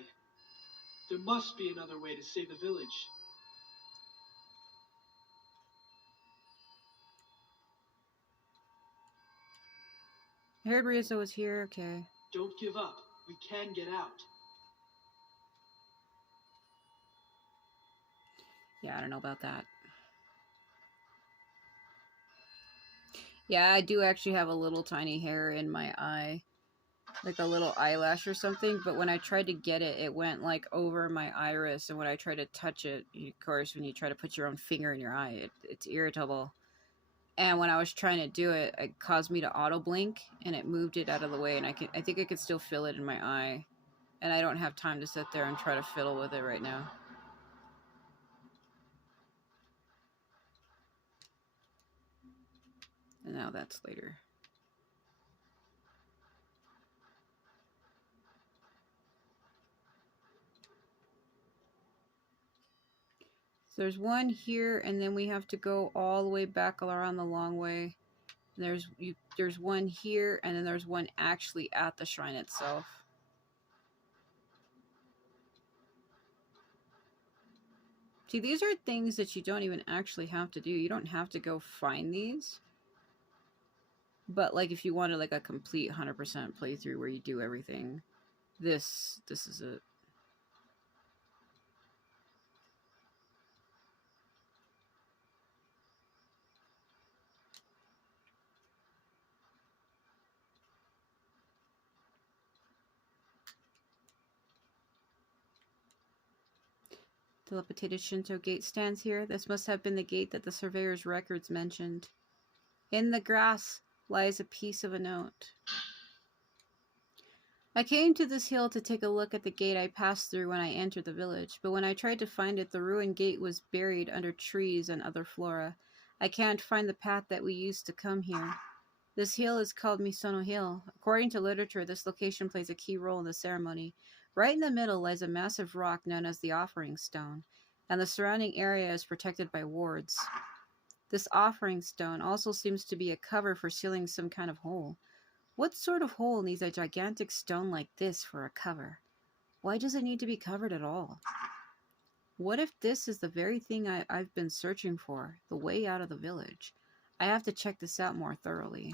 There must be another way to save the village. I heard Ryuzo was here. Okay. Don't give up. We can get out. Yeah, I don't know about that. Yeah, I do actually have a little tiny hair in my eye. Like a little eyelash or something. But when I tried to get it, it went like over my iris. And when I tried to touch it, of course, when you try to put your own finger in your eye, it's irritable. And when I was trying to do it, it caused me to auto blink. And it moved it out of the way. And I think I could still feel it in my eye. And I don't have time to sit there and try to fiddle with it right now. And now that's later. So there's one here, and then we have to go all the way back around the long way. And there's one here, and then there's one actually at the shrine itself. See, these are things that you don't even actually have to do. You don't have to go find these. But like if you wanted like a complete 100% playthrough where you do everything, this is it. The dilapidated Shinto gate stands here. This must have been the gate that the surveyor's records mentioned. In the grass lies a piece of a note. I came to this hill to take a look at the gate I passed through when I entered the village, but when I tried to find it, the ruined gate was buried under trees and other flora. I can't find the path that we used to come here. This hill is called Misono Hill. According to literature, this location plays a key role in the ceremony. Right in the middle lies a massive rock known as the Offering Stone, and the surrounding area is protected by wards. This Offering Stone also seems to be a cover for sealing some kind of hole. What sort of hole needs a gigantic stone like this for a cover? Why does it need to be covered at all? What if this is the very thing I've been searching for, the way out of the village? I have to check this out more thoroughly.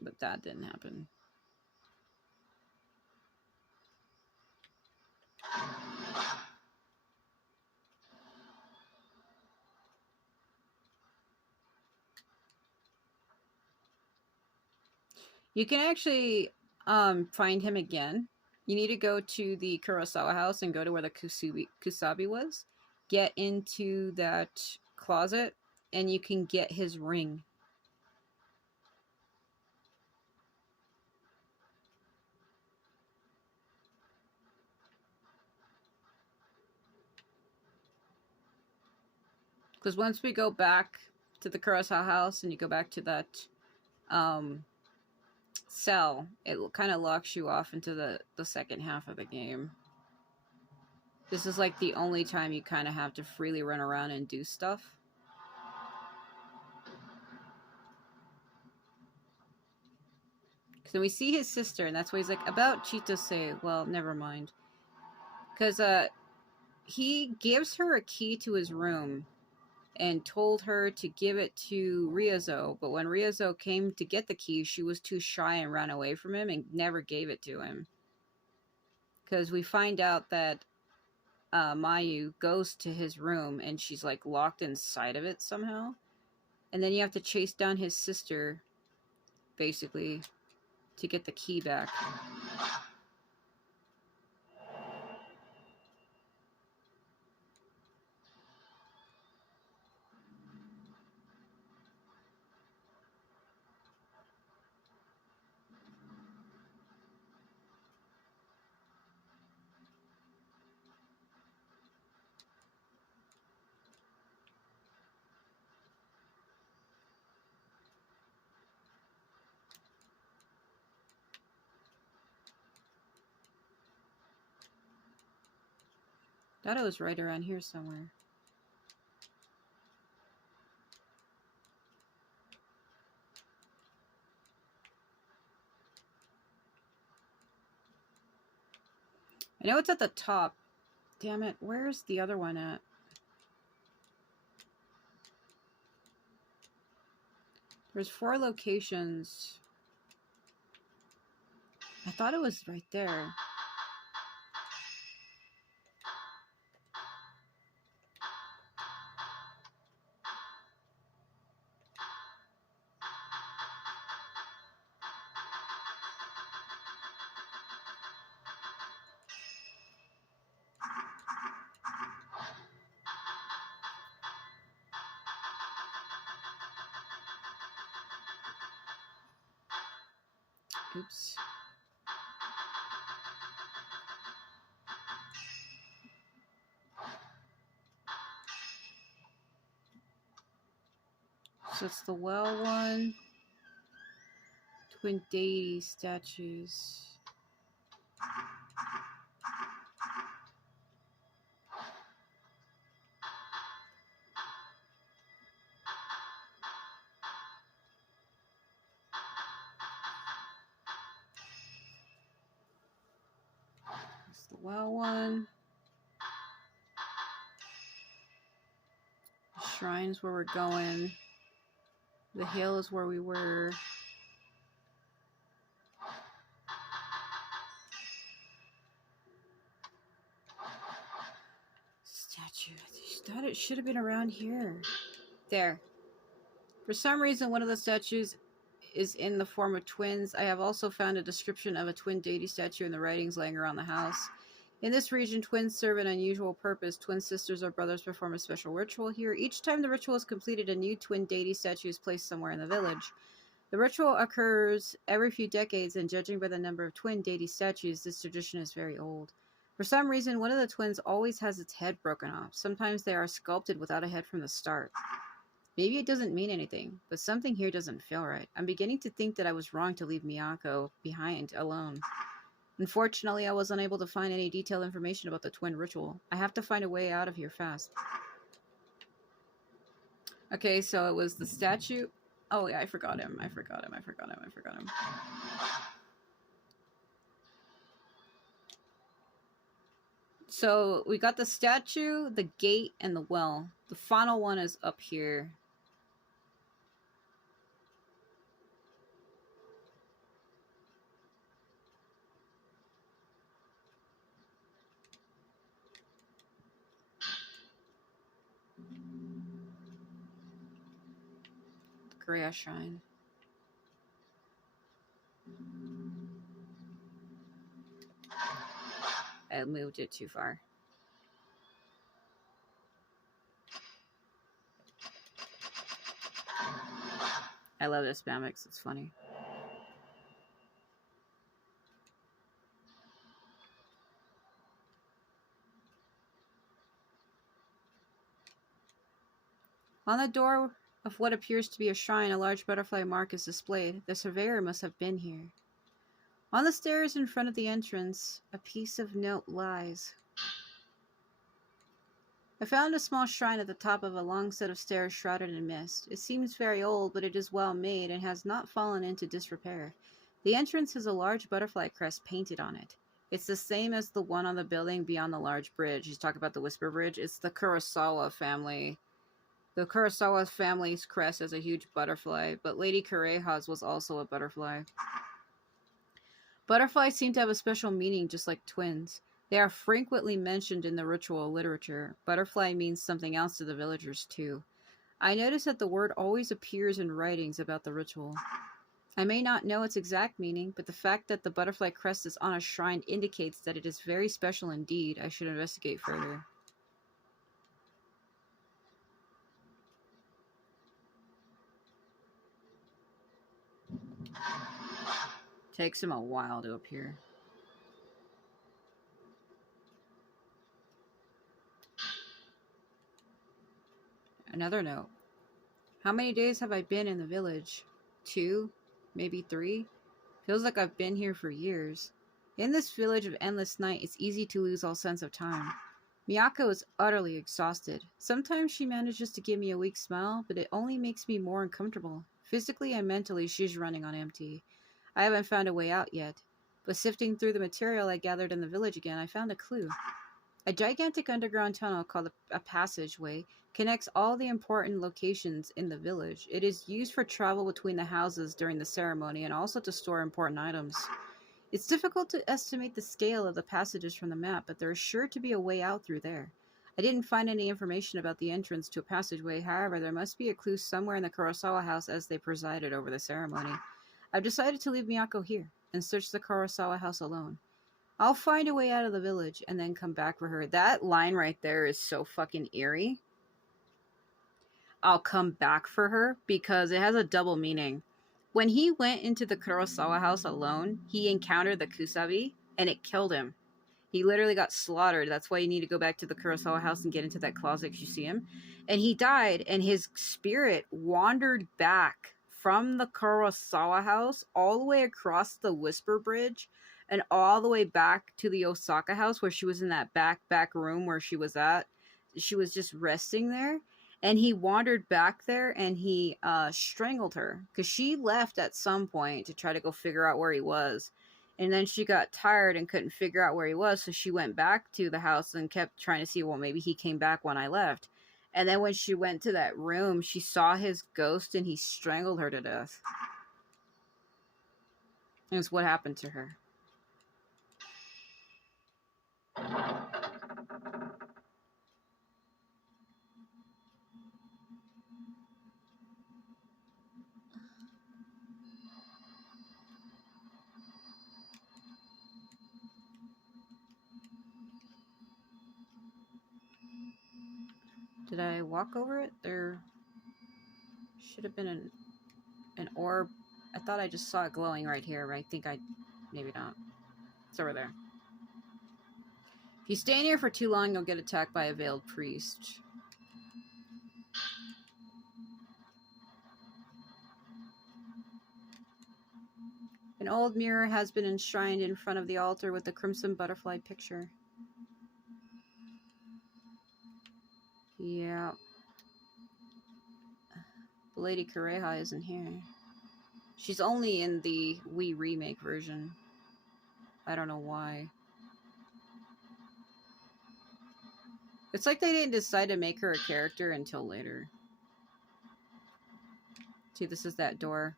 But that didn't happen. You can actually find him again. You need to go to the Kurosawa house and go to where the Kusabi was. Get into that closet, and you can get his ring. Because once we go back to the Kurosawa house and you go back to that cell, it kind of locks you off into the second half of the game. This is like the only time you kind of have to freely run around and do stuff. So we see his sister, and that's why he's like, about Chitose. Well, never mind. Because he gives her a key to his room and told her to give it to Ryuzo. But when Ryuzo came to get the key, she was too shy and ran away from him and never gave it to him. Because we find out that Mayu goes to his room and she's like locked inside of it somehow. And then you have to chase down his sister, basically, to get the key back. Thought it was right around here somewhere. I know it's at the top. Damn it, where's the other one at? There's 4 locations. thought it was right there. Oops. So it's the well one. Twin deity statues. It's the well one. The shrine's where we're going. The hill is where we were. Statue. I thought it should have been around here. There. For some reason, one of the statues is in the form of twins. I have also found a description of a twin deity statue in the writings laying around the house. In this region, twins serve an unusual purpose. Twin sisters or brothers perform a special ritual here. Each time the ritual is completed, a new twin deity statue is placed somewhere in the village. The ritual occurs every few decades, and judging by the number of twin deity statues, this tradition is very old. For some reason, one of the twins always has its head broken off. Sometimes they are sculpted without a head from the start. Maybe it doesn't mean anything, but something here doesn't feel right. I'm beginning to think that I was wrong to leave Miyako behind alone. Unfortunately, I was unable to find any detailed information about the twin ritual. I have to find a way out of here fast. Okay, so it was the statue. Oh yeah, I forgot him. So we got the statue, the gate, and the well. The final one is up here. Greya Shrine. I moved it too far. I love this Spamix, it's funny. On the door of what appears to be a shrine, a large butterfly mark is displayed. The surveyor must have been here. On the stairs in front of the entrance, a piece of note lies. I found a small shrine at the top of a long set of stairs shrouded in mist. It seems very old, but it is well made and has not fallen into disrepair. The entrance has a large butterfly crest painted on it. It's the same as the one on the building beyond the large bridge. He's talking about the Whisper Bridge. It's the Kurosawa family. The Kurosawa family's crest has a huge butterfly, but Lady Kureha's was also a butterfly. Butterflies seem to have a special meaning, just like twins. They are frequently mentioned in the ritual literature. Butterfly means something else to the villagers, too. I notice that the word always appears in writings about the ritual. I may not know its exact meaning, but the fact that the butterfly crest is on a shrine indicates that it is very special indeed. I should investigate further. Takes him a while to appear. Another note. How many days have I been in the village? 2? Maybe 3? Feels like I've been here for years. In this village of endless night, it's easy to lose all sense of time. Miyako is utterly exhausted. Sometimes she manages to give me a weak smile, but it only makes me more uncomfortable. Physically and mentally, she's running on empty. I haven't found a way out yet, but sifting through the material I gathered in the village again, I found a clue. A gigantic underground tunnel called a passageway connects all the important locations in the village. It is used for travel between the houses during the ceremony and also to store important items. It's difficult to estimate the scale of the passages from the map, but there is sure to be a way out through there. I didn't find any information about the entrance to a passageway. However, there must be a clue somewhere in the Kurosawa house as they presided over the ceremony. I've decided to leave Miyako here and search the Kurosawa house alone. I'll find a way out of the village and then come back for her. That line right there is so fucking eerie. I'll come back for her, because it has a double meaning. When he went into the Kurosawa house alone, he encountered the Kusabi and it killed him. He literally got slaughtered. That's why you need to go back to the Kurosawa house and get into that closet because you see him. And he died, and his spirit wandered back from the Kurosawa house all the way across the Whisper Bridge and all the way back to the Osaka house where she was in that back room where she was at. She was just resting there. And he wandered back there and he strangled her because she left at some point to try to go figure out where he was. And then she got tired and couldn't figure out where he was, so she went back to the house and kept trying to see, well, maybe he came back when I left. And then when she went to that room, she saw his ghost and he strangled her to death. It was what happened to her. Did I walk over it? There should have been an orb. I thought I just saw it glowing right here, but I think maybe not. It's over there. If you stay in here for too long, you'll get attacked by a veiled priest. An old mirror has been enshrined in front of the altar with the crimson butterfly picture. Yeah. The Lady Kureha isn't here. She's only in the Wii remake version. I don't know why. It's like they didn't decide to make her a character until later. See, this is that door.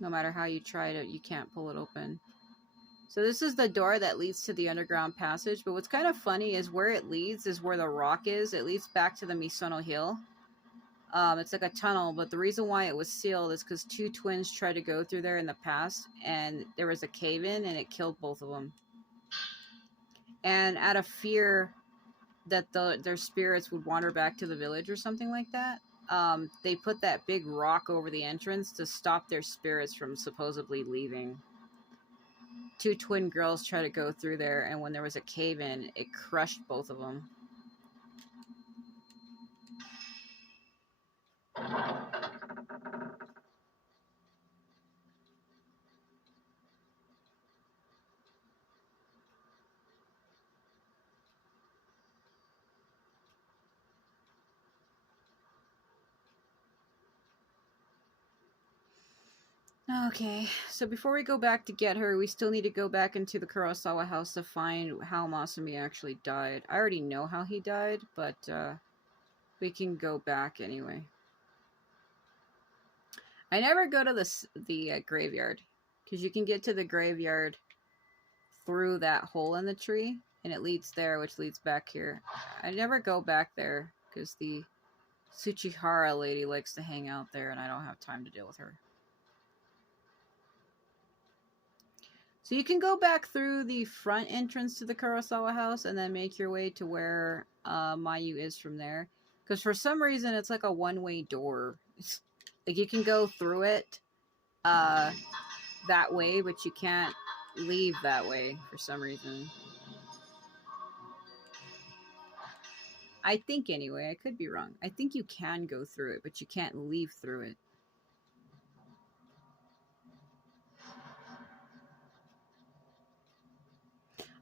No matter how you try it, you can't pull it open. So this is the door that leads to the underground passage, but what's kind of funny is where it leads is where the rock is. It leads back to the Misono Hill. It's like a tunnel, but the reason why it was sealed is because two twins tried to go through there in the past, and there was a cave-in, and it killed both of them. And out of fear that their spirits would wander back to the village or something like that, they put that big rock over the entrance to stop their spirits from supposedly leaving. Two twin girls tried to go through there, and when there was a cave-in, it crushed both of them. Okay, so before we go back to get her, we still need to go back into the Kurosawa house to find how Masumi actually died. I already know how he died, but we can go back anyway. I never go to the graveyard, because you can get to the graveyard through that hole in the tree, and it leads there, which leads back here. I never go back there, because the Tsuchihara lady likes to hang out there, and I don't have time to deal with her. So you can go back through the front entrance to the Kurosawa house and then make your way to where Mayu is from there. Because for some reason, it's like a one-way door. Like, you can go through it that way, but you can't leave that way for some reason. I think, anyway. I could be wrong. I think you can go through it, but you can't leave through it.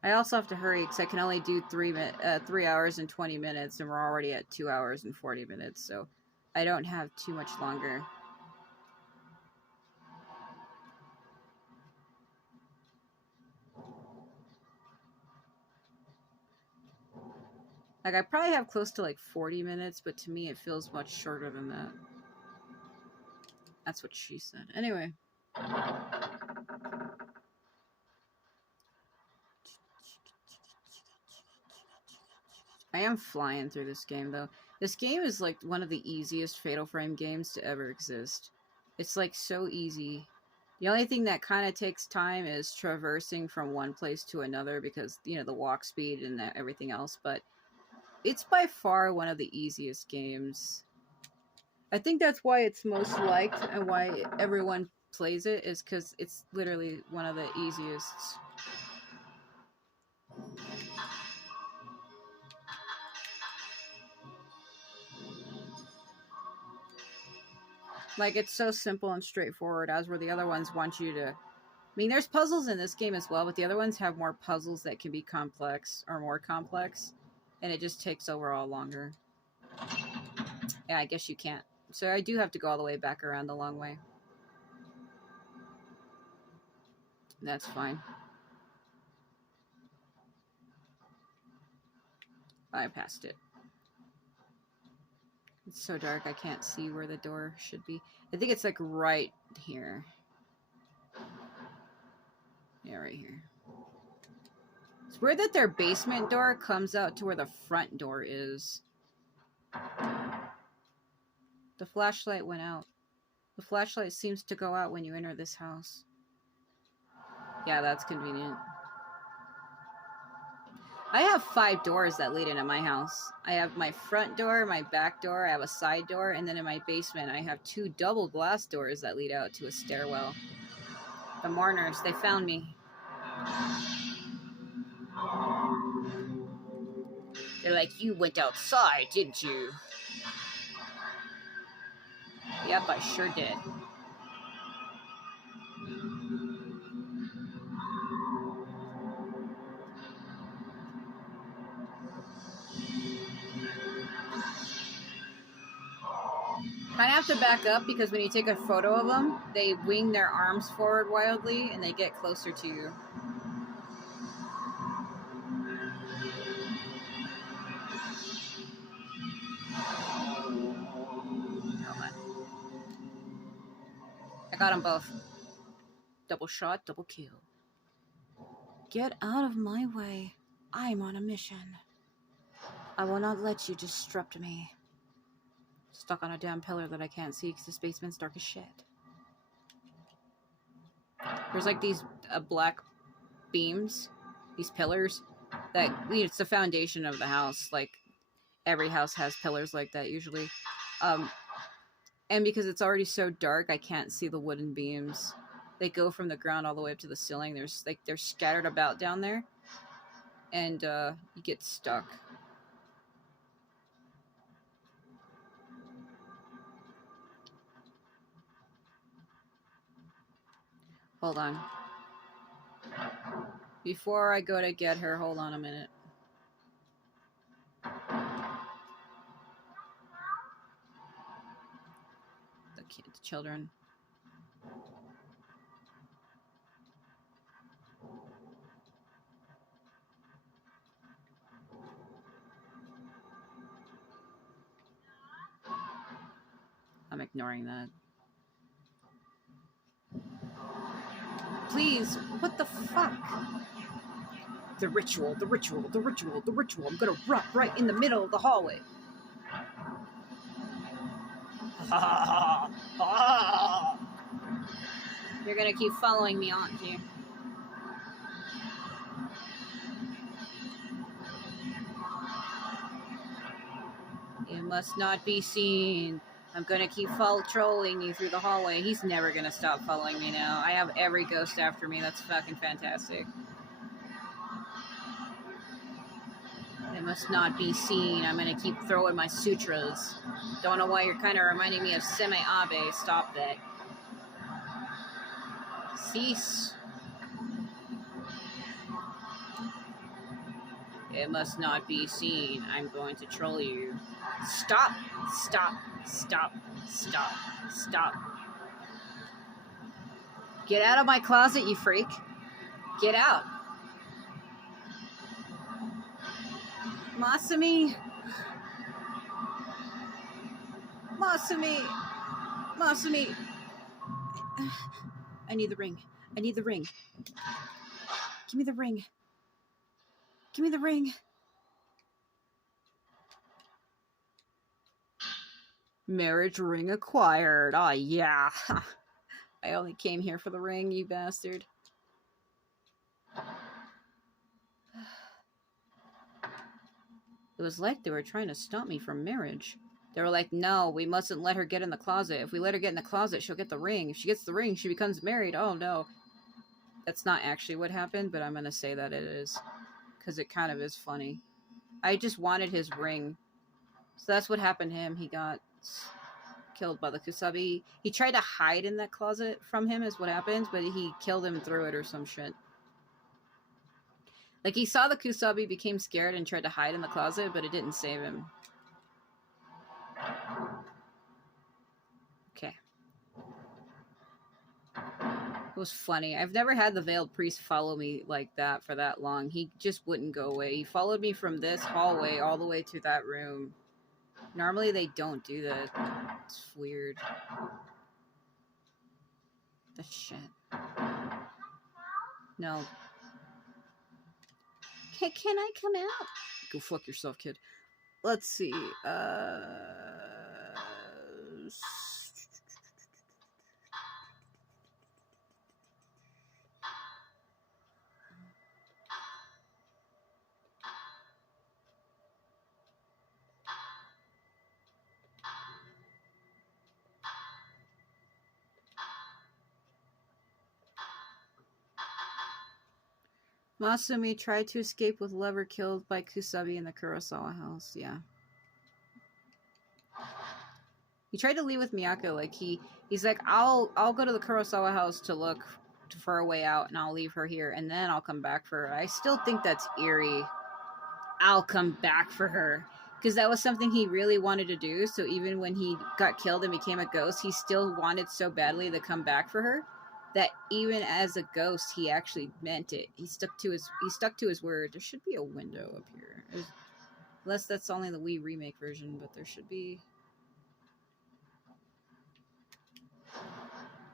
I also have to hurry because I can only do 3 hours and 20 minutes, and we're already at 2 hours and 40 minutes, so I don't have too much longer. Like, I probably have close to like 40 minutes, but to me it feels much shorter than that. That's what she said. Anyway. I am flying through this game, though. This game is, like, one of the easiest Fatal Frame games to ever exist. It's, like, so easy. The only thing that kind of takes time is traversing from one place to another because, you know, the walk speed and everything else, but it's by far one of the easiest games. I think that's why it's most liked and why everyone plays it, is because it's literally one of the easiest. Like, it's so simple and straightforward, as where the other ones want you to... I mean, there's puzzles in this game as well, but the other ones have more puzzles that can be complex, or more complex, and it just takes overall longer. Yeah, I guess you can't. So I do have to go all the way back around the long way. That's fine. I passed it. It's so dark I can't see where the door should be. I think it's like right here. Yeah, right here. It's weird that their basement door comes out to where the front door is. The flashlight went out. The flashlight seems to go out when you enter this house. Yeah, that's convenient. I have 5 doors that lead into my house. I have my front door, my back door, I have a side door, and then in my basement I have 2 double glass doors that lead out to a stairwell. The mourners, they found me. They're like, you went outside, didn't you? Yep, I sure did. Kind of have to back up because when you take a photo of them, they wing their arms forward wildly and they get closer to you. I got them both. Double shot, double kill. Get out of my way. I'm on a mission. I will not let you disrupt me. Stuck on a damn pillar that I can't see because this basement's dark as shit. There's like these black beams, these pillars, that, you know, it's the foundation of the house. Like, every house has pillars like that usually. And because it's already so dark, I can't see the wooden beams. They go from the ground all the way up to the ceiling. There's like, they're scattered about down there, and you get stuck. Hold on. Before I go to get her, hold on a minute. The kids, children. I'm ignoring that. Please, what the fuck? The ritual, the ritual, the ritual, the ritual. I'm gonna run right in the middle of the hallway. You're gonna keep following me, aren't you? It must not be seen. I'm gonna keep trolling you through the hallway. He's never gonna stop following me now. I have every ghost after me. That's fucking fantastic. It must not be seen. I'm gonna keep throwing my sutras. Don't know why you're kind of reminding me of Semi-Abe. Stop that. Cease. It must not be seen. I'm going to troll you. Stop. Stop. Stop. Stop. Stop. Get out of my closet, you freak. Get out. Masumi. Masumi. Masumi. I need the ring. I need the ring. Give me the ring. Give me the ring. Marriage ring acquired. Oh, yeah. I only came here for the ring, you bastard. It was like they were trying to stop me from marriage. They were like, no, we mustn't let her get in the closet. If we let her get in the closet, she'll get the ring. If she gets the ring, she becomes married. Oh, no. That's not actually what happened, but I'm going to say that it is. Because it kind of is funny. I just wanted his ring. So that's what happened to him. He got killed by the Kusabi. He tried to hide in that closet from him is what happened, but he killed him through it or some shit. Like, he saw the Kusabi, became scared, and tried to hide in the closet, but it didn't save him. Okay. It was funny. I've never had the Veiled Priest follow me like that for that long. He just wouldn't go away. He followed me from this hallway all the way to that room. Normally they don't do that. It's weird. The shit. No. Can I come out? Go fuck yourself, kid. Let's see. Masumi tried to escape with Lover killed by Kusabi in the Kurosawa house. Yeah. He tried to leave with Miyako. Like he's like, I'll go to the Kurosawa house to look for a way out, and I'll leave her here, and then I'll come back for her. I still think that's eerie. I'll come back for her. Because that was something he really wanted to do. So even when he got killed and became a ghost, he still wanted so badly to come back for her that even as a ghost, he actually meant it. He stuck to his word. There should be a window up here. Unless that's only the Wii remake version, but there should be.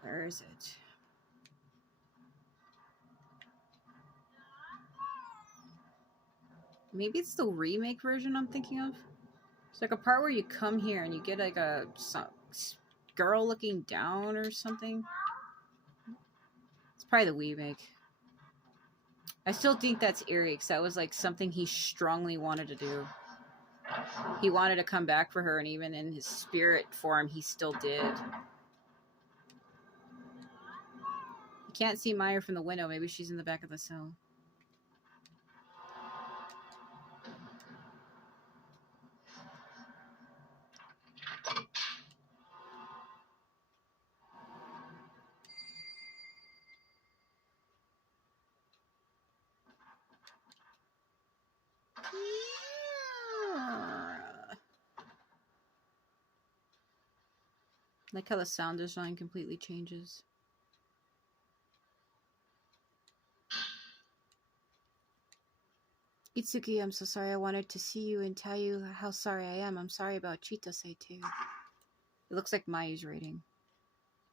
Where is it? Maybe it's the remake version I'm thinking of. It's like a part where you come here and you get like a girl looking down or something. It's probably the remake. I still think that's eerie because that was like something he strongly wanted to do. He wanted to come back for her, and even in his spirit form, he still did. You can't see Mayu from the window. Maybe she's in the back of the cell. Like how the sound design completely changes. Itsuki, I'm so sorry. I wanted to see you and tell you how sorry I am. I'm sorry about Chitose too. It looks like Mayu's rating.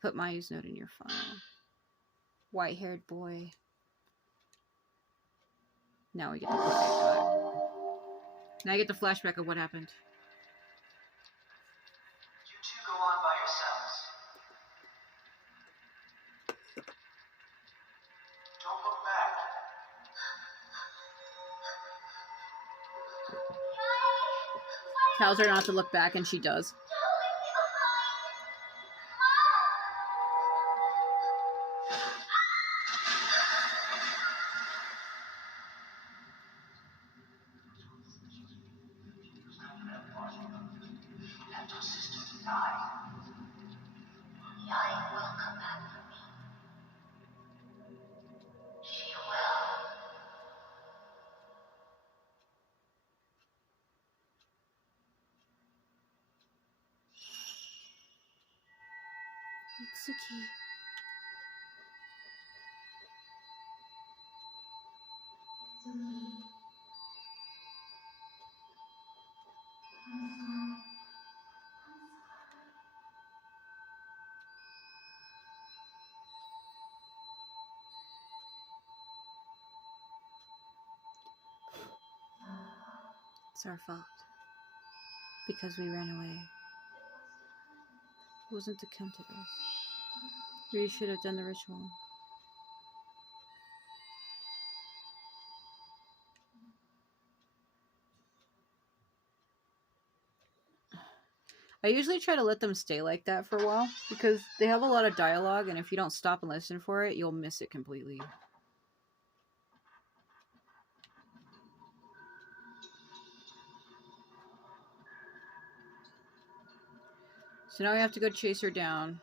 Put Mayu's note in your file. White-haired boy. Now we get the flashback. Now I get the flashback of what happened. You two go on by yourselves. Don't look back. Tells her not to look back, and she does. Left her sister to die. Yai will come back for me. She will. Itsuki. It's our fault. Because we ran away. It wasn't to come to us. We should have done the ritual. I usually try to let them stay like that for a while because they have a lot of dialogue, and if you don't stop and listen for it, you'll miss it completely. So now we have to go chase her down.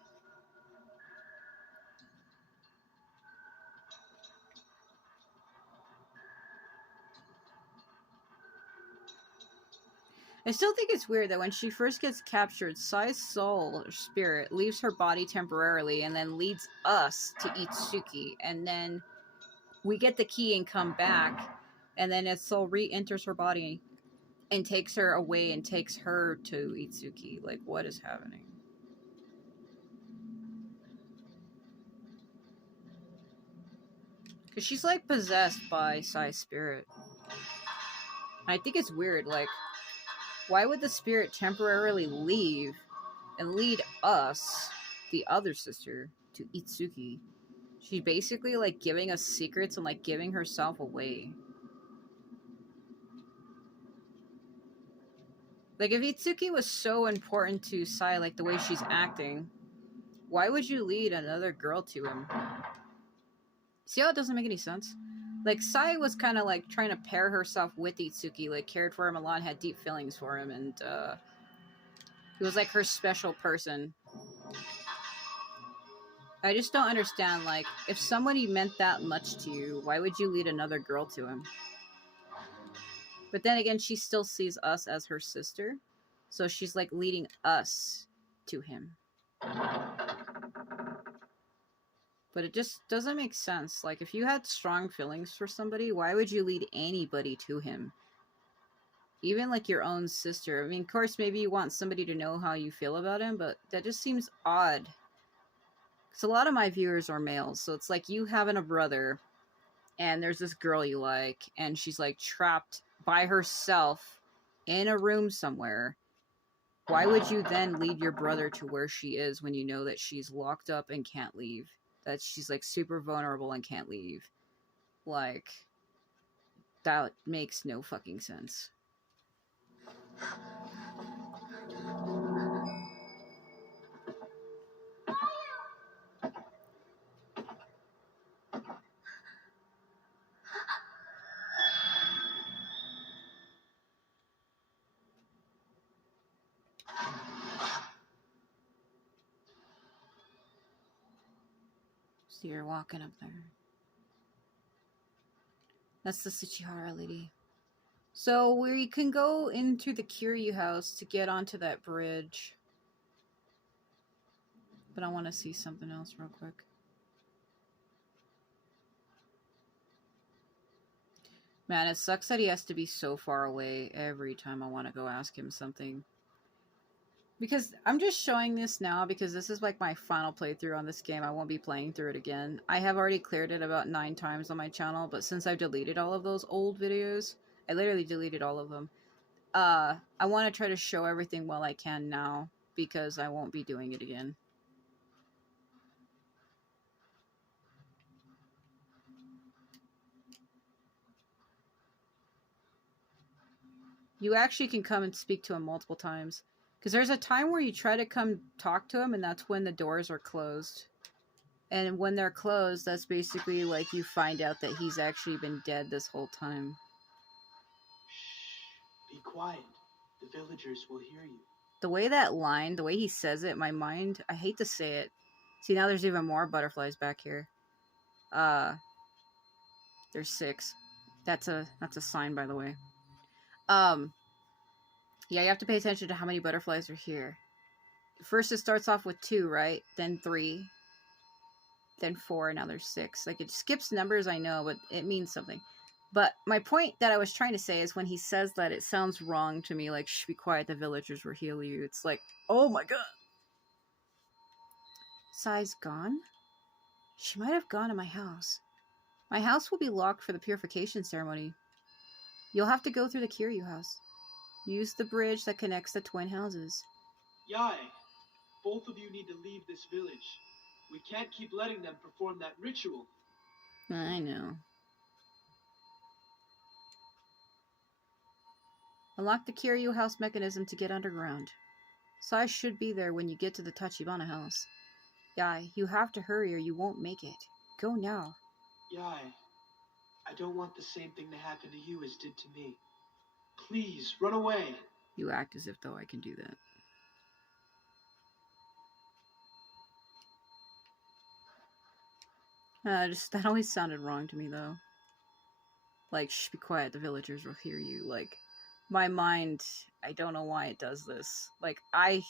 I still think it's weird that when she first gets captured, Sai's soul or spirit leaves her body temporarily and then leads us to Itsuki. And then we get the key and come back, and then its soul re-enters her body and takes her away and takes her to Itsuki. Like, what is happening? Because she's, like, possessed by Sai's spirit. And I think it's weird, like, why would the spirit temporarily leave and lead us, the other sister, to Itsuki? She's basically, like, giving us secrets and, like, giving herself away. Like, if Itsuki was so important to Sai, like, the way she's acting, why would you lead another girl to him? See how it doesn't make any sense? Like, Sai was kind of, like, trying to pair herself with Itsuki, like, cared for him a lot, had deep feelings for him, and, he was, like, her special person. I just don't understand, like, if somebody meant that much to you, why would you lead another girl to him? But then again, she still sees us as her sister, so she's, like, leading us to him. But it just doesn't make sense. Like, if you had strong feelings for somebody, why would you lead anybody to him? Even, like, your own sister. I mean, of course, maybe you want somebody to know how you feel about him, but that just seems odd. Because a lot of my viewers are males, so it's like you having a brother, and there's this girl you like, and she's, like, trapped by herself in a room somewhere. Why would you then lead your brother to where she is when you know that she's locked up and can't leave? That she's, like, super vulnerable and can't leave? Like, that makes no fucking sense. So you're walking up there. That's the Tsuchihara lady. So we can go into the Kiryu house to get onto that bridge. But I want to see something else real quick. Man, it sucks that he has to be so far away every time I want to go ask him something. Because I'm just showing this now because this is like my final playthrough on this game. I won't be playing through it again. I have already cleared it about 9 times on my channel, but since I've deleted all of those old videos, I literally deleted all of them. I want to try to show everything while I can now because I won't be doing it again. You actually can come and speak to him multiple times. Because there's a time where you try to come talk to him and that's when the doors are closed. And when they're closed, that's basically like you find out that he's actually been dead this whole time. Shh. Be quiet. The villagers will hear you. The way that line, the way he says it, my mind, I hate to say it. See, now there's even more butterflies back here. There's 6. That's a sign, by the way. Yeah, you have to pay attention to how many butterflies are here. First it starts off with 2, right? Then 3. Then 4, and now there's 6. Like, it skips numbers, I know, but it means something. But my point that I was trying to say is when he says that, it sounds wrong to me. Like, shh, be quiet, the villagers will heal you. It's like, oh my god. Sai's gone? She might have gone to my house. My house will be locked for the purification ceremony. You'll have to go through the Kiryu house. Use the bridge that connects the twin houses. Yai, both of you need to leave this village. We can't keep letting them perform that ritual. I know. Unlock the Kiryu house mechanism to get underground. Sai should be there when you get to the Tachibana house. Yai, you have to hurry or you won't make it. Go now. Yai, I don't want the same thing to happen to you as did to me. Please, run away. You act as if though I can do that. That always sounded wrong to me though. Like, shh, be quiet, the villagers will hear you. Like, my mind, I don't know why it does this. Like, I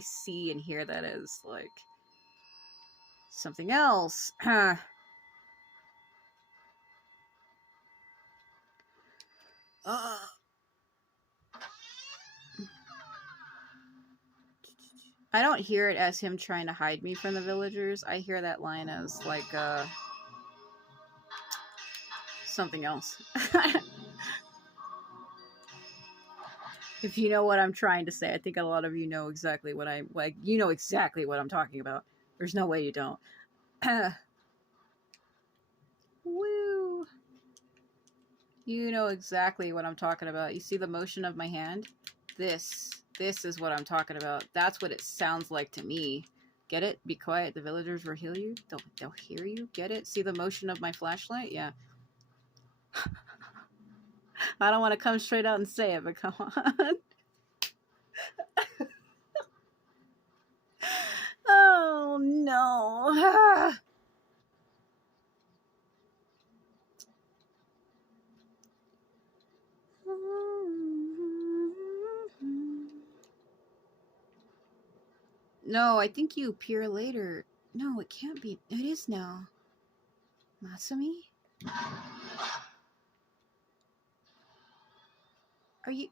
see and hear that as, like, something else. I don't hear it as him trying to hide me from the villagers. I hear that line as, like, something else. If you know what I'm trying to say, I think a lot of you know exactly what you know exactly what I'm talking about. There's no way you don't. Woo! You know exactly what I'm talking about. You see the motion of my hand? This is what I'm talking about. That's what it sounds like to me. Get it? Be quiet. The villagers will hear you. They'll hear you. Get it? See the motion of my flashlight? Yeah. I don't want to come straight out and say it, but come on. Oh, no. No, I think you appear later. No, it can't be. It is now. Masumi? Are you...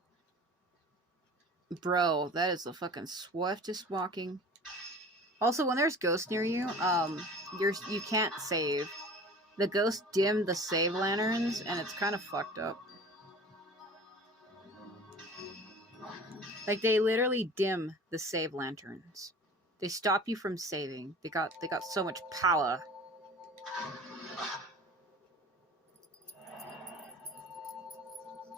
Bro, that is the fucking swiftest walking. Also, when there's ghosts near you, you can't save. The ghosts dim the save lanterns, and it's kind of fucked up. Like, they literally dim the save lanterns. They stop you from saving. They got so much power.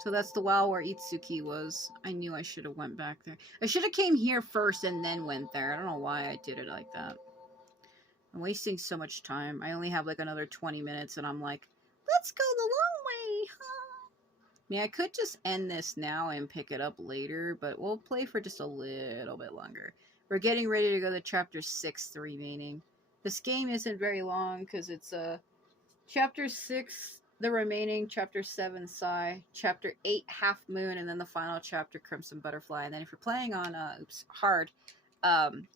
So that's the well where Itsuki was. I knew I should have went back there. I should have came here first and then went there. I don't know why I did it like that. I'm wasting so much time. I only have like another 20 minutes and I'm like, let's go the long way, huh? I mean, I could just end this now and pick it up later, but we'll play for just a little bit longer. We're getting ready to go to chapter 6, the remaining. This game isn't very long because it's chapter 6, the remaining, chapter 7, Sai, chapter 8, Half Moon, and then the final chapter, Crimson Butterfly. And then if you're playing on hard,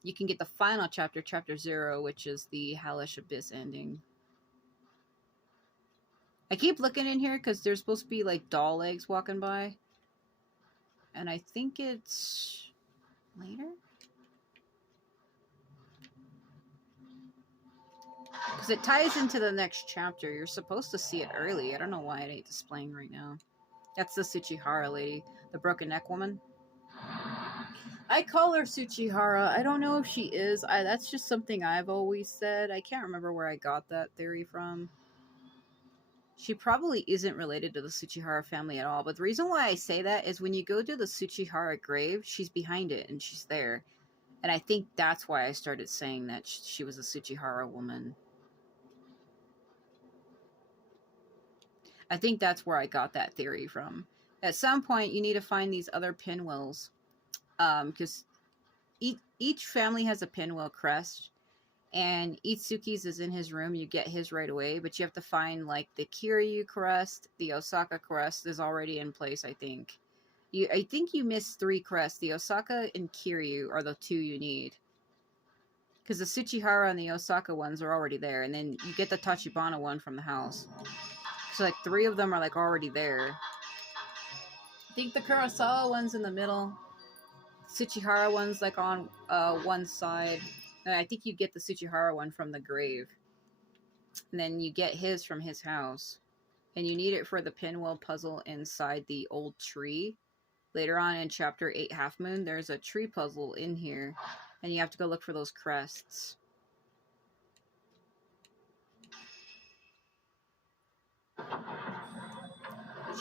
you can get the final chapter, chapter 0, which is the Hellish Abyss ending. I keep looking in here because there's supposed to be like doll legs walking by. And I think it's later? Because it ties into the next chapter. You're supposed to see it early. I don't know why it ain't displaying right now. That's the Tsuchihara lady. The broken neck woman. I call her Tsuchihara. I don't know if she is. That's just something I've always said. I can't remember where I got that theory from. She probably isn't related to the Tsuchihara family at all. But the reason why I say that is when you go to the Tsuchihara grave, she's behind it and she's there. And I think that's why I started saying that she was a Tsuchihara woman. I think that's where I got that theory from. At some point, you need to find these other pinwheels. Because each family has a pinwheel crest. And Itsuki's is in his room. You get his right away. But you have to find, like, the Kiryu crest. The Osaka crest is already in place, I think. I think you missed 3 crests. The Osaka and Kiryu are the 2 you need. Because the Tsuchihara and the Osaka ones are already there. And then you get the Tachibana one from the house. So, like, 3 of them are, like, already there. I think the Kurosawa one's in the middle. Tsuchihara one's, like, on one side. And I think you get the Tsuchihara one from the grave. And then you get his from his house. And you need it for the pinwheel puzzle inside the old tree. later on in chapter 8 Half Moon, there's a tree puzzle in here, and you have to go look for those crests.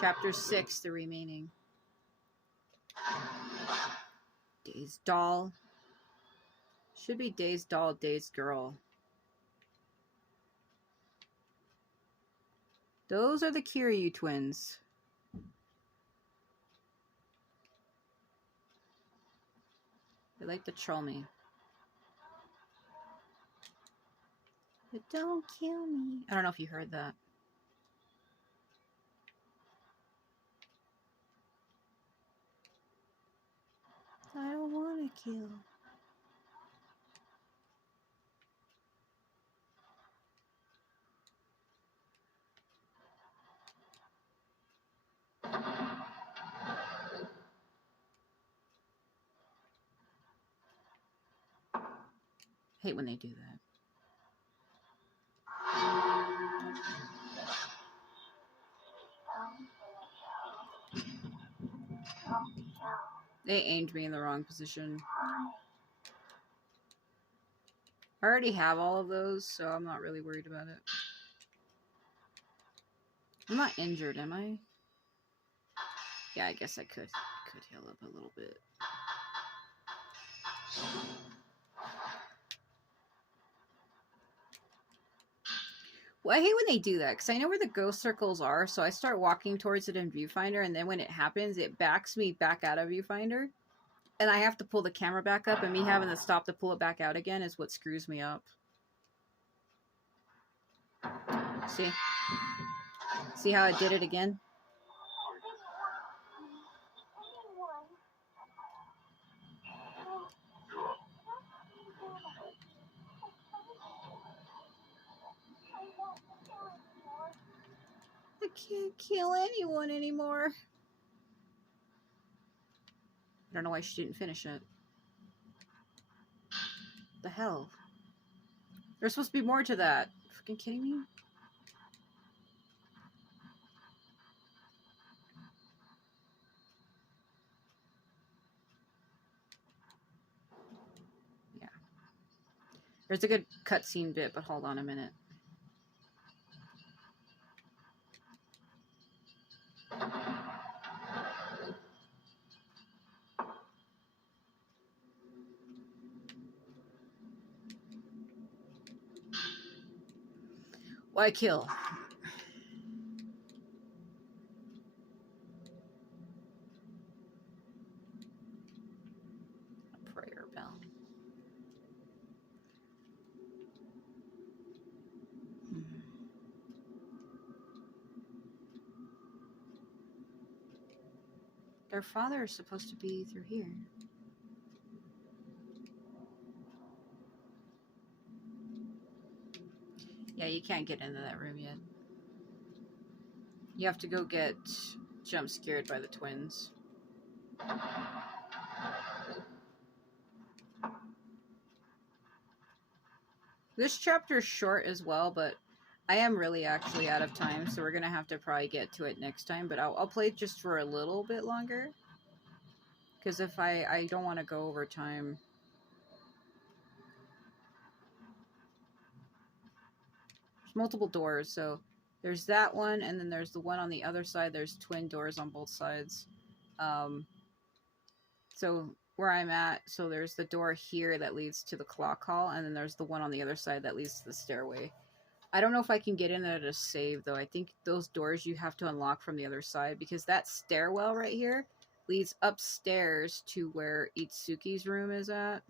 Chapter 6, the remaining. Dazed Doll. Should be Dazed Doll, Dazed Girl. Those are the Kiryu twins. They like to troll me. But don't kill me. I don't know if you heard that. I don't want to kill. Hate when they do that. They aimed me in the wrong position. I already have all of those, so I'm not really worried about it. I'm not injured, am I? Yeah, I guess I could heal up a little bit. Well, I hate when they do that, because I know where the ghost circles are, so I start walking towards it in Viewfinder, and then when it happens, it backs me back out of Viewfinder. And I have to pull the camera back up, and me having to stop to pull it back out again is what screws me up. See? See how I did it again? I can't kill anyone anymore. I don't know why she didn't finish it. The hell? There's supposed to be more to that. Fucking kidding me? Yeah. There's a good cutscene bit, but hold on a minute. Why kill? A prayer bell. Their father is supposed to be through here. Yeah, you can't get into that room yet. You have to go get jump scared by the twins. This chapter is short as well, but I am really actually out of time, so we're going to have to probably get to it next time. But I'll play just for a little bit longer. Because if I don't want to go over time. There's multiple doors, so there's that one, and then there's the one on the other side. There's twin doors on both sides. So where I'm at, so there's the door here that leads to the clock hall, and then there's the one on the other side that leads to the stairway. I don't know if I can get in there to save, though. I think those doors you have to unlock from the other side, because that stairwell right here leads upstairs to where Itsuki's room is at.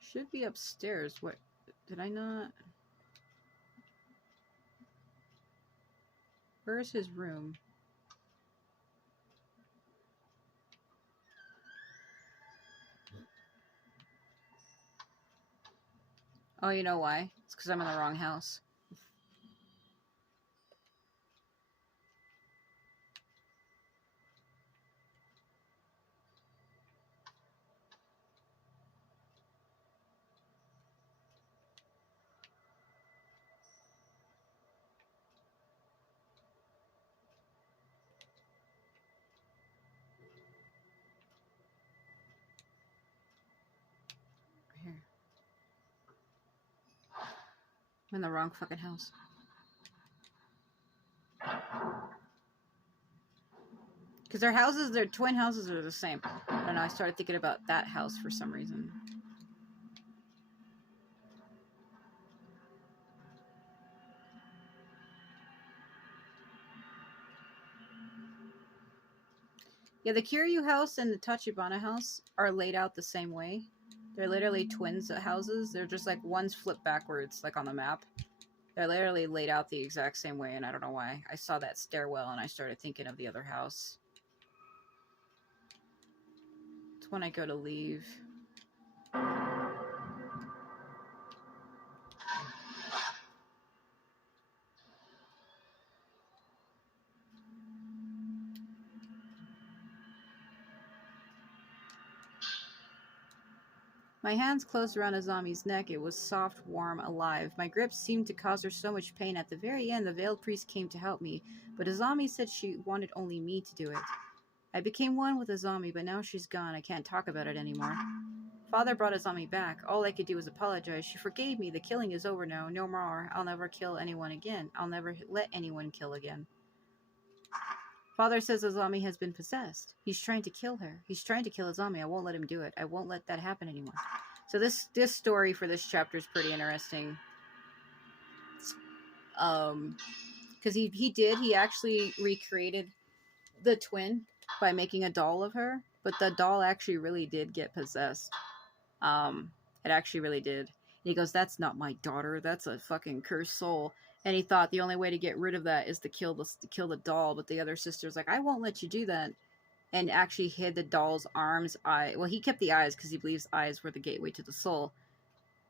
Should be upstairs. What? Did I not? Where's his room? Oh, you know why? It's because I'm in the wrong house. I'm in the wrong fucking house. Because their twin houses are the same. I don't know, I started thinking about that house for some reason. Yeah, the Kiryu house and the Tachibana house are laid out the same way. They're literally twins houses. They're just like one's flipped backwards, like on the map. They're literally laid out the exact same way, and I don't know why. I saw that stairwell and I started thinking of the other house. It's when I go to leave. My hands closed around Azami's neck. It was soft, warm, alive. My grip seemed to cause her so much pain. At the very end, the veiled priest came to help me, but Azami said she wanted only me to do it. I became one with Azami, but now she's gone. I can't talk about it anymore. Father brought Azami back. All I could do was apologize. She forgave me. The killing is over now. No more. I'll never kill anyone again. I'll never let anyone kill again. Father says Azami has been possessed. He's trying to kill her. He's trying to kill Azami. I won't let him do it. I won't let that happen anymore. So this story for this chapter is pretty interesting. Because he actually recreated the twin by making a doll of her, but the doll actually really did get possessed. It actually really did. And he goes, "That's not my daughter. That's a fucking cursed soul." And he thought the only way to get rid of that is to kill the doll. But the other sister's like, "I won't let you do that," and actually hid the doll's arms. Well, he kept the eyes because he believes eyes were the gateway to the soul,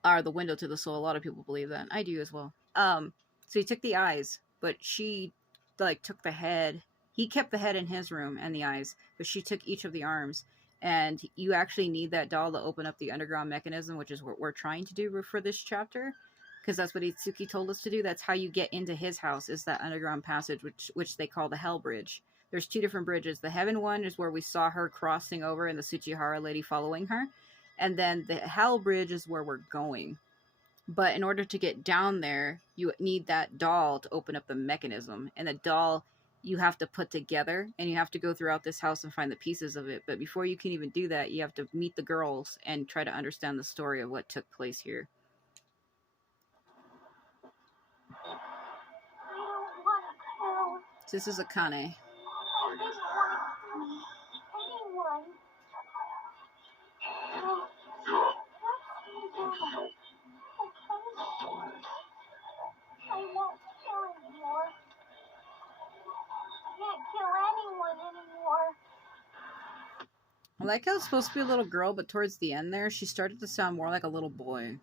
or the window to the soul. A lot of people believe that. I do as well. So he took the eyes, but she took the head. He kept the head in his room and the eyes, but she took each of the arms. And you actually need that doll to open up the underground mechanism, which is what we're trying to do for this chapter, because that's what Itsuki told us to do. That's how you get into his house, is that underground passage, which they call the Hell Bridge. There's two different bridges. The Heaven one is where we saw her crossing over and the Tsuchihara lady following her. And then the Hell Bridge is where we're going. But in order to get down there, you need that doll to open up the mechanism. And the doll you have to put together, and you have to go throughout this house and find the pieces of it. But before you can even do that, you have to meet the girls and try to understand the story of what took place here. I don't want to kill. So this is Akane. I didn't want to kill anyone. Let's do that. Okay? I won't kill anymore. I can't kill anyone anymore. I like how it's supposed to be a little girl, but towards the end there, she started to sound more like a little boy.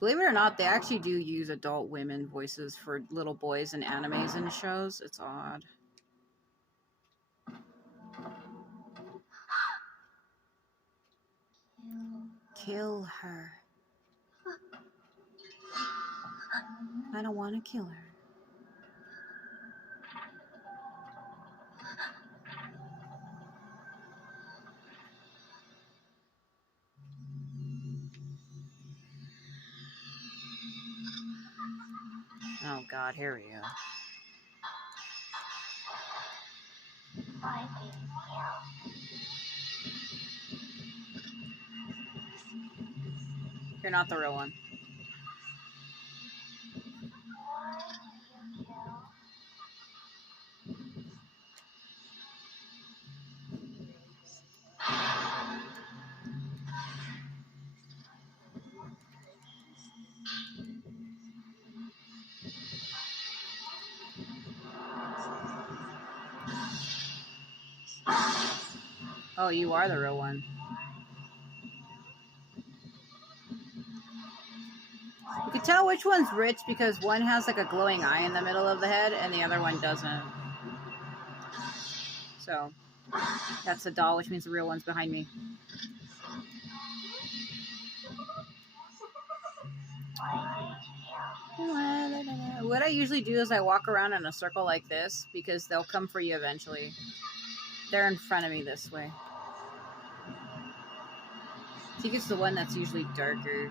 Believe it or not, they actually do use adult women voices for little boys in animes and shows. It's odd. Kill her. I don't want to kill her. Oh god, here we go. You're not the real one. Oh, you are the real one. You can tell which one's rich because one has like a glowing eye in the middle of the head and the other one doesn't. So, that's a doll, which means the real one's behind me. What I usually do is I walk around in a circle like this because they'll come for you eventually. They're in front of me this way. I think it's the one that's usually darker.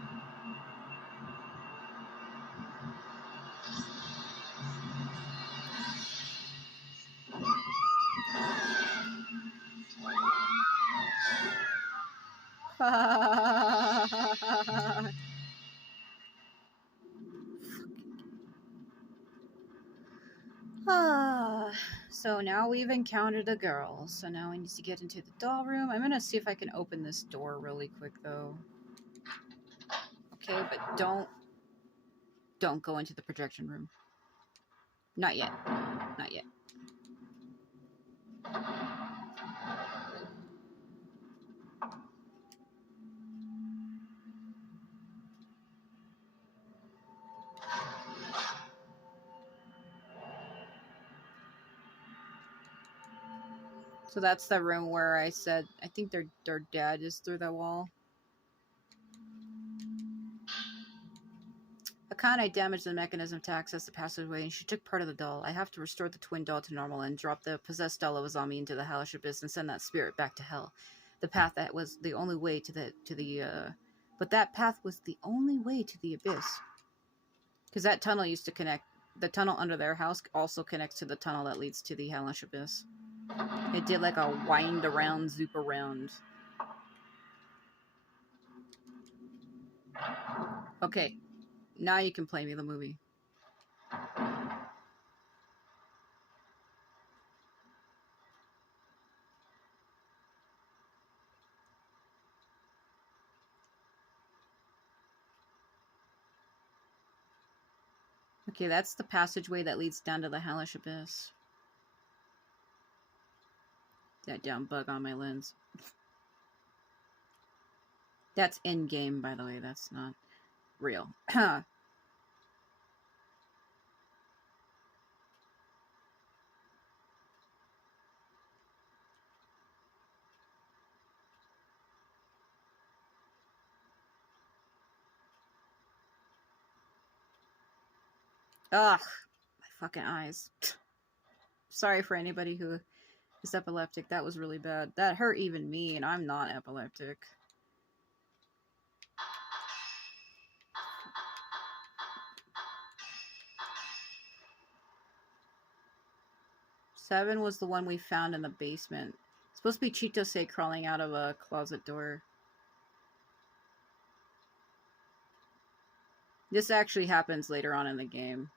Ah, so now we've encountered a girl. So now we need to get into the doll room. I'm gonna see if I can open this door really quick though. Okay, but don't go into the projection room. Not yet. Not yet. So that's the room where I said I think their dad is through the wall. Akane damaged the mechanism to access the passageway, and she took part of the doll. I have to restore the twin doll to normal and drop the possessed doll of a zombie into the hellish abyss and send that spirit back to hell. The path that was the only way but that path was the only way to the abyss. Because that tunnel used to connect. The tunnel under their house also connects to the tunnel that leads to the hellish abyss. It did like a wind around, zoop around. Okay, now you can play me the movie. Okay, that's the passageway that leads down to the hellish abyss. That down bug on my lens. That's in-game, by the way. That's not real. Ugh, my fucking eyes. Sorry for anybody who is epileptic. That was really bad. That hurt even me, and I'm not epileptic. Seven was the one we found in the basement. It's supposed to be Chitose crawling out of a closet door. This actually happens later on in the game.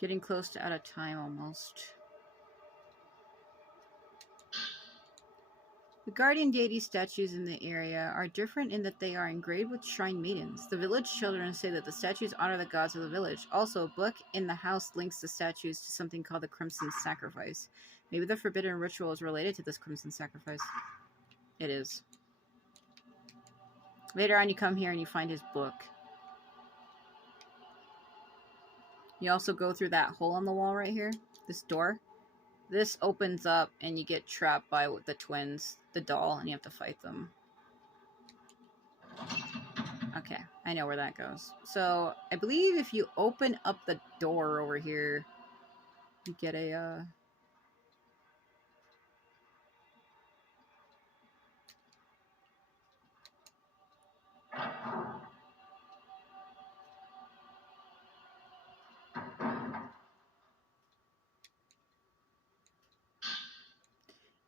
Getting close to out of time almost. The guardian deity statues in the area are different in that they are engraved with shrine maidens. The village children say that the statues honor the gods of the village. Also, a book in the house links the statues to something called the Crimson Sacrifice. Maybe the forbidden ritual is related to this Crimson Sacrifice. It is. Later on, you come here and you find his book. You also go through that hole on the wall right here. This door. This opens up and you get trapped by the twins, the doll, and you have to fight them. Okay, I know where that goes. So, I believe if you open up the door over here, you get a,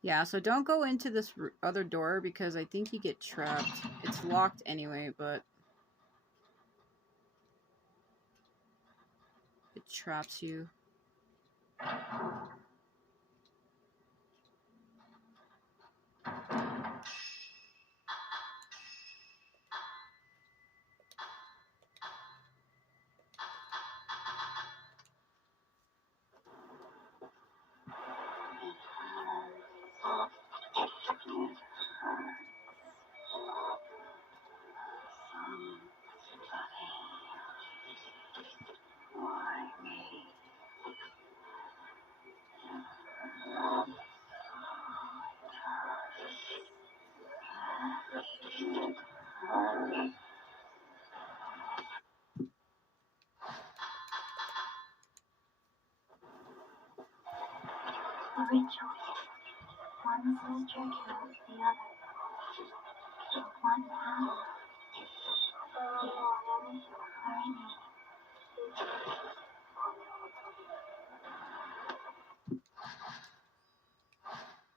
yeah, so don't go into this other door because I think you get trapped. It's locked anyway, but it traps you. ritual. One sister kills the other. Kill one now. Hurry me.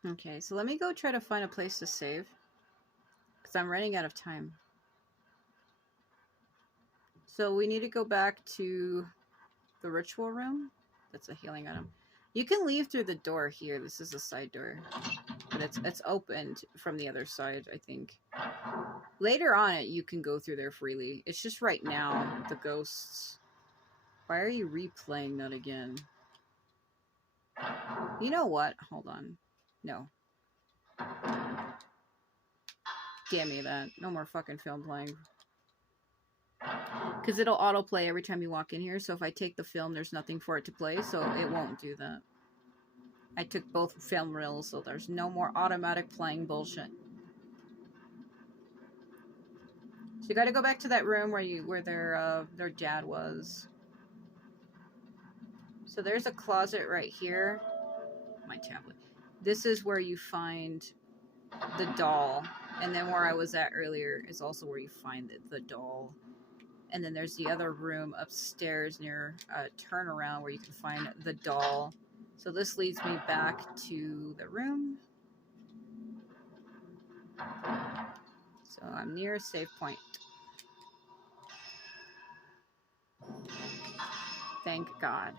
Okay, so let me go try to find a place to save. Because I'm running out of time. So we need to go back to the ritual room. That's a healing item. You can leave through the door here. This is a side door. But it's opened from the other side, I think. Later on, you can go through there freely. It's just right now, the ghosts. Why are you replaying that again? You know what? Hold on. No. Damn me that. No more fucking film playing. Because it'll autoplay every time you walk in here. So if I take the film, there's nothing for it to play. So it won't do that. I took both film reels, so there's no more automatic playing bullshit. So you gotta go back to that room where their dad was. So there's a closet right here. My tablet. This is where you find the doll. And then where I was at earlier is also where you find the doll. And then there's the other room upstairs near a turnaround where you can find the doll. So this leads me back to the room. So I'm near a save point. Thank God.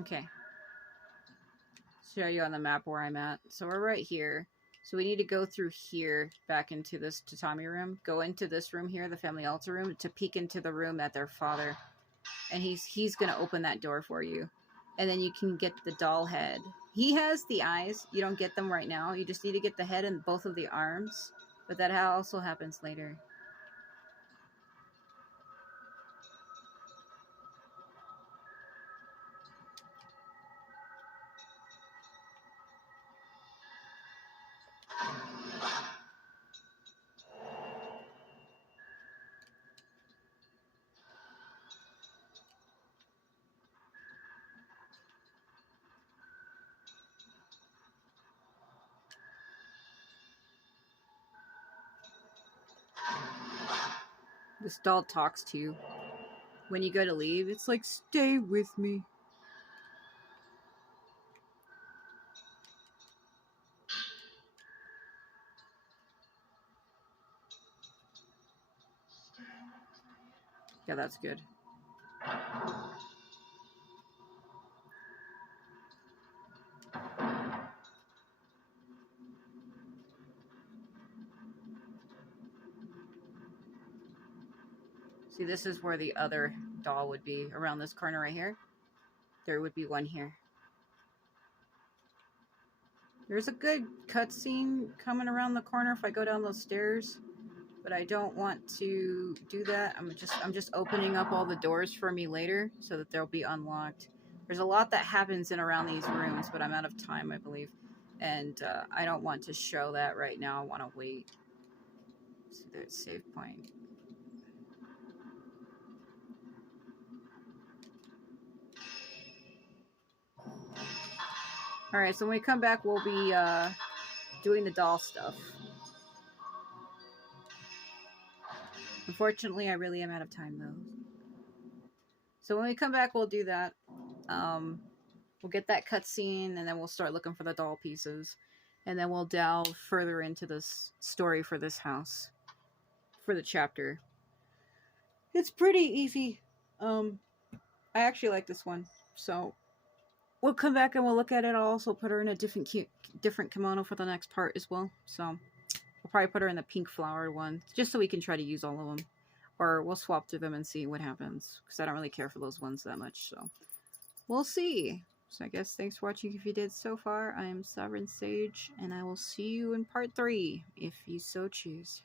Okay. Show you on the map where I'm at. So we're right here. So we need to go through here back into this tatami room. Go into this room here, the family altar room, to peek into the room at their father. And he's going to open that door for you. And then you can get the doll head. He has the eyes. You don't get them right now. You just need to get the head and both of the arms. But that also happens later. This doll talks to you. When you go to leave, it's like, stay with me. Yeah, that's good. See, this is where the other doll would be, around this corner right here. There would be one here. There's a good cutscene coming around the corner if I go down those stairs, but I don't want to do that. I'm just opening up all the doors for me later so that they'll be unlocked. There's a lot that happens in around these rooms, but I'm out of time, I believe, and I don't want to show that right now. I want to wait. See, there's save point. Alright, so when we come back, we'll be doing the doll stuff. Unfortunately, I really am out of time, though. So when we come back, we'll do that. We'll get that cutscene, and then we'll start looking for the doll pieces. And then we'll delve further into this story for this house. For the chapter. It's pretty easy. I actually like this one. So we'll come back and we'll look at it. I'll also put her in a different kimono for the next part as well. So we'll probably put her in the pink flowered one, just so we can try to use all of them. Or we'll swap through them and see what happens, because I don't really care for those ones that much. So we'll see. So I guess thanks for watching if you did so far. I am Sovereign Sage, and I will see you in part 3, if you so choose.